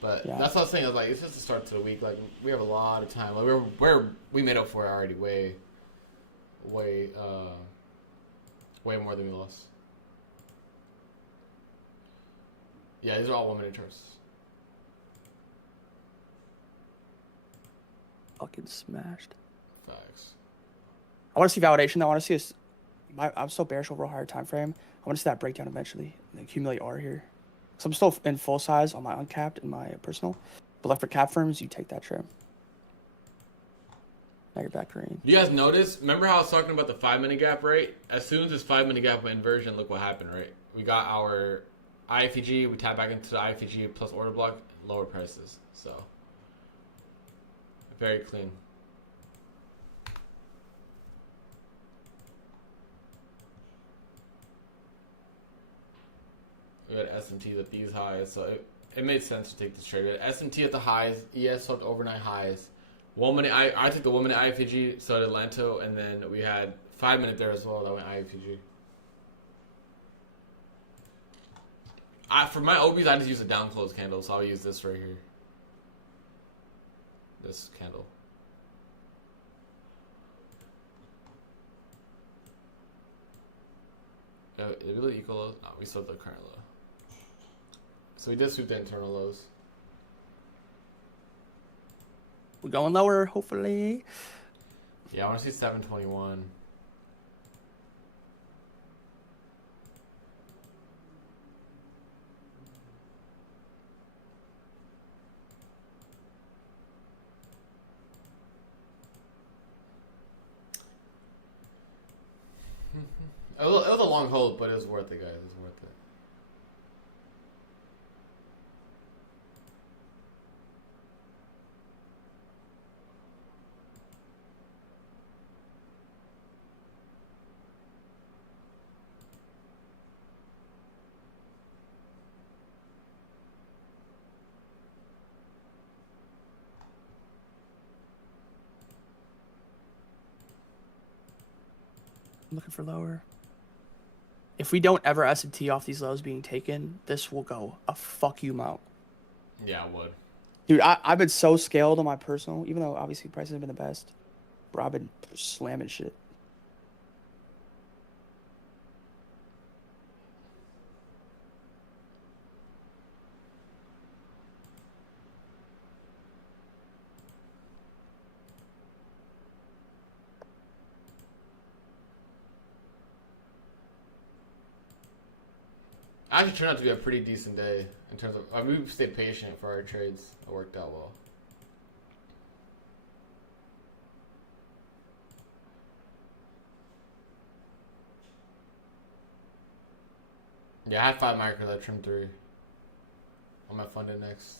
but yeah. That's what I was saying. I was like, it's just the start to the week. Like, we have a lot of time. Like, we made up for it already. Way more than we lost. Yeah, these are all 1-minute charts. Fucking smashed. Facts. I want to see validation though. I want to see I'm so bearish over a higher time frame. I want to see that breakdown eventually and accumulate R here. So I'm still in full size on my uncapped and my personal. But like for cap firms, you take that trade. Now you're back green. You guys notice? Remember how I was talking about the 5-minute gap, right? As soon as this 5-minute gap went inversion, look what happened, right? We got our IFEG, we tap back into the IFEG plus order block, lower prices. So very clean. We had S&T at these highs, so it made sense to take this trade. We had S&T at the highs, ES hooked overnight highs. 1-minute, I took the 1-minute IFEG, so did Lanto, and then we had 5-minute there as well that went IFEG. For my OBs, I just use a down close candle, so I'll use this right here. This candle. Did we equal lows? No, we sold the current low. So we did sweep the internal lows. We're going lower, hopefully. Yeah, I want to see 721. It was a long hold, but it was worth it, guys. It was worth it. I'm looking for lower. If we don't ever S&T off these lows being taken, this will go a fuck you amount. Yeah, it would. Dude, I've been so scaled on my personal, even though obviously prices have been the best. Bro, I've been slamming shit. Actually turned out to be a pretty decent day in terms of. I mean, we stayed patient for our trades. It worked out well. Yeah, I had 5 micros. I trimmed 3. on my fund index.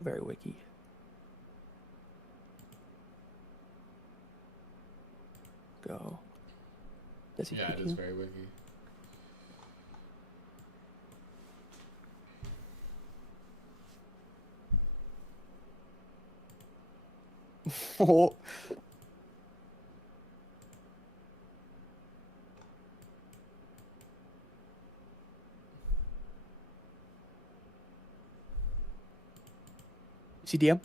Very wiki. Go. Yeah, it is very wiki. Oh. CDM?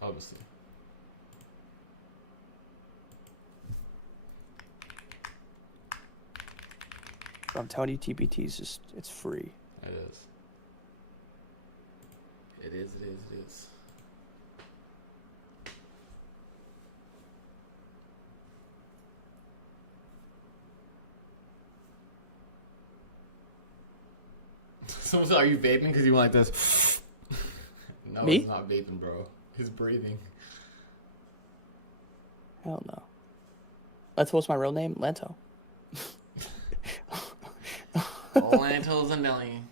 Obviously. I'm telling you, TBT is just, it's free. It is. It is, it is, it is. Someone said, are you vaping because you went like this? No, Me? he's not vaping, bro. He's breathing. Hell no. Lento, what's my real name? Lento. Lantos and Nelly.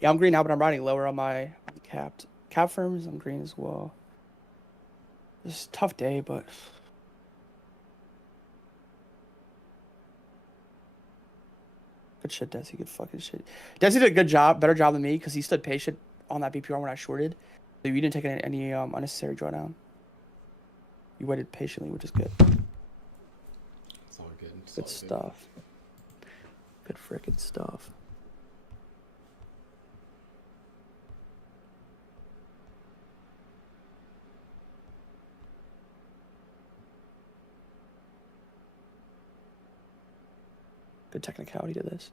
Yeah, I'm green now, but I'm riding lower on my capped. Cap firms, I'm green as well. It's a tough day, but good shit, Desi. Good fucking shit. Desi did a good job, better job than me, because he stood patient on that BPR when I shorted. So you didn't take any unnecessary drawdown. You waited patiently, which is good. It's all good. It's Good all stuff. Good freaking stuff. Good technicality to this.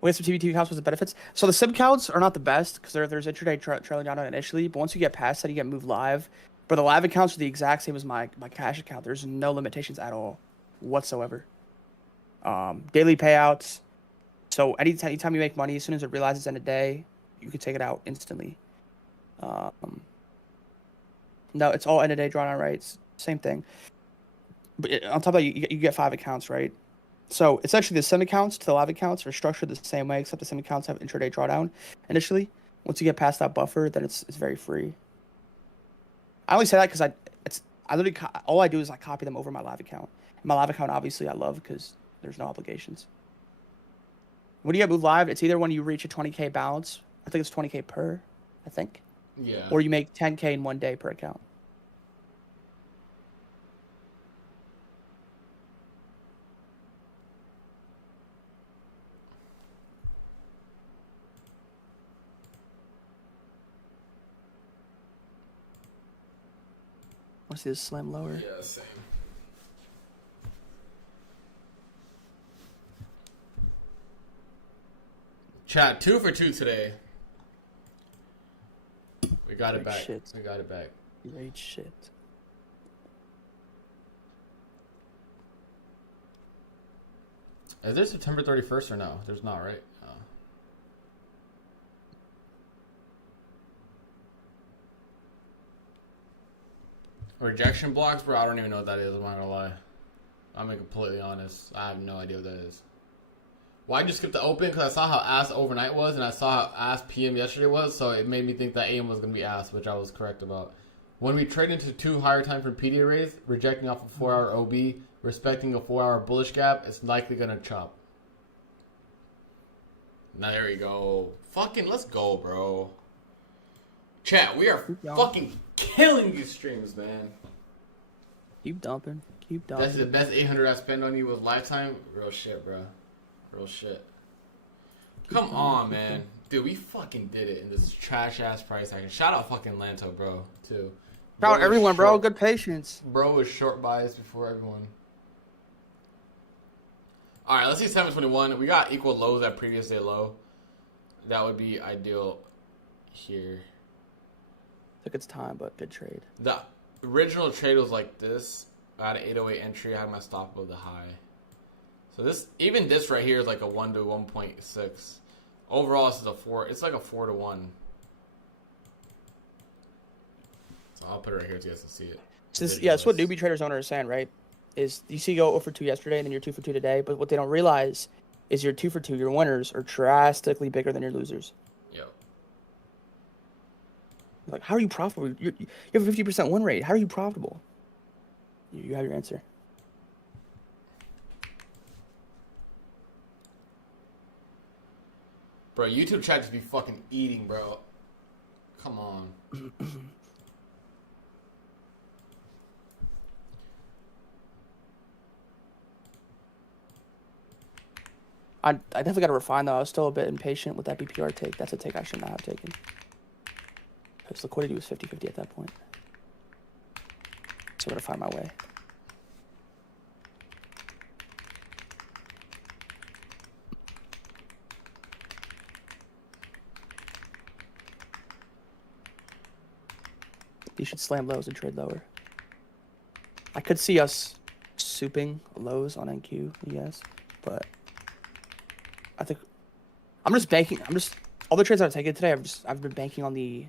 We have some TBT counts with the benefits. So the sim counts are not the best because there's intraday trailing down initially, but once you get past that, you get moved live. But the live accounts are the exact same as my cash account. There's no limitations at all whatsoever. Daily payouts. So anytime you make money, as soon as it realizes end of day, you can take it out instantly. No, it's all end of day drawn on rights. Same thing. But on top of that, you get 5 accounts, right? So essentially, the sim accounts to the live accounts are structured the same way, except the sim accounts have intraday drawdown initially. Once you get past that buffer, then it's very free. I only say that because I literally all I do is I copy them over my live account. And my live account, obviously, I love because there's no obligations. When you get moved live, it's either when you reach a 20K balance. I think it's 20K per, I think. Yeah. Or you make 10K in 1 day per account. Want to see this slam lower? Yeah, same. Chat 2 for 2 today. We got it back. Shit. We got it back. Great shit. Is there September 31st or no? There's not, right? Oh. Rejection blocks, bro. I don't even know what that is. I'm not gonna lie. I'm being completely honest. I have no idea what that is. Why did you skip the open? Because I saw how ass overnight was, and I saw how ass PM yesterday was, so it made me think that AM was gonna be ass, which I was correct about. When we trade into 2 higher time from PD arrays, rejecting off a 4-hour OB, respecting a 4-hour bullish gap, it's likely gonna chop. Now there we go. Fucking let's go, bro. Chat, we are fucking killing these streams, man. Keep dumping. Keep dumping. That's the best 800 I spent on you was lifetime. Real shit, bro. Real shit. Come on, man. Dude, we fucking did it in this trash ass price action. Shout out fucking Lanto, bro, too. Shout out everyone, bro. Good patience. Bro was short biased before everyone. All right, let's see 721. We got equal lows at previous day low. That would be ideal here. Took its time, but good trade. The original trade was like this. I had an 808 entry. I had my stop above the high. So this, even this right here is like a 1 to 1.6. Overall, this is a 4. It's like a 4 to 1. So I'll put it right here so you guys can see it. So this, yeah, that's what newbie traders don't understand, right? Is you see go 0 for 2 yesterday, and then you're 2 for 2 today. But what they don't realize is your 2 for 2, your winners are drastically bigger than your losers. Yep. Like, how are you profitable? You have a 50% win rate. How are you profitable? You have your answer. Bro, YouTube chat just be fucking eating, bro. Come on. I definitely got to refine, though. I was still a bit impatient with that BPR take. That's a take I should not have taken. Because liquidity was 50-50 at that point. So I got to find my way. You should slam lows and trade lower. I could see us souping lows on NQ, yes, but I think I'm just banking. All the trades I've taken today. I've been banking on the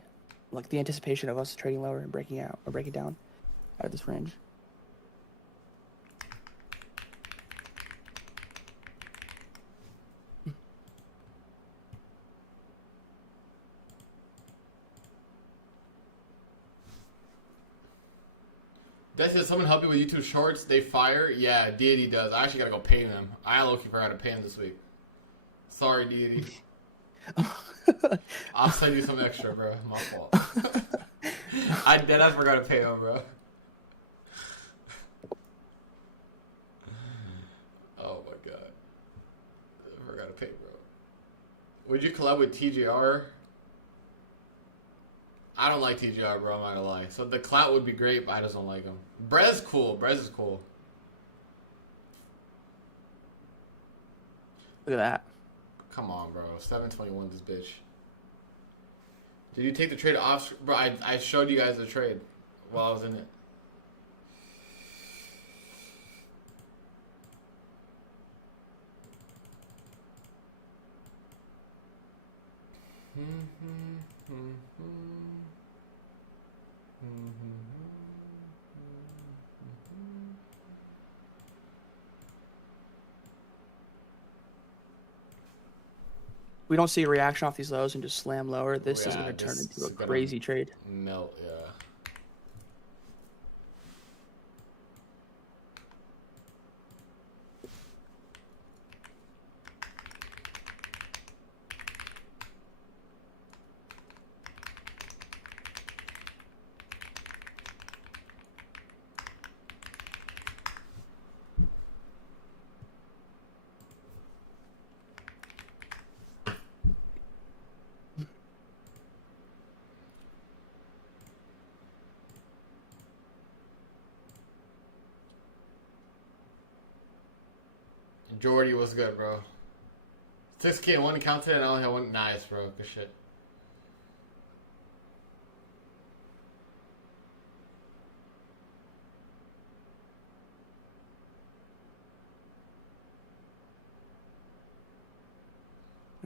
anticipation of us trading lower and breaking out or breaking down out of this range. Did someone help you with YouTube Shorts? They fire? Yeah, Deity does. I actually gotta go pay them. I low-key forgot to pay them this week. Sorry, Deity. I'll send you some extra, bro. My fault. I deadass forgot to pay them, bro. Oh my god. I forgot to pay, bro. Would you collab with TJR? I don't like TGR, bro. I'm not gonna lie. So the clout would be great, but I just don't like him. Brez cool. Brez is cool. Look at that. Come on, bro. 721 this bitch. Did you take the trade off? Bro, I showed you guys the trade while I was in it. We don't see a reaction off these lows and just slam lower. This is going to turn into a crazy trade. Melt, yeah. Jordy was good, bro. 6K in one account today and I only had one. Nice, bro. Good shit.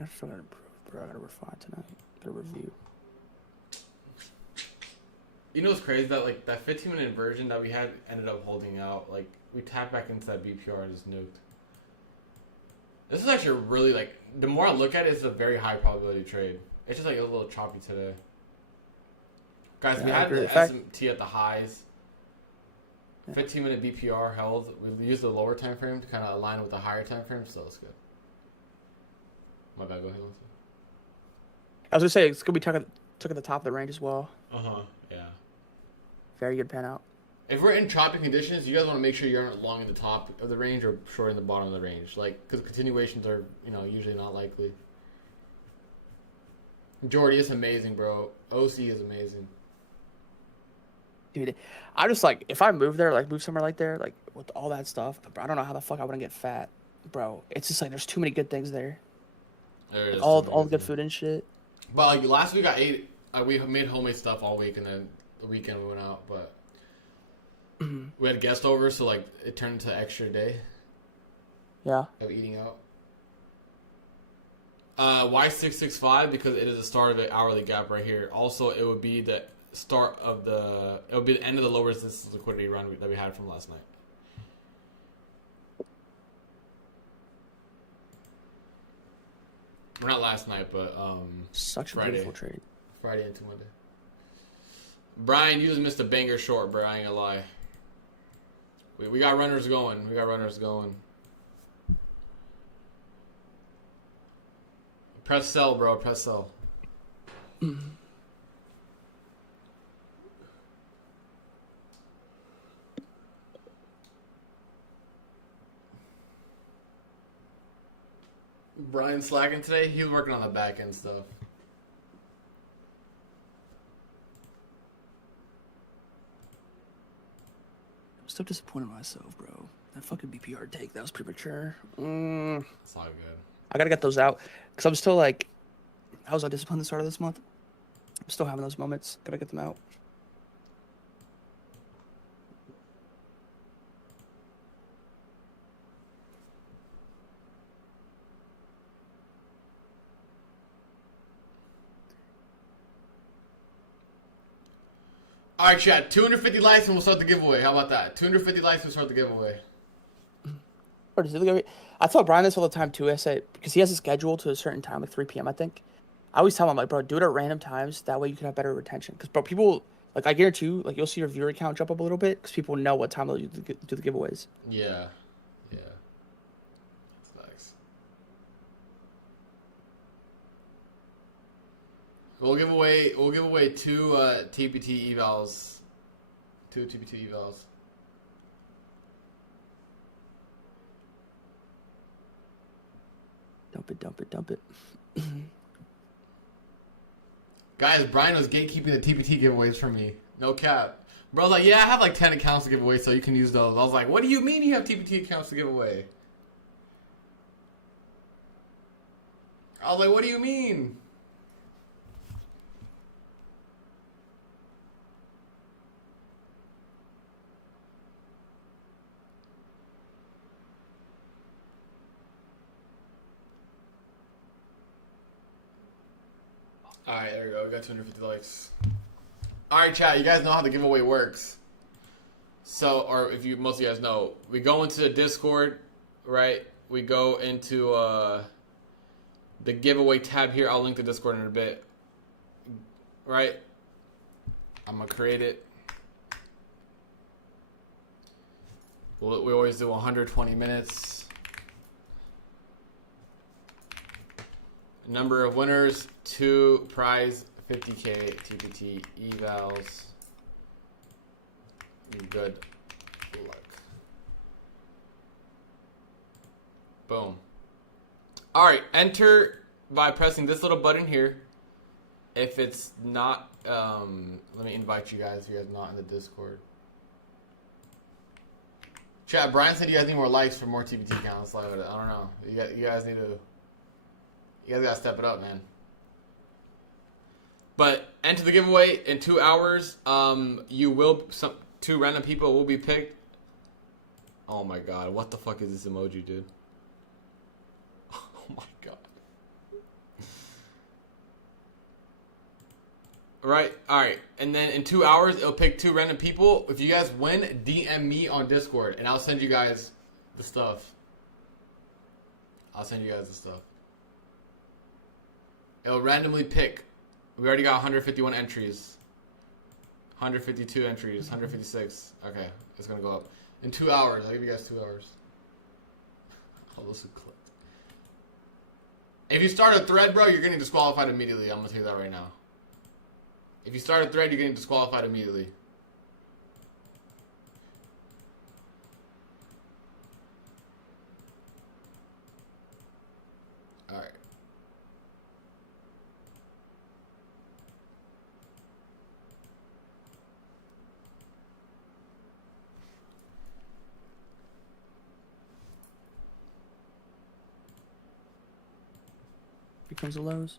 I still gotta improve, bro. I gotta refine tonight. Gotta review. You know what's crazy? That like that 15-minute inversion that we had ended up holding out. Like we tapped back into that BPR and just nuked. This is actually really like the more I look at it, it's a very high probability trade. It's just like a little choppy today. Guys, we had the SMT at the highs. 15-minute BPR held. We used the lower time frame to kind of align with the higher time frame, so it's good. My bad. Go ahead. I was gonna say it's gonna be took at the top of the range as well. Yeah. Very good pan out. If we're in choppy conditions, you guys want to make sure you're not long in the top of the range or short in the bottom of the range, like because continuations are usually not likely. Jordy is amazing, bro. OC is amazing. Dude, I just like if I move there, like move somewhere like there, like with all that stuff, I don't know how the fuck I wouldn't get fat bro, it's just like there's too many good things there. There Like is all too the many good things. food and shit. But like last week I ate. We made homemade stuff all week, and then the weekend we went out. But we had guests over, so like it turned into an extra day Yeah. of eating out. Why 665? Because it is the start of an hourly gap right here. Also, it would be the start of the. It would be the end of the lower resistance liquidity run that we had from last night. Or not last night, but Such a Friday. beautiful trade. Friday into Monday. Brian, you just missed a banger short, bro. I ain't gonna lie. We got runners going. We got runners going. Press sell, bro. Press sell. Brian slacking today. He was working on the back end stuff. I'm still disappointed in myself, bro. That fucking BPR take, that was premature. It's all good. I gotta get those out. Because I'm still like, how was I disciplined at the start of this month? I'm still having those moments. Gotta get them out. All right, chat. 250 likes and we'll start the giveaway. How about that? 250 likes and we'll start the giveaway. Or does it look like, I tell Brian this all the time too. I say, because he has a schedule to a certain time, like 3 p.m. I think. I always tell him, I'm like, bro, do it at random times. That way you can have better retention. Because, bro, people, like, I guarantee you, like, you'll see your viewer count jump up a little bit because people know what time they'll do the giveaways. Yeah. Yeah. Thanks. We'll give away 2 TPT evals. 2 TPT evals. Dump it. Guys, Brian was gatekeeping the TPT giveaways for me. No cap. Bro's like, yeah, I have like 10 accounts to give away, so you can use those. I was like, what do you mean you have TPT accounts to give away? I was like, what do you mean? Alright, there we go. We got 250 likes. Alright, chat. You guys know how the giveaway works. So, or if you, most of you guys know, we go into the Discord, right? We go into the giveaway tab here. I'll link the Discord in a bit. Right? I'm going to create it. We always do 120 minutes. Number of winners, 2 prize, 50K TPT evals. Good luck. Boom. All right, enter by pressing this little button here. If it's not, let me invite you guys if you guys are not in the Discord. Chat, Brian said you guys need more likes for more TPT counts. Like, I don't know. You guys need to. You guys gotta step it up, man. But enter the giveaway in 2 hours. You will 2 random people will be picked. Oh my god, what the fuck is this emoji, dude? Oh my god. Right, alright. And then in 2 hours, it'll pick 2 random people. If you guys win, DM me on Discord, and I'll send you guys the stuff. It'll randomly pick. We already got 151 entries. 152 entries. 156. Okay, it's gonna go up. In 2 hours. I'll give you guys 2 hours. All those who clicked. If you start a thread, bro, you're getting disqualified immediately. I'm gonna tell you that right now. If you start a thread, you're getting disqualified immediately. Alright. Here comes the lows.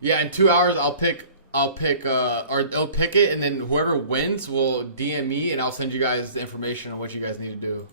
Yeah, in 2 hours I'll pick or they'll pick it, and then whoever wins will DM me, and I'll send you guys the information on what you guys need to do.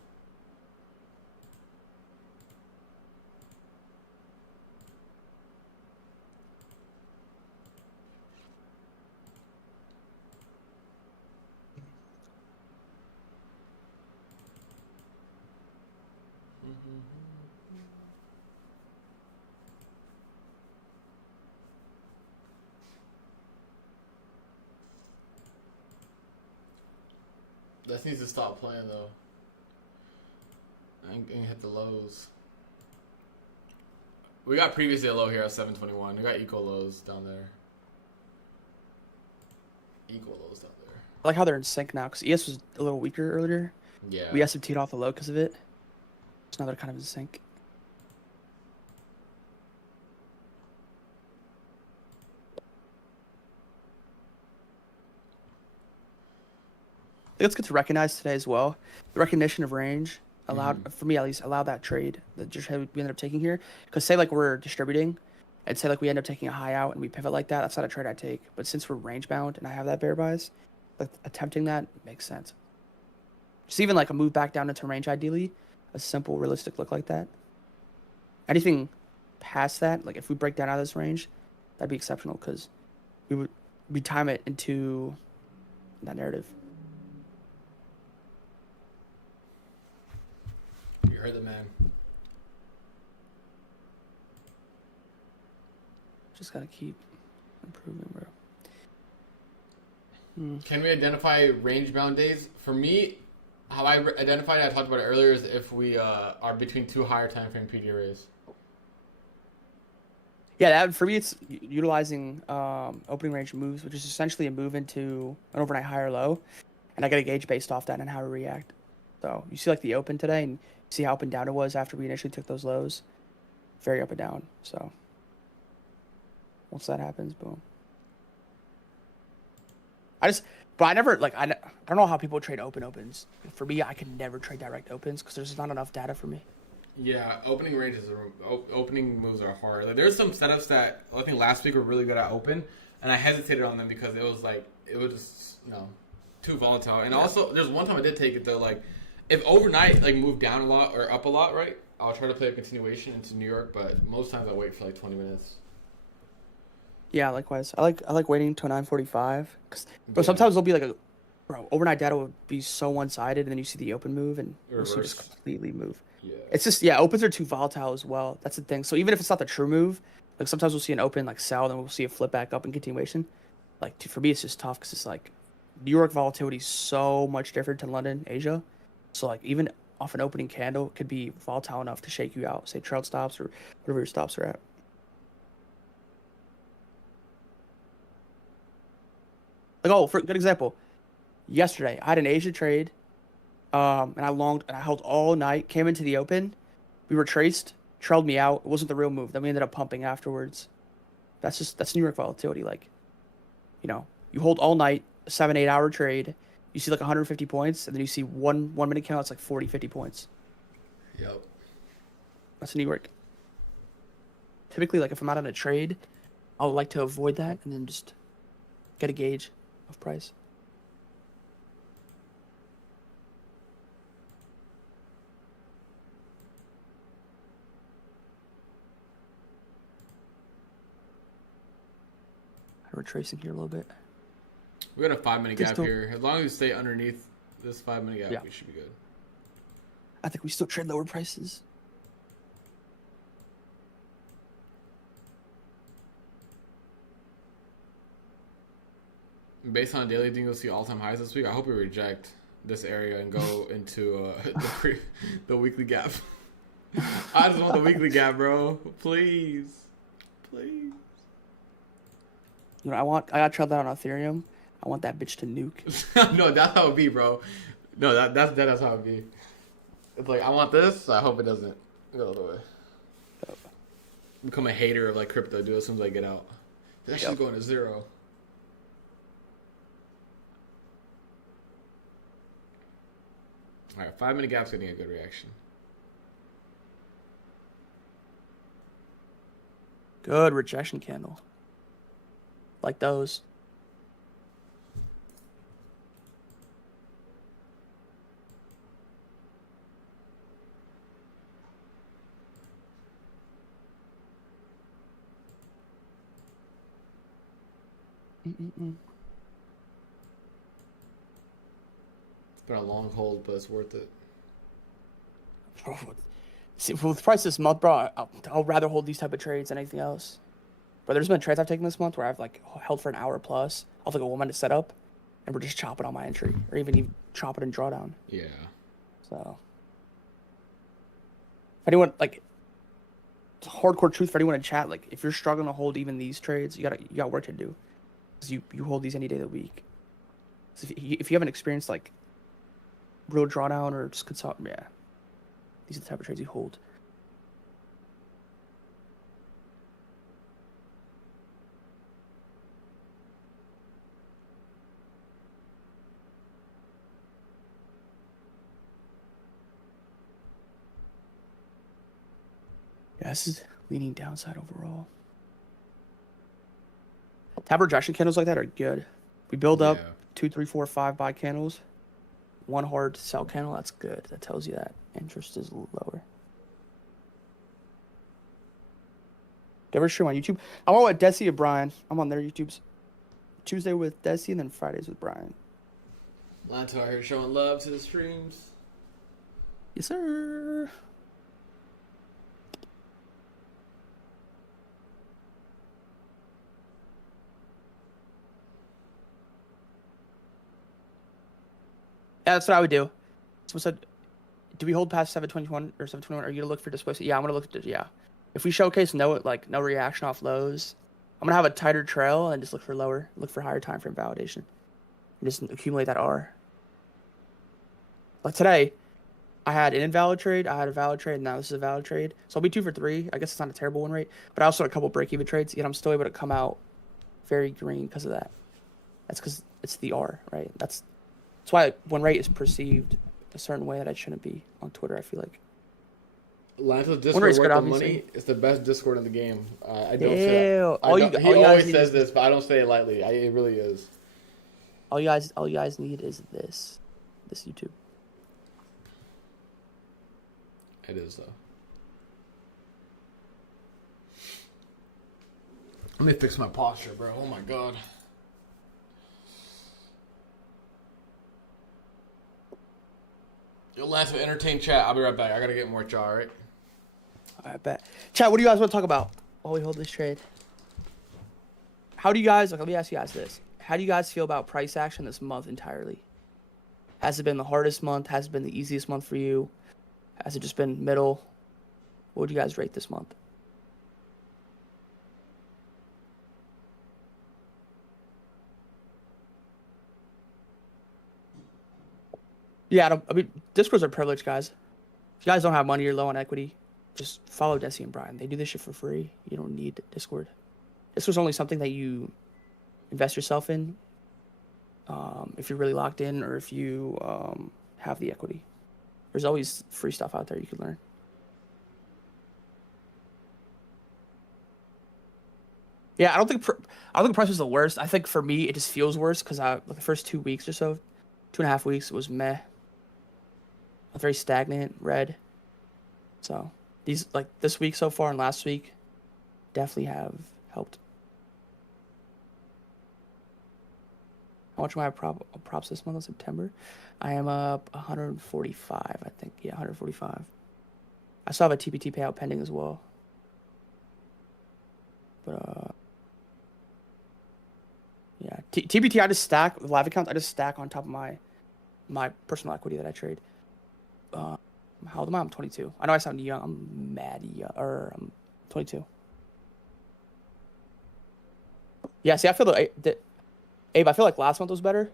This needs to stop playing though. And hit the lows. We got previously a low here at 721. We got equal lows down there. Equal lows down there. I like how they're in sync now because ES was a little weaker earlier. Yeah. We SMT'd off the low because of it. So now they're kind of in sync. I think it's good to recognize today as well. The recognition of range allowed, for me at least, allowed that trade that just we ended up taking here. Because say like we're distributing, and say like we end up taking a high out and we pivot like that, that's not a trade I take. But since we're range bound and I have that bear bias, like attempting that makes sense. Just even like a move back down into range ideally, a simple realistic look like that. Anything past that, like if we break down out of this range, that'd be exceptional because we time it into that narrative. You heard the man. Just gotta keep improving, bro. Can we identify range bound days? For me, how I identified it, I talked about it earlier, is if we are between two higher time frame PD arrays. Yeah, that, for me, it's utilizing opening range moves, which is essentially a move into an overnight high or low, and I get a gauge based off that and how to react. So you see like the open today, and you see how up and down it was after we initially took those lows. Very up and down. So once that happens, boom. But I never, like, I don't know how people trade open opens. For me, I can never trade direct opens because there's not enough data for me. Yeah, opening ranges opening moves are hard. Like, there's some setups that I think last week were really good at open, and I hesitated on them because it was just too volatile. And also, there's one time I did take it though. Like, if overnight like moved down a lot or up a lot, right? I'll try to play a continuation into New York, but most times I wait for like 20 minutes. Yeah, likewise. I like waiting until 9:45 but sometimes there'll be like overnight data will be so one-sided, and then you see the open move and you'll see just completely move. Yeah. It's just opens are too volatile as well. That's the thing. So even if it's not the true move, like sometimes we'll see an open like sell, then we'll see a flip back up in continuation. Like for me, it's just tough because it's like New York volatility is so much different to London, Asia. So like even off an opening candle, it could be volatile enough to shake you out. Say trailed stops or whatever your stops are at. Like, for a good example, yesterday I had an Asia trade, and I longed and I held all night. Came into the open, we retraced, trailed me out. It wasn't the real move. Then we ended up pumping afterwards. That's New York volatility. Like, you hold all night, a 7-8 hour trade. You see like 150 points, and then you see one minute count. It's like 40-50 points. Yep. That's New York. Typically, like if I'm out on a trade, I would like to avoid that and then just get a gauge of price. Retracing here a little bit. We got a 5-minute gap here. As long as we stay underneath this 5-minute gap, we should be good. I think we still trade lower prices. Based on daily, think you'll see all-time highs this week. I hope we reject this area and go into the weekly gap. I just want the weekly gap, bro. Please. I got trailed out on Ethereum. I want that bitch to nuke. No, that's how it be, bro. No, that's how it be. It's like I want this. I hope it doesn't go the way. Yep. Become a hater of like crypto, dude. As soon as I get out, that shit's going to zero. All right, 5-minute gap's getting a good reaction. Good rejection candle. Like those. It's been a long hold, but it's worth it. See, with the price this month, bro, I'll rather hold these type of trades than anything else. But there's been trades I've taken this month where I've like held for an hour plus. I'll take a 1 minute setup, and we're just chopping on my entry, or even chop it in drawdown. Yeah. So, if anyone like, it's hardcore truth for anyone in chat. Like, if you're struggling to hold even these trades, you got work to do. Cause you hold these any day of the week. So if you haven't experienced like real drawdown or just consult, yeah, these are the type of trades you hold. Yeah, this is leaning downside overall. Tab rejection candles like that are good. We build up 2, 3, 4, 5 buy candles. One hard sell candle, that's good. That tells you that interest is lower. Do you ever stream on YouTube? I'm on with Desi and Brian. I'm on their YouTubes. Tuesday with Desi and then Fridays with Brian. Lanto out here showing love to the streams. Yes, sir. Yeah, that's what I would do. Someone said, do we hold past 721 or 721? Are you going to look for displacement? Yeah, I'm going to look at yeah. If we showcase no reaction off lows, I'm going to have a tighter trail and just look for higher time frame validation. And just accumulate that R. Like today, I had an invalid trade, I had a valid trade, and now this is a valid trade. So I'll be 2 for 3. I guess it's not a terrible win rate, but I also had a couple break-even trades, yet I'm still able to come out very green because of that. That's because it's the R, right? That's why win rate is perceived a certain way that I shouldn't be on Twitter, I feel like. Lanto's Discord worth the money. It's the best Discord in the game. I don't say that. He always says this, but I don't say it lightly. It really is. All you guys need is this YouTube. It is though. Let me fix my posture, bro. Oh my god. Yo, Lance, entertain chat. I'll be right back. I gotta get more chat, alright? I bet. Chat, what do you guys want to talk about while we hold this trade? How do you guys, let me ask you guys this. How do you guys feel about price action this month entirely? Has it been the hardest month? Has it been the easiest month for you? Has it just been middle? What would you guys rate this month? Yeah, Discords are privileged, guys. If you guys don't have money, you're low on equity, just follow Desi and Brian. They do this shit for free. You don't need Discord. Discord's only something that you invest yourself in if you're really locked in or if you have the equity. There's always free stuff out there you can learn. Yeah, I don't think the price was the worst. I think for me, it just feels worse because the first 2 weeks or so, 2.5 weeks, it was meh. Very stagnant, red. So these this week so far and last week definitely have helped. How much am I props this month in September? I am up 145, I think. Yeah, 145. I still have a TPT payout pending as well. But yeah, TPT I just stack with live accounts. I just stack on top of my personal equity that I trade. How old am I? I'm 22. I know I sound young. I'm mad young. Or I'm 22. Yeah, see, I feel Abe, I feel like last month was better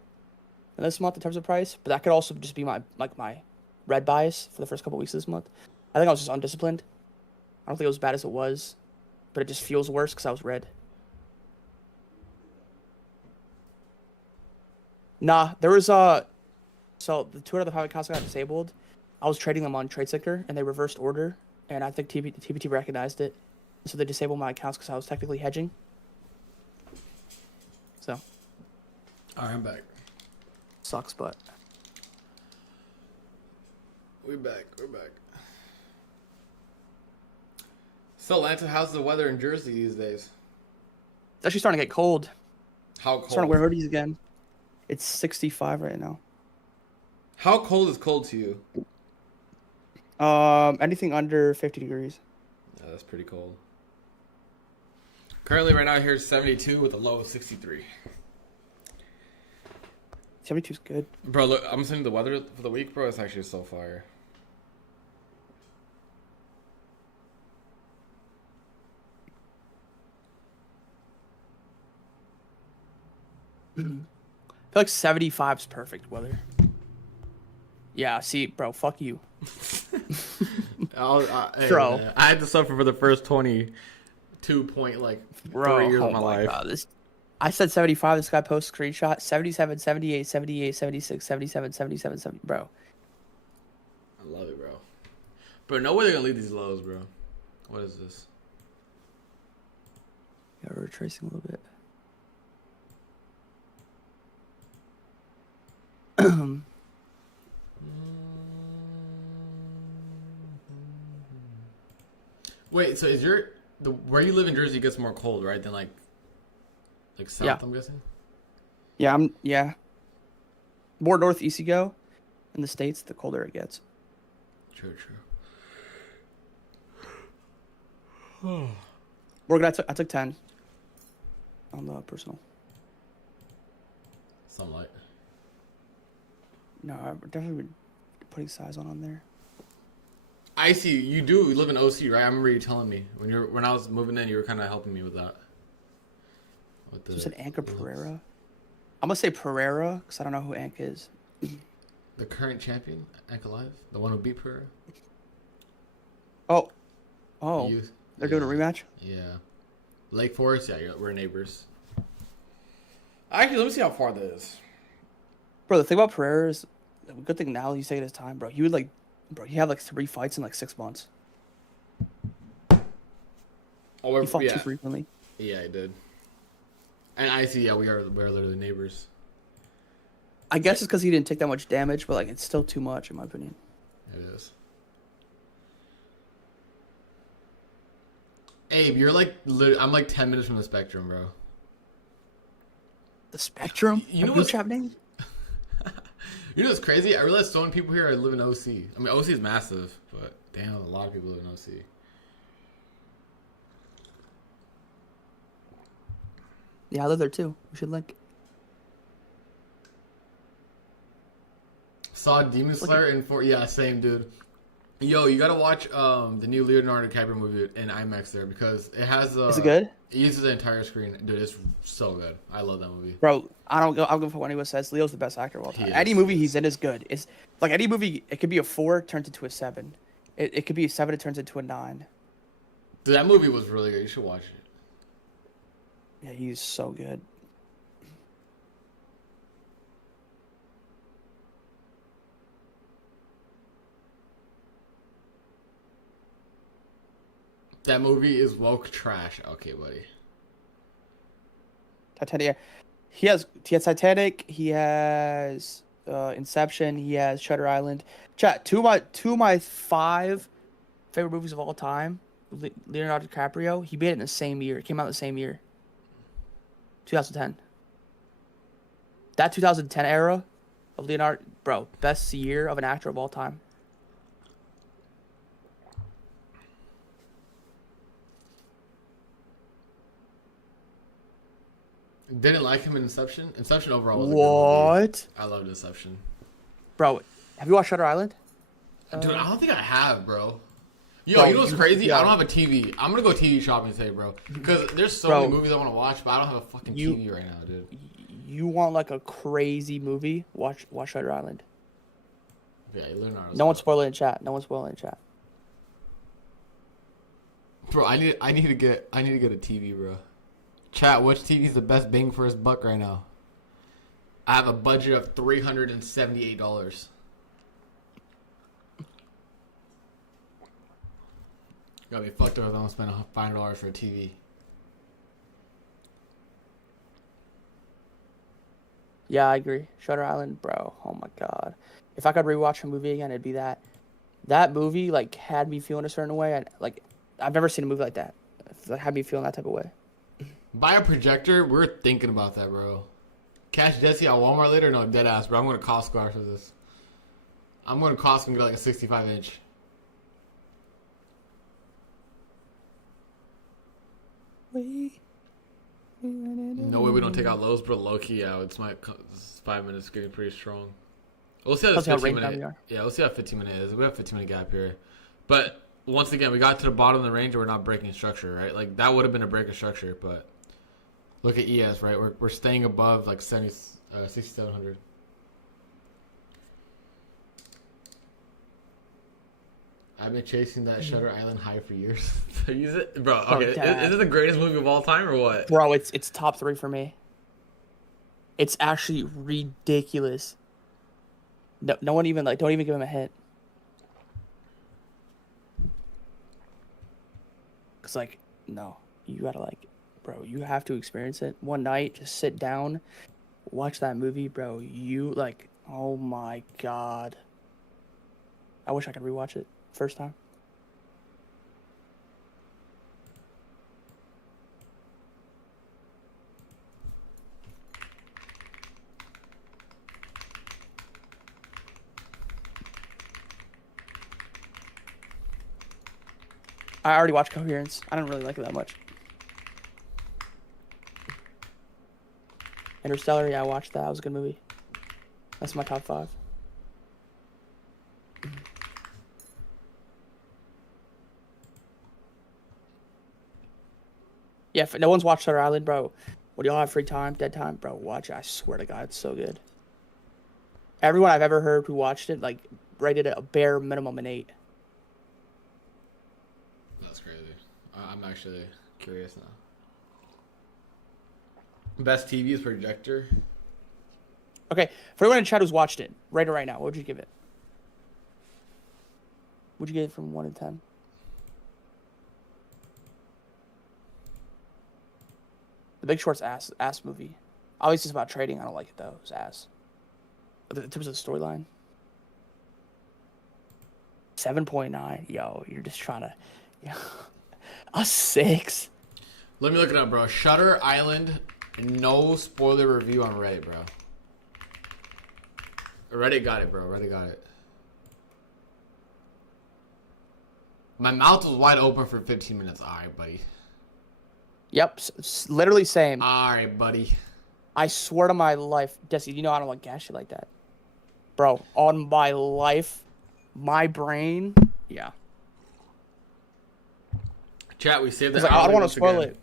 than this month in terms of price, but that could also just be my red bias for the first couple weeks of this month. I think I was just undisciplined. I don't think it was as bad as it was, but it just feels worse because I was red. Nah, there was So the 2 other private accounts got disabled. I was trading them on TradeSicker, and they reversed order, and I think TPT recognized it, so they disabled my accounts because I was technically hedging. So. All right, I'm back. Sucks, but. We're back. So, Lanta, how's the weather in Jersey these days? It's actually starting to get cold. How cold? Starting to wear hoodies again. It's 65 right now. How cold is cold to you? Anything under 50 degrees. Yeah, that's pretty cold. Currently, right now, here is 72 with a low of 63. 72 is good. Bro, look, I'm seeing the weather for the week, bro. It's actually so fire. I feel like 75 is perfect weather. Yeah, see, bro, fuck you. Hey, Bro. man, I had to suffer for the first 22 point, like, Bro, 3 years oh of my life. God, I said 75. This guy posts screenshot. 77, 78, 78, 76, 77, 77, 70. Bro. I love it, bro. Bro, no way they're going to leave these lows, bro. What is this? Yeah, we're retracing a little bit. Wait, so is where you live in Jersey gets more cold, right? Than like south, Yeah. I'm guessing? Yeah. More northeast you go in the States, the colder it gets. True. Morgan, I took 10 on the personal. Some light. No, I've definitely been putting size on there. I see. You live in OC, right? I remember you telling me when I was moving in, you were kind of helping me with that. With You said Anka Pereira. I'm gonna say Pereira because I don't know who Anka is. The current champion, Anka Live, the one who beat Pereira. Oh, Youth. they're doing a rematch. Yeah, Lake Forest. Yeah, we're neighbors. Actually, let me see how far that is. Bro, the thing about Pereira is, the good thing now he's taking his time, bro. He had like 3 fights in like 6 months. Oh, He fought yeah. too frequently. Yeah, I did. And I see. Yeah, we're literally neighbors. I guess it's because he didn't take that much damage, but like it's still too much in my opinion. It is. Abe, you're like I'm like 10 minutes from the spectrum, bro. The Spectrum? You know what's what's happening? You know what's crazy? I realized so many people here live in OC. I mean, OC is massive, but damn, a lot of people live in OC. Yeah, I live there too. We should link. Saw Demon Slayer in 4. Yeah, same dude. Yo, you gotta watch the new Leonardo DiCaprio movie in IMAX there because it has. Is it good? It uses the entire screen, dude. It's so good. I love that movie. Bro, I'll go for what anyone says. Leo's the best actor of all time. He Any is, movie he he's is. in is good. It's like any movie. It could be a 4, turns into a 7. It could be a 7, it turns into a 9. Dude, that movie was really good. You should watch it. Yeah, he's so good. That movie is woke trash. Okay, buddy. Titanic. He has Titanic. He has Inception. He has Shutter Island. Chat. Two of my 5 favorite movies of all time. Leonardo DiCaprio. He made it in the same year. It came out in the same year. 2010. That 2010 era of Leonardo, bro, best year of an actor of all time. Didn't like him in Inception. Inception overall was a good movie. What? I loved Inception. Bro, have you watched Shutter Island? Dude, I don't think I have, bro. Yo, Bro, you know what's crazy? yo. I don't have a TV. I'm gonna go TV shopping today, bro. Because there's so Bro, many movies I want to watch, but I don't have a fucking TV right now, dude. You want like a crazy movie? Watch Shutter Island. Yeah, Leonardo's No one's spoiling in chat. No one's spoiling in chat. Bro, I need to get a TV, bro. Chat, which TV is the best bang for his buck right now? I have a budget of $378. Gotta be fucked up if I don't spend $500 for a TV. Yeah, I agree. Shutter Island, bro. Oh my god. If I could rewatch a movie again, it'd be that. That movie like had me feeling a certain way. And like, I've never seen a movie like that. It had me feeling that type of way. Buy a projector. We're thinking about that, bro. Catch Jesse at Walmart later? No, dead ass, bro. I'm going to Costco after this. I'm going to Costco and get like a 65-inch. No way we don't take out Lowe's, bro. Low key, yeah. It's 5 minutes getting pretty strong. We'll see how this 15-minute. Yeah, we'll see how 15-minute is. We have a 15-minute gap here, but once again, we got to the bottom of the range and we're not breaking structure, right? Like that would have been a break of structure, but look at ES, right? We're staying above like 6,700. I've been chasing that Shutter Island high for years. Use it, bro. Okay, is it the greatest movie of all time or what? Bro, it's top 3 for me. It's actually ridiculous. No one even don't even give him a hint. Cause like, no, you gotta bro, you have to experience it one night. Just sit down, watch that movie, bro. You oh my god. I wish I could rewatch it first time. I already watched Coherence. I didn't really like it that much. Interstellar, yeah, I watched that. It was a good movie. That's my top 5. Yeah, if no one's watched Shutter Island, bro. When y'all have free time, dead time, bro, watch it. I swear to God, it's so good. Everyone I've ever heard who watched it, rated it a bare minimum an 8. That's crazy. I'm actually curious now. Best TV is projector. Okay, for everyone in chat who's watched it, rate it right now. What would you give it? Would you give it from 1 to 10? The Big Short's ass movie. Obviously, it's about trading. I don't like it though. It's ass. In terms of the storyline, 7.9. Yo, you're just trying to. Yeah. A 6. Let me look it up, bro. Shutter Island. No spoiler review on Reddit, bro. Reddit got it, bro. Reddit got it. My mouth was wide open for 15 minutes. All right, buddy. Yep, literally same. All right, buddy. I swear to my life, Jesse, you know I don't want gas shit like that. Bro, on my life, my brain, yeah. Chat, we saved that. I don't want to spoil it.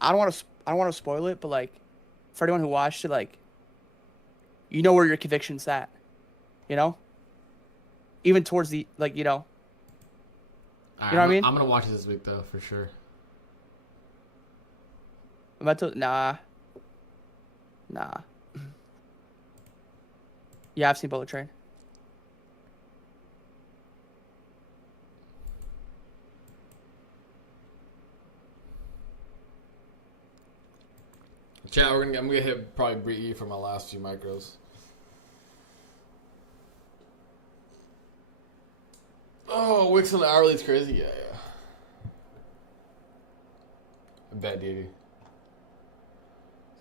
I don't want to spoil it, but for anyone who watched it, you know where your conviction's at. You know? Even towards the you know. Right, you know what I mean? I'm gonna watch it this week though, for sure. Nah. Yeah, I've seen Bullet Train. Chat, I'm gonna hit probably BE for my last few micros. Oh, Wix on the hourly is crazy. Yeah. I bet, dude.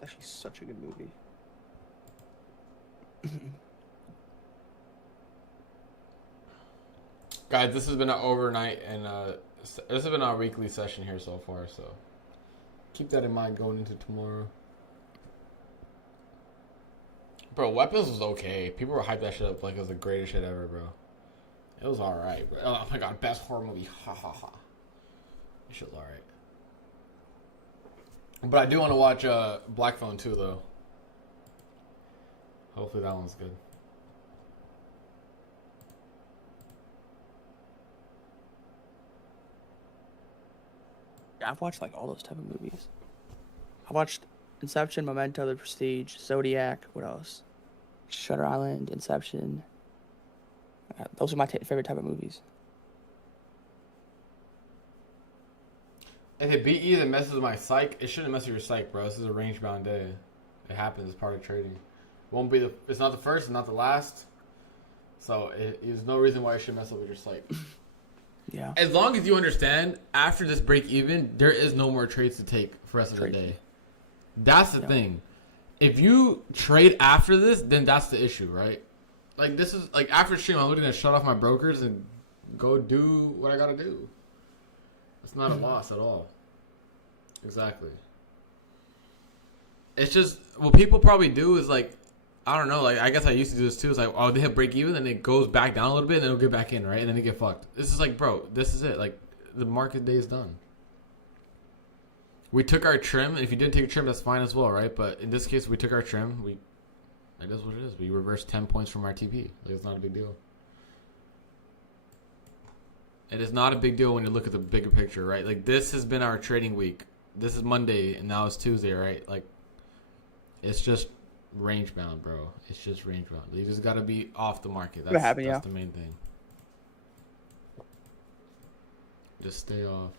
It's actually such a good movie. Guys, this has been an overnight and this has been our weekly session here so far, so keep that in mind going into tomorrow. Bro, Weapons was okay. People were hyped that shit up like it was the greatest shit ever, bro. It was alright, bro. Oh my god, best horror movie. Ha ha ha. This shit was alright. But I do want to watch Black Phone too, though. Hopefully that one's good. Yeah, I've watched all those type of movies. I watched Inception, Memento, The Prestige, Zodiac. What else? Shutter Island, Inception. Those are my favorite type of movies. If it beat you, that messes with my psych. It shouldn't mess with your psych, bro. This is a range-bound day. It happens as part of trading. Won't be the. It's not the first. It's not the last. So there's no reason why it should mess up with your psych. Yeah. As long as you understand, after this break even, there is no more trades to take for the rest of the day. That's the thing. If you trade after this, then that's the issue, right? Like, this is, like, after stream, I'm literally going to shut off my brokers and go do what I got to do. It's not a loss at all. Exactly. It's just, what people probably do is, like, I don't know, like, I guess I used to do this too. It's like, oh, they hit break even, then it goes back down a little bit, and then it'll get back in, right? And then they get fucked. This is like, bro, this is it. Like, the market day is done. We took our trim, and if you didn't take a trim, that's fine as well, right? But in this case, we took our trim. That is what it is. We reversed 10 points from our TP. Like, it's not a big deal. It is not a big deal when you look at the bigger picture, right? Like, this has been our trading week. This is Monday, and now it's Tuesday, right? Like, it's just range bound, bro. It's just range bound. You just got to be off the market. That's the main thing. Just stay off.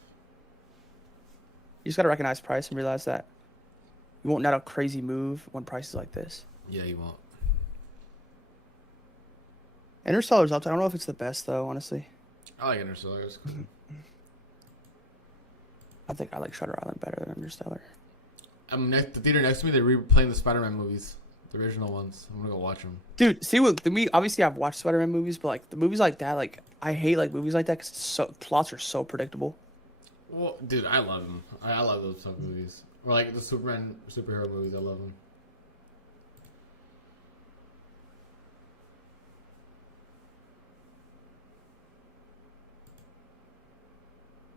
You just got to recognize price and realize that you won't net a crazy move when prices like this. Yeah, you won't. Interstellar's up. I don't know if it's the best, though, honestly. I like Interstellar. It's cool. I think I like Shutter Island better than Interstellar. The theater next to me, they're replaying the Spider-Man movies. The original ones. I'm going to go watch them. Dude, see what me? Obviously, I've watched Spider-Man movies, but like the movies like that, like I hate like movies like that because plots are so predictable. Well, dude, I love them. I love those type of movies. Or like the Superman superhero movies. I love them.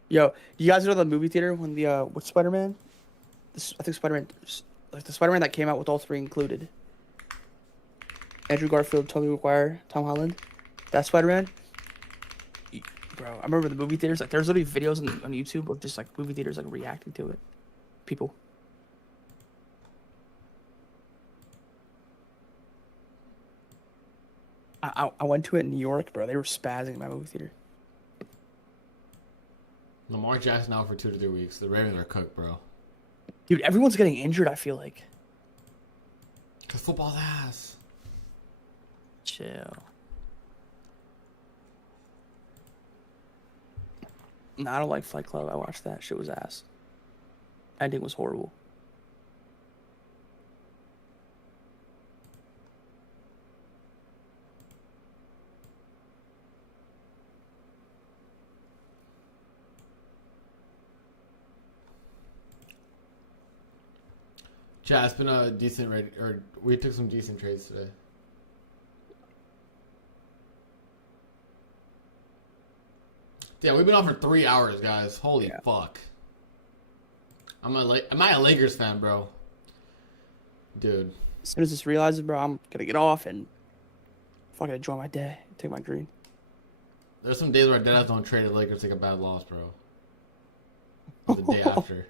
Yo, you guys know the movie theater when the with Spider-Man? I think Spider-Man, like the Spider-Man that came out with all three included. Andrew Garfield, Tobey Maguire, Tom Holland. That Spider-Man. Bro, I remember the movie theaters. Like, there's literally videos on YouTube of just like movie theaters like reacting to it. People. I went to it in New York, bro. They were spazzing in my movie theater. Lamar Jackson out for 2 to 3 weeks. The Ravens are cooked, bro. Dude, everyone's getting injured, I feel like. Because football's ass. Chill. No, I don't like Fight Club. I watched that. Shit was ass. Ending was horrible. Chat, it's been a decent we took some decent trades today. Yeah, we've been on for 3 hours, guys. Holy fuck. Am I a Lakers fan, bro? Dude. As soon as this realizes, bro, I'm gonna get off and fucking enjoy my day. Take my green. There's some days where I deadass don't trade the Lakers take a bad loss, bro. Or the day after.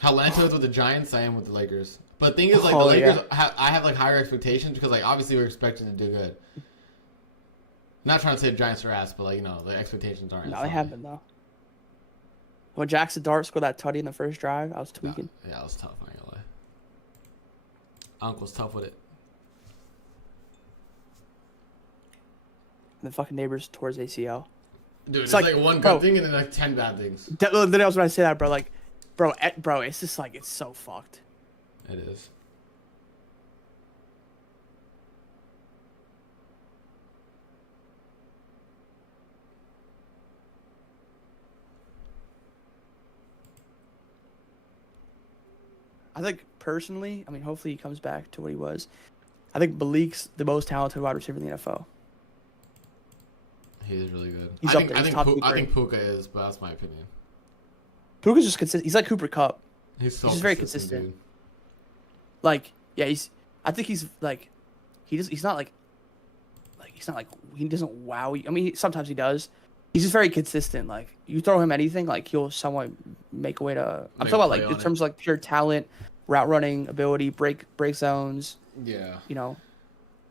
How Lance is with the Giants, I am with the Lakers. But the thing is, like, the Lakers, I have, like, higher expectations because, like, obviously we're expecting to do good. Not trying to say the Giants are ass, but, like, you know, the expectations aren't. No, they have been, though. When Jackson Dart scored that tutty in the first drive, I was tweaking. Yeah, it was tough, I ain't gonna lie. Uncle's tough with it. And the fucking neighbors tore his ACL. Dude, it's like one good thing and then, like, 10 bad things. Literally, I was when I say that, bro. Like, bro, it's just, like, it's so fucked. It is. I think personally, I mean, hopefully he comes back to what he was. I think Malik's the most talented wide receiver in the NFL. He is really good. He's I think Puka is, but that's my opinion. Puka's just consistent. He's like Cooper Kupp. He's just very consistent. Dude. Like, yeah, I think he's like, he's not like he doesn't wow you. I mean, sometimes he does. He's just very consistent. Like, you throw him anything, like he'll somewhat make a way to. I'm talking about like in terms of like pure talent, route running ability, break zones, Yeah. you know,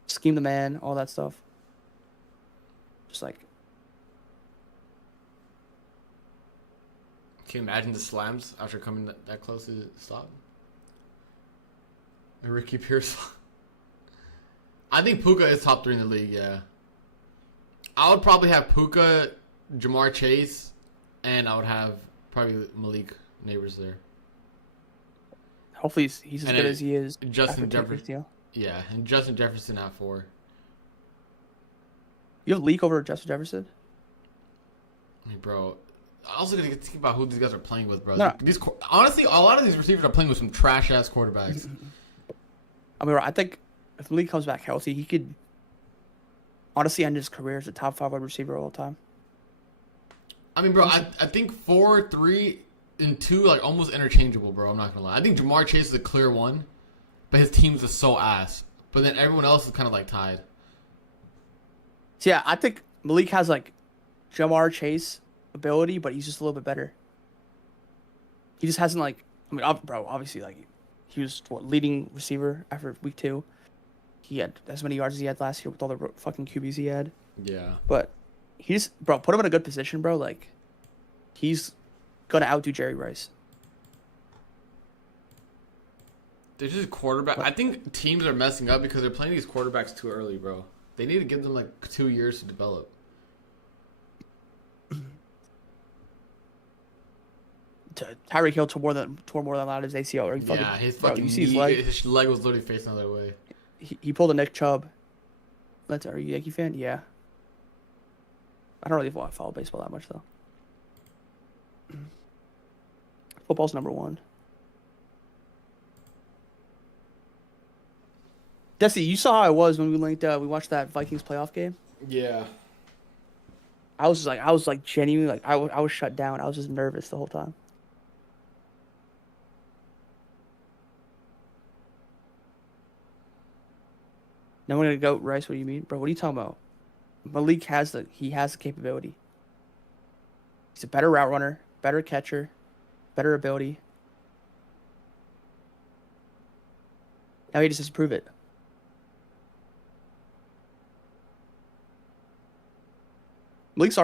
scheme the man, all that stuff. Just like, Can you imagine the slams after coming that close to the stop? And Ricky Pierce. I think Puka is top 3 in the league, yeah. I would probably have Puka, Jamar Chase, and I would have probably Malik Neighbors there. hopefully he's as And good then as he is. Justin after taking his Jefferson. deal. Yeah, and Justin Jefferson at 4. You have Leak over Justin Jefferson? I mean, bro, I also gotta think about who these guys are playing with, bro. No. Honestly, a lot of these receivers are playing with some trash ass quarterbacks. I mean, I think if Leak comes back healthy, he could honestly end his career as a top 5 wide receiver all the time. I mean, bro, I think 4, 3, and 2 like almost interchangeable, bro. I'm not gonna lie. I think Jamar Chase is a clear one, but his team's just so ass. But then everyone else is kind of like tied. So yeah, I think Malik has like Jamar Chase ability, but he's just a little bit better. He just hasn't like, I mean, bro, obviously like he was leading receiver after week 2. He had as many yards as he had last year with all the fucking QBs he had. Yeah. But he's, bro, put him in a good position, bro. Like he's gonna outdo Jerry Rice. They're just quarterback. I think teams are messing up because they're playing these quarterbacks too early, bro. They need to give them like 2 years to develop. Tyreek Hill tore more than out his ACL. Or he fucking, Yeah, his bro, fucking you see knee, his his leg was literally facing the other way. he pulled a Nick Chubb. Are you a Yankee fan? Yeah. I don't really follow baseball that much though. Football's number 1. Desi, you saw how I was when we we watched that Vikings playoff game. Yeah. I was like genuinely like I was shut down. I was just nervous the whole time. No one gonna go Rice. What do you mean, bro? What are you talking about? Malik has the capability. He's a better route runner, better catcher, better ability. Now he just has to prove it. Malik's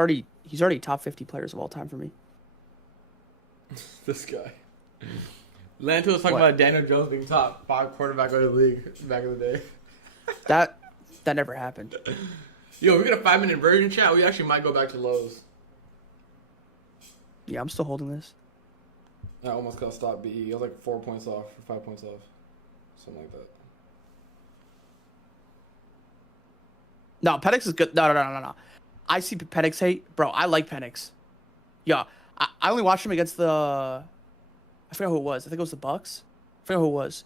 he's already top 50 players of all time for me. This guy. Lanto was talking about Daniel Jones being top 5 quarterback of the league back in the day. That never happened. Yo, we got a 5-minute Inversion chat. We actually might go back to Lowe's. Yeah, I'm still holding this. I almost got stopped BE. I was like 4 points off or 5 points off. Something like that. No, Penix is good. No. I see Penix hate. Bro, I like Penix. Yeah, I only watched him against the... I forgot who it was. I think it was the Bucks. I forgot who it was.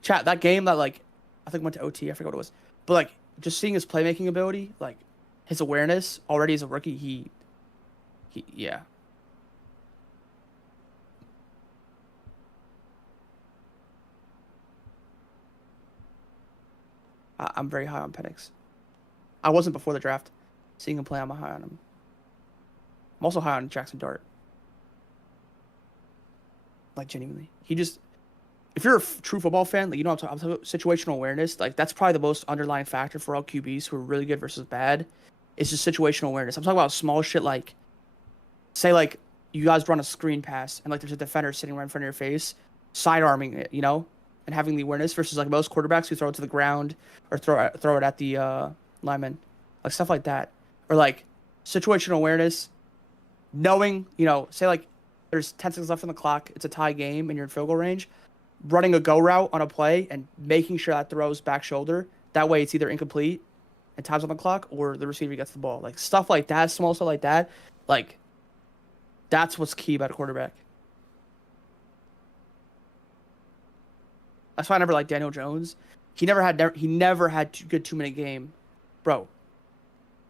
Chat, that game that, like, I think went to OT. I forgot what it was. But, like, just seeing his playmaking ability, like, his awareness already as a rookie, he yeah. I'm very high on Penix. I wasn't before the draft. Seeing him play, I'm high on him. I'm also high on Jackson Dart. Like, genuinely. He just... If you're a true football fan, like, you know what I'm talking about, situational awareness, like, that's probably the most underlying factor for all QBs who are really good versus bad. It's just situational awareness. I'm talking about small shit like... Say, like, you guys run a screen pass, and, like, there's a defender sitting right in front of your face, side-arming it, you know? And having the awareness versus, like, most quarterbacks who throw it to the ground or throw it at the lineman. Like, stuff like that. Or, like, situational awareness, knowing, you know, say, like, there's 10 seconds left on the clock, it's a tie game, and you're in field goal range, running a go route on a play and making sure that throws back shoulder. That way it's either incomplete and time's on the clock or the receiver gets the ball. Like, stuff like that, small stuff like that, like, that's what's key about a quarterback. That's why I never liked Daniel Jones. He never had good 2-minute game. Bro,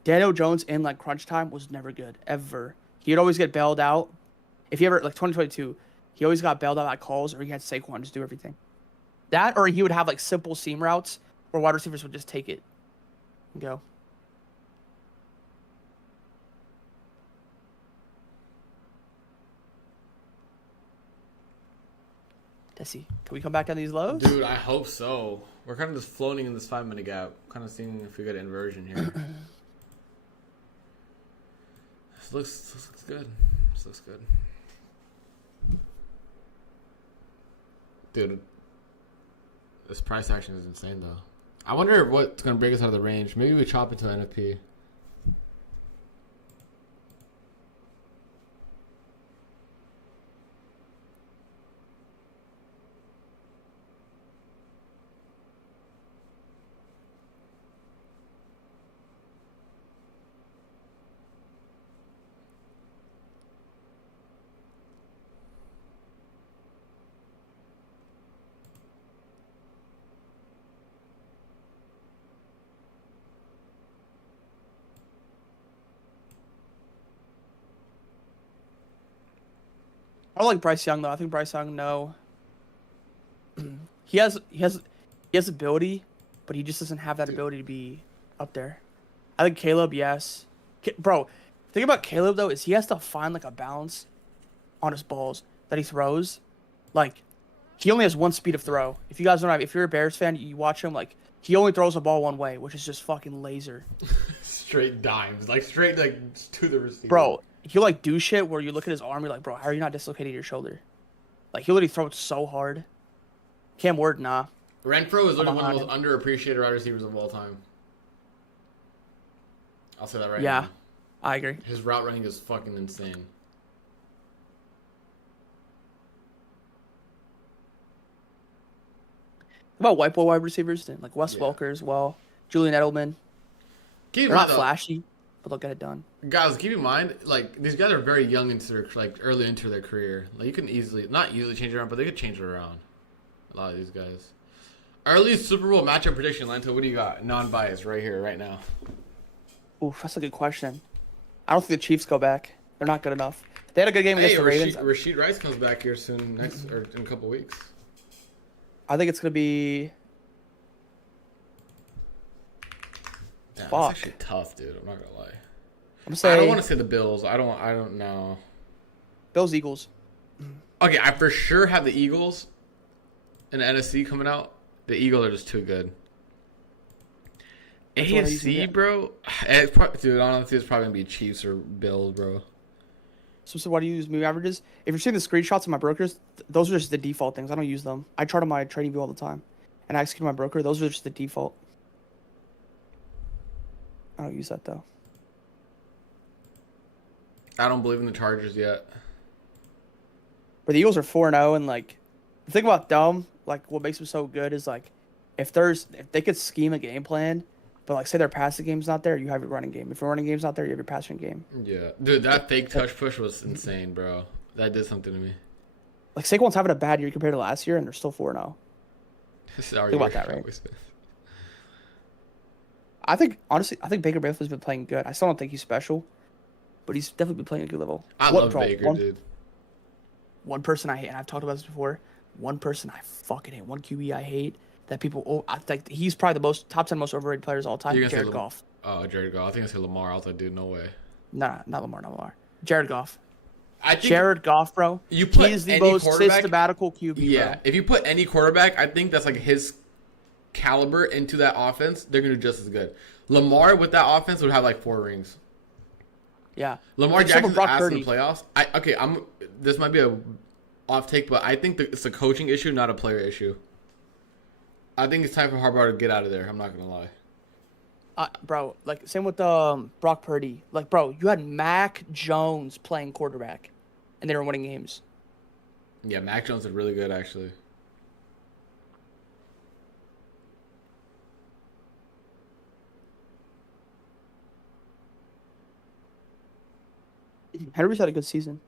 Daniel Jones in, like, crunch time was never good, ever. He'd always get bailed out. If he ever, like, 2022, he always got bailed out at calls, or he had Saquon just do everything. That, or he would have, like, simple seam routes where wide receivers would just take it and go. Desi, can we come back on these lows? Dude, I hope so. We're kind of just floating in this 5-minute gap. Kind of seeing if we get inversion here. This looks good. This looks good. Dude, this price action is insane, though. I wonder what's going to break us out of the range. Maybe we chop it to NFP. I don't like Bryce Young though. I think Bryce Young, no. He has ability, but he just doesn't have that ability to be up there. I think Caleb, yes. Bro, the thing about Caleb though is he has to find like a balance on his balls that he throws. Like, he only has one speed of throw. If you guys don't have, if you're a Bears fan, you watch him, like, he only throws the ball one way, which is just fucking laser. Straight dimes, like straight like to the receiver. Bro, he'll like do shit where you look at his arm, you're like, bro, how are you not dislocating your shoulder? Like, he'll literally throw it so hard. Cam Ward, nah. Renfro is literally one of the most underappreciated wide receivers of all time. I'll say that right now. Yeah, I agree. His route running is fucking insane. What about white boy wide receivers, then, like Wes Welker as well, Julian Edelman. They're not flashy, but they'll get it done. Guys, keep in mind, like, these guys are very young into their, like, early into their career. Like, you can not easily change it around, but they could change it around. A lot of these guys. Early Super Bowl matchup prediction, Lento. What do you got? Non-biased, right here, right now. Oof, that's a good question. I don't think the Chiefs go back. They're not good enough. They had a good game against the Ravens. Rashid Rice comes back here soon, or in a couple weeks. I think it's gonna be. Yeah, Fuck. That's actually tough, dude. I'm not gonna lie. I don't want to say the Bills. I don't know. Bills Eagles. Okay, I for sure have the Eagles in the NFC coming out. The Eagles are just too good. AFC, bro. Dude, honestly, it's probably gonna be Chiefs or Bills, bro. So why do you use moving averages? If you're seeing the screenshots of my brokers, those are just the default things. I don't use them. I chart on my trading view all the time, and I execute my broker. Those are just the default. I don't use that though. I don't believe in the Chargers yet. But the Eagles are 4-0, and like the thing about them, like what makes them so good is like if they could scheme a game plan, but like say their passing game's not there, you have your running game. If your running game's not there, you have your passing game. Yeah, dude, that fake touch push was insane, bro. That did something to me. Like Saquon's having a bad year compared to last year, and they're still 4-0. Think about that, right? I think Baker Mayfield's been playing good. I still don't think he's special, but he's definitely been playing a good level. I love Baker, dude. One person I hate, and I've talked about this before. One person I fucking hate. One QB I hate that people. I think he's probably the top 10 most overrated players of all time. Jared Goff. Oh, Jared Goff. I think I said Lamar. I was like, dude, no way. Nah, not Lamar. Not Lamar. Jared Goff. I think Jared Goff, bro. You put he is the most systematical QB. Yeah, bro. If you put any quarterback, I think that's like his caliber into that offense, they're gonna do just as good. Lamar with that offense would have like 4 rings. Yeah. Lamar Jackson's ass in the playoffs. This might be a off take, but I think it's a coaching issue, not a player issue. I think it's time for Harbaugh to get out of there. I'm not gonna lie. Bro, like same with Brock Purdy. Like, bro, you had Mac Jones playing quarterback, and they were winning games. Yeah, Mac Jones is really good actually. Henry's had a good season.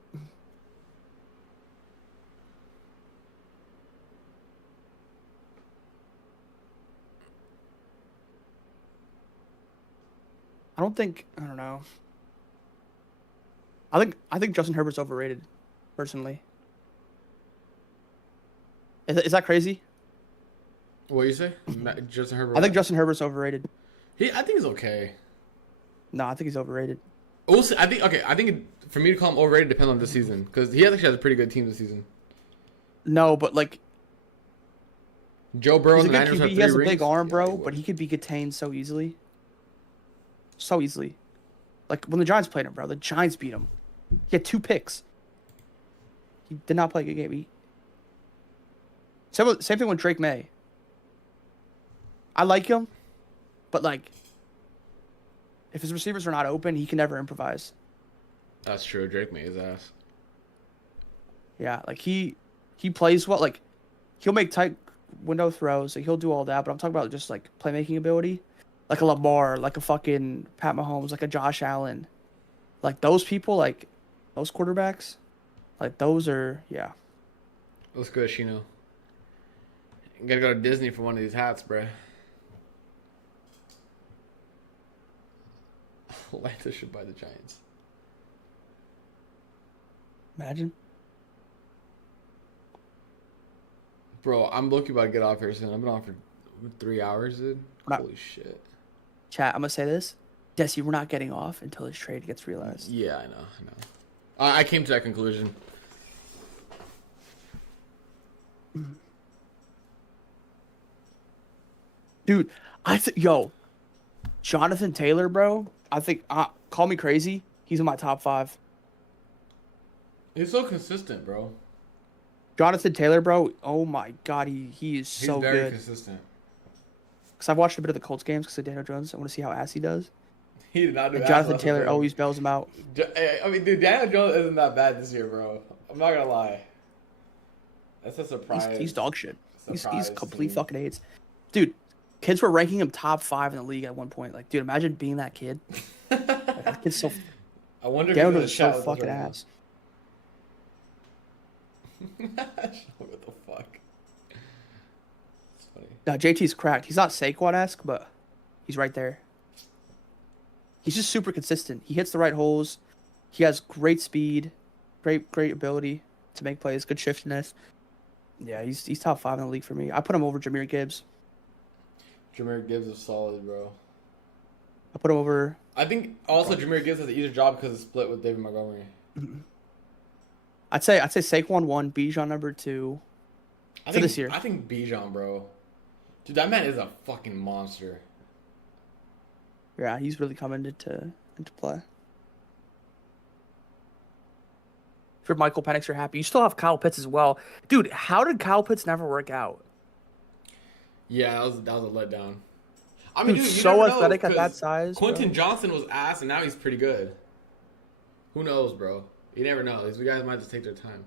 I don't know. I think Justin Herbert's overrated, personally. Is that crazy? What do you say? Justin Herbert? I think Justin Herbert's overrated. I think he's okay. No, I think he's overrated. Also, I think for me to call him overrated depends on this season because he actually has a pretty good team this season. No, but like Joe Burrow He's and a the good Niners QB. have He 3 has a rings. big arm, Yeah, bro, but he could be contained so easily. So easily. Like, when the Giants played him, bro, the Giants beat him. He had 2 picks. He did not play a good game. Same thing with Drake May. I like him, but, like, if his receivers are not open, he can never improvise. That's true. Drake made his ass. Yeah, like, he plays well. Like, he'll make tight window throws. Like, he'll do all that, but I'm talking about just, like, playmaking ability. Like a Lamar, like a fucking Pat Mahomes, like a Josh Allen. Like, those people, like, those quarterbacks, like, those are, yeah. Let's go, Shino. You gotta go to Disney for one of these hats, bruh. Atlanta should buy the Giants. Imagine. Bro, I'm lucky about to get off here soon. I've been on for 3 hours, dude. Not- Holy shit. Chat, I'm going to say this. Jesse, we're not getting off until this trade gets realized. Yeah, I know. I came to that conclusion. Dude, yo, Jonathan Taylor, bro. I think, call me crazy. He's in my top 5. He's so consistent, bro. Jonathan Taylor, bro. Oh my God, he is He's so very good. consistent. Because I've watched a bit of the Colts games because of Daniel Jones. I want to see how ass he does. He did not do And ass Jonathan last Taylor game. always bails him out. I mean, dude, Daniel Jones isn't that bad this year, bro. I'm not gonna lie. That's a surprise. He's dog shit. He's Surprise complete to me. fucking AIDS. Dude, kids were ranking him top 5 in the league at one point. Like, dude, imagine being that kid. Like, that kid's so... I wonder if Daniel he's is gonna so chat with us fucking right now. ass. What the fuck? It's funny. Now, JT's cracked. He's not Saquon-esque, but he's right there. He's just super consistent. He hits the right holes. He has great speed, great ability to make plays, good shiftiness. Yeah, he's top 5 in the league for me. I put him over Jahmyr Gibbs. Jahmyr Gibbs is solid, bro. I put him over... I think also Jahmyr Gibbs has an easier job because it's split with David Montgomery. I'd say Saquon 1, Bijan number 2 for this year. I think Bijan, bro. Dude, that man is a fucking monster. Yeah, he's really coming into play. If you're Michael Penix, you're happy. You still have Kyle Pitts as well. Dude, how did Kyle Pitts never work out? Yeah, that was a letdown. I mean, Dude, dude, you so never know, athletic at that 'cause size. Quentin bro. Johnson was ass, and now he's pretty good. Who knows, bro? You never know. These guys might just take their time.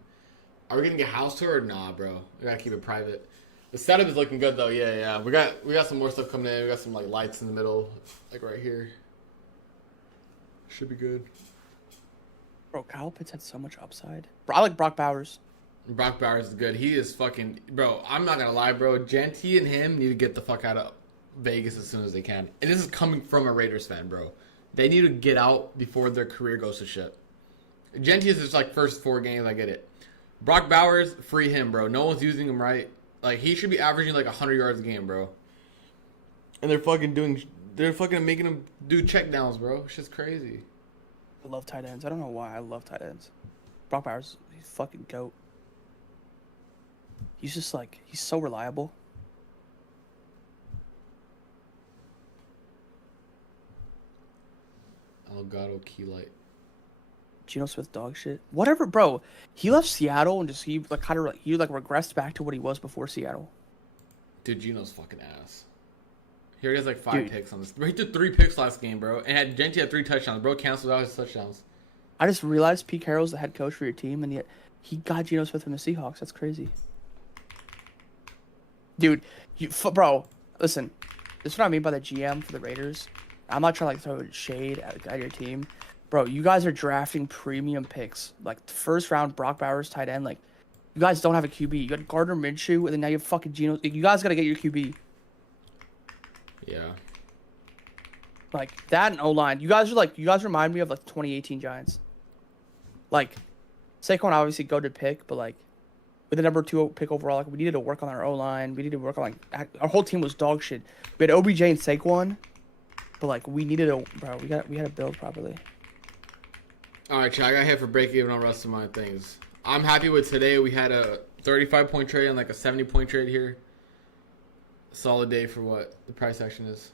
Are we gonna get house tour or nah, bro? We gotta keep it private. The setup is looking good though. Yeah. We got some more stuff coming in. We got some like lights in the middle, like right here. Should be good. Bro, Kyle Pitts had so much upside. Bro, I like Brock Bowers. Brock Bowers is good. He is fucking bro. I'm not gonna lie, bro. Genty and him need to get the fuck out of Vegas as soon as they can. And this is coming from a Raiders fan, bro. They need to get out before their career goes to shit. Genty is just like first 4 games. I get it. Brock Bowers, free him, bro. No one's using him right. Like he should be averaging like 100 yards a game, bro. And they're fucking making him do check downs, bro. It's just crazy. I love tight ends. I don't know why. I love tight ends. Brock Bowers, he's fucking GOAT. He's just like, he's so reliable. Elgato Key Light. Geno Smith dog shit. Whatever, bro. He left Seattle and he regressed back to what he was before Seattle. Dude, Geno's fucking ass. Here he has like 5 Dude. picks on this. He did 3 picks last game, bro. And Genty had 3 touchdowns. Bro canceled out his touchdowns. I just realized Pete Carroll's the head coach for your team, and yet he got Geno Smith from the Seahawks. That's crazy. Dude, bro, listen. This is what I mean by the GM for the Raiders. I'm not trying to like throw shade at your team. Bro, you guys are drafting premium picks. Like, the first round, Brock Bowers, tight end. Like, you guys don't have a QB. You got Gardner Minshew, and then now you have fucking Geno. You guys got to get your QB. Yeah. Like, that and O-line. You guys remind me of, like, 2018 Giants. Like, Saquon obviously go to pick, but, like, with the number 2 pick overall, like, we needed to work on our O-line. We needed to work on, like, our whole team was dog shit. We had OBJ and Saquon, but, like, we needed to, bro, we had to build properly. All right, chat. I got hit for break even on the rest of my things. I'm happy with today. We had a 35-point trade and like a 70-point trade here. Solid day for what the price action is.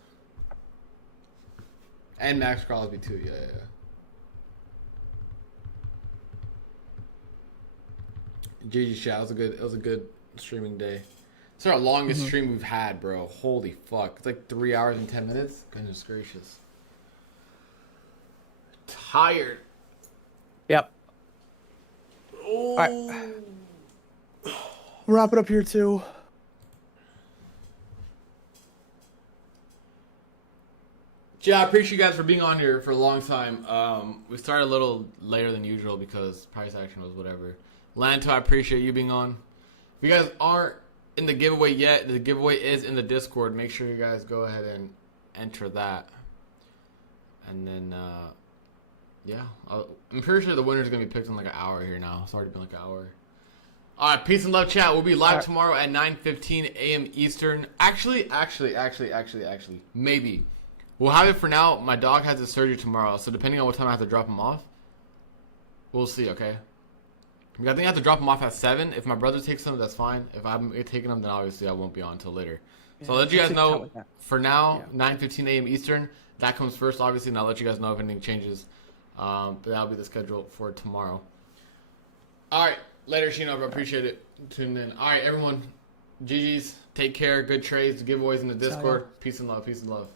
And Max Crosby too. Yeah. GG chat. It was a good streaming day. It's our longest stream we've had, bro. Holy fuck. It's like 3 hours and 10 minutes. Goodness gracious. Tired. Yep. Oh. All right. Wrap it up here too. Yeah, I appreciate you guys for being on here for a long time. We started a little later than usual because price action was whatever. Lanto, I appreciate you being on. If you guys aren't in the giveaway yet, the giveaway is in the Discord. Make sure you guys go ahead and enter that. And then, yeah. I'm pretty sure the winner's going to be picked in like an hour here now. It's already been like an hour. All right, peace and love, chat. We'll be live tomorrow at 9:15 a.m. Eastern. Actually, maybe. We'll have it for now. My dog has his surgery tomorrow, so depending on what time I have to drop him off, we'll see, okay? I think I have to drop him off at 7. If my brother takes him, that's fine. If I'm taking him, then obviously I won't be on until later. So I'll let you guys know, for now, 9:15 a.m. Eastern. That comes first, obviously, and I'll let you guys know if anything changes. But that'll be the schedule for tomorrow. All right. Later, Shino, bro. Appreciate it. Tuning in. All right, everyone. GG's. Take care. Good trades. Giveaways in the Discord. Peace and love. Peace and love.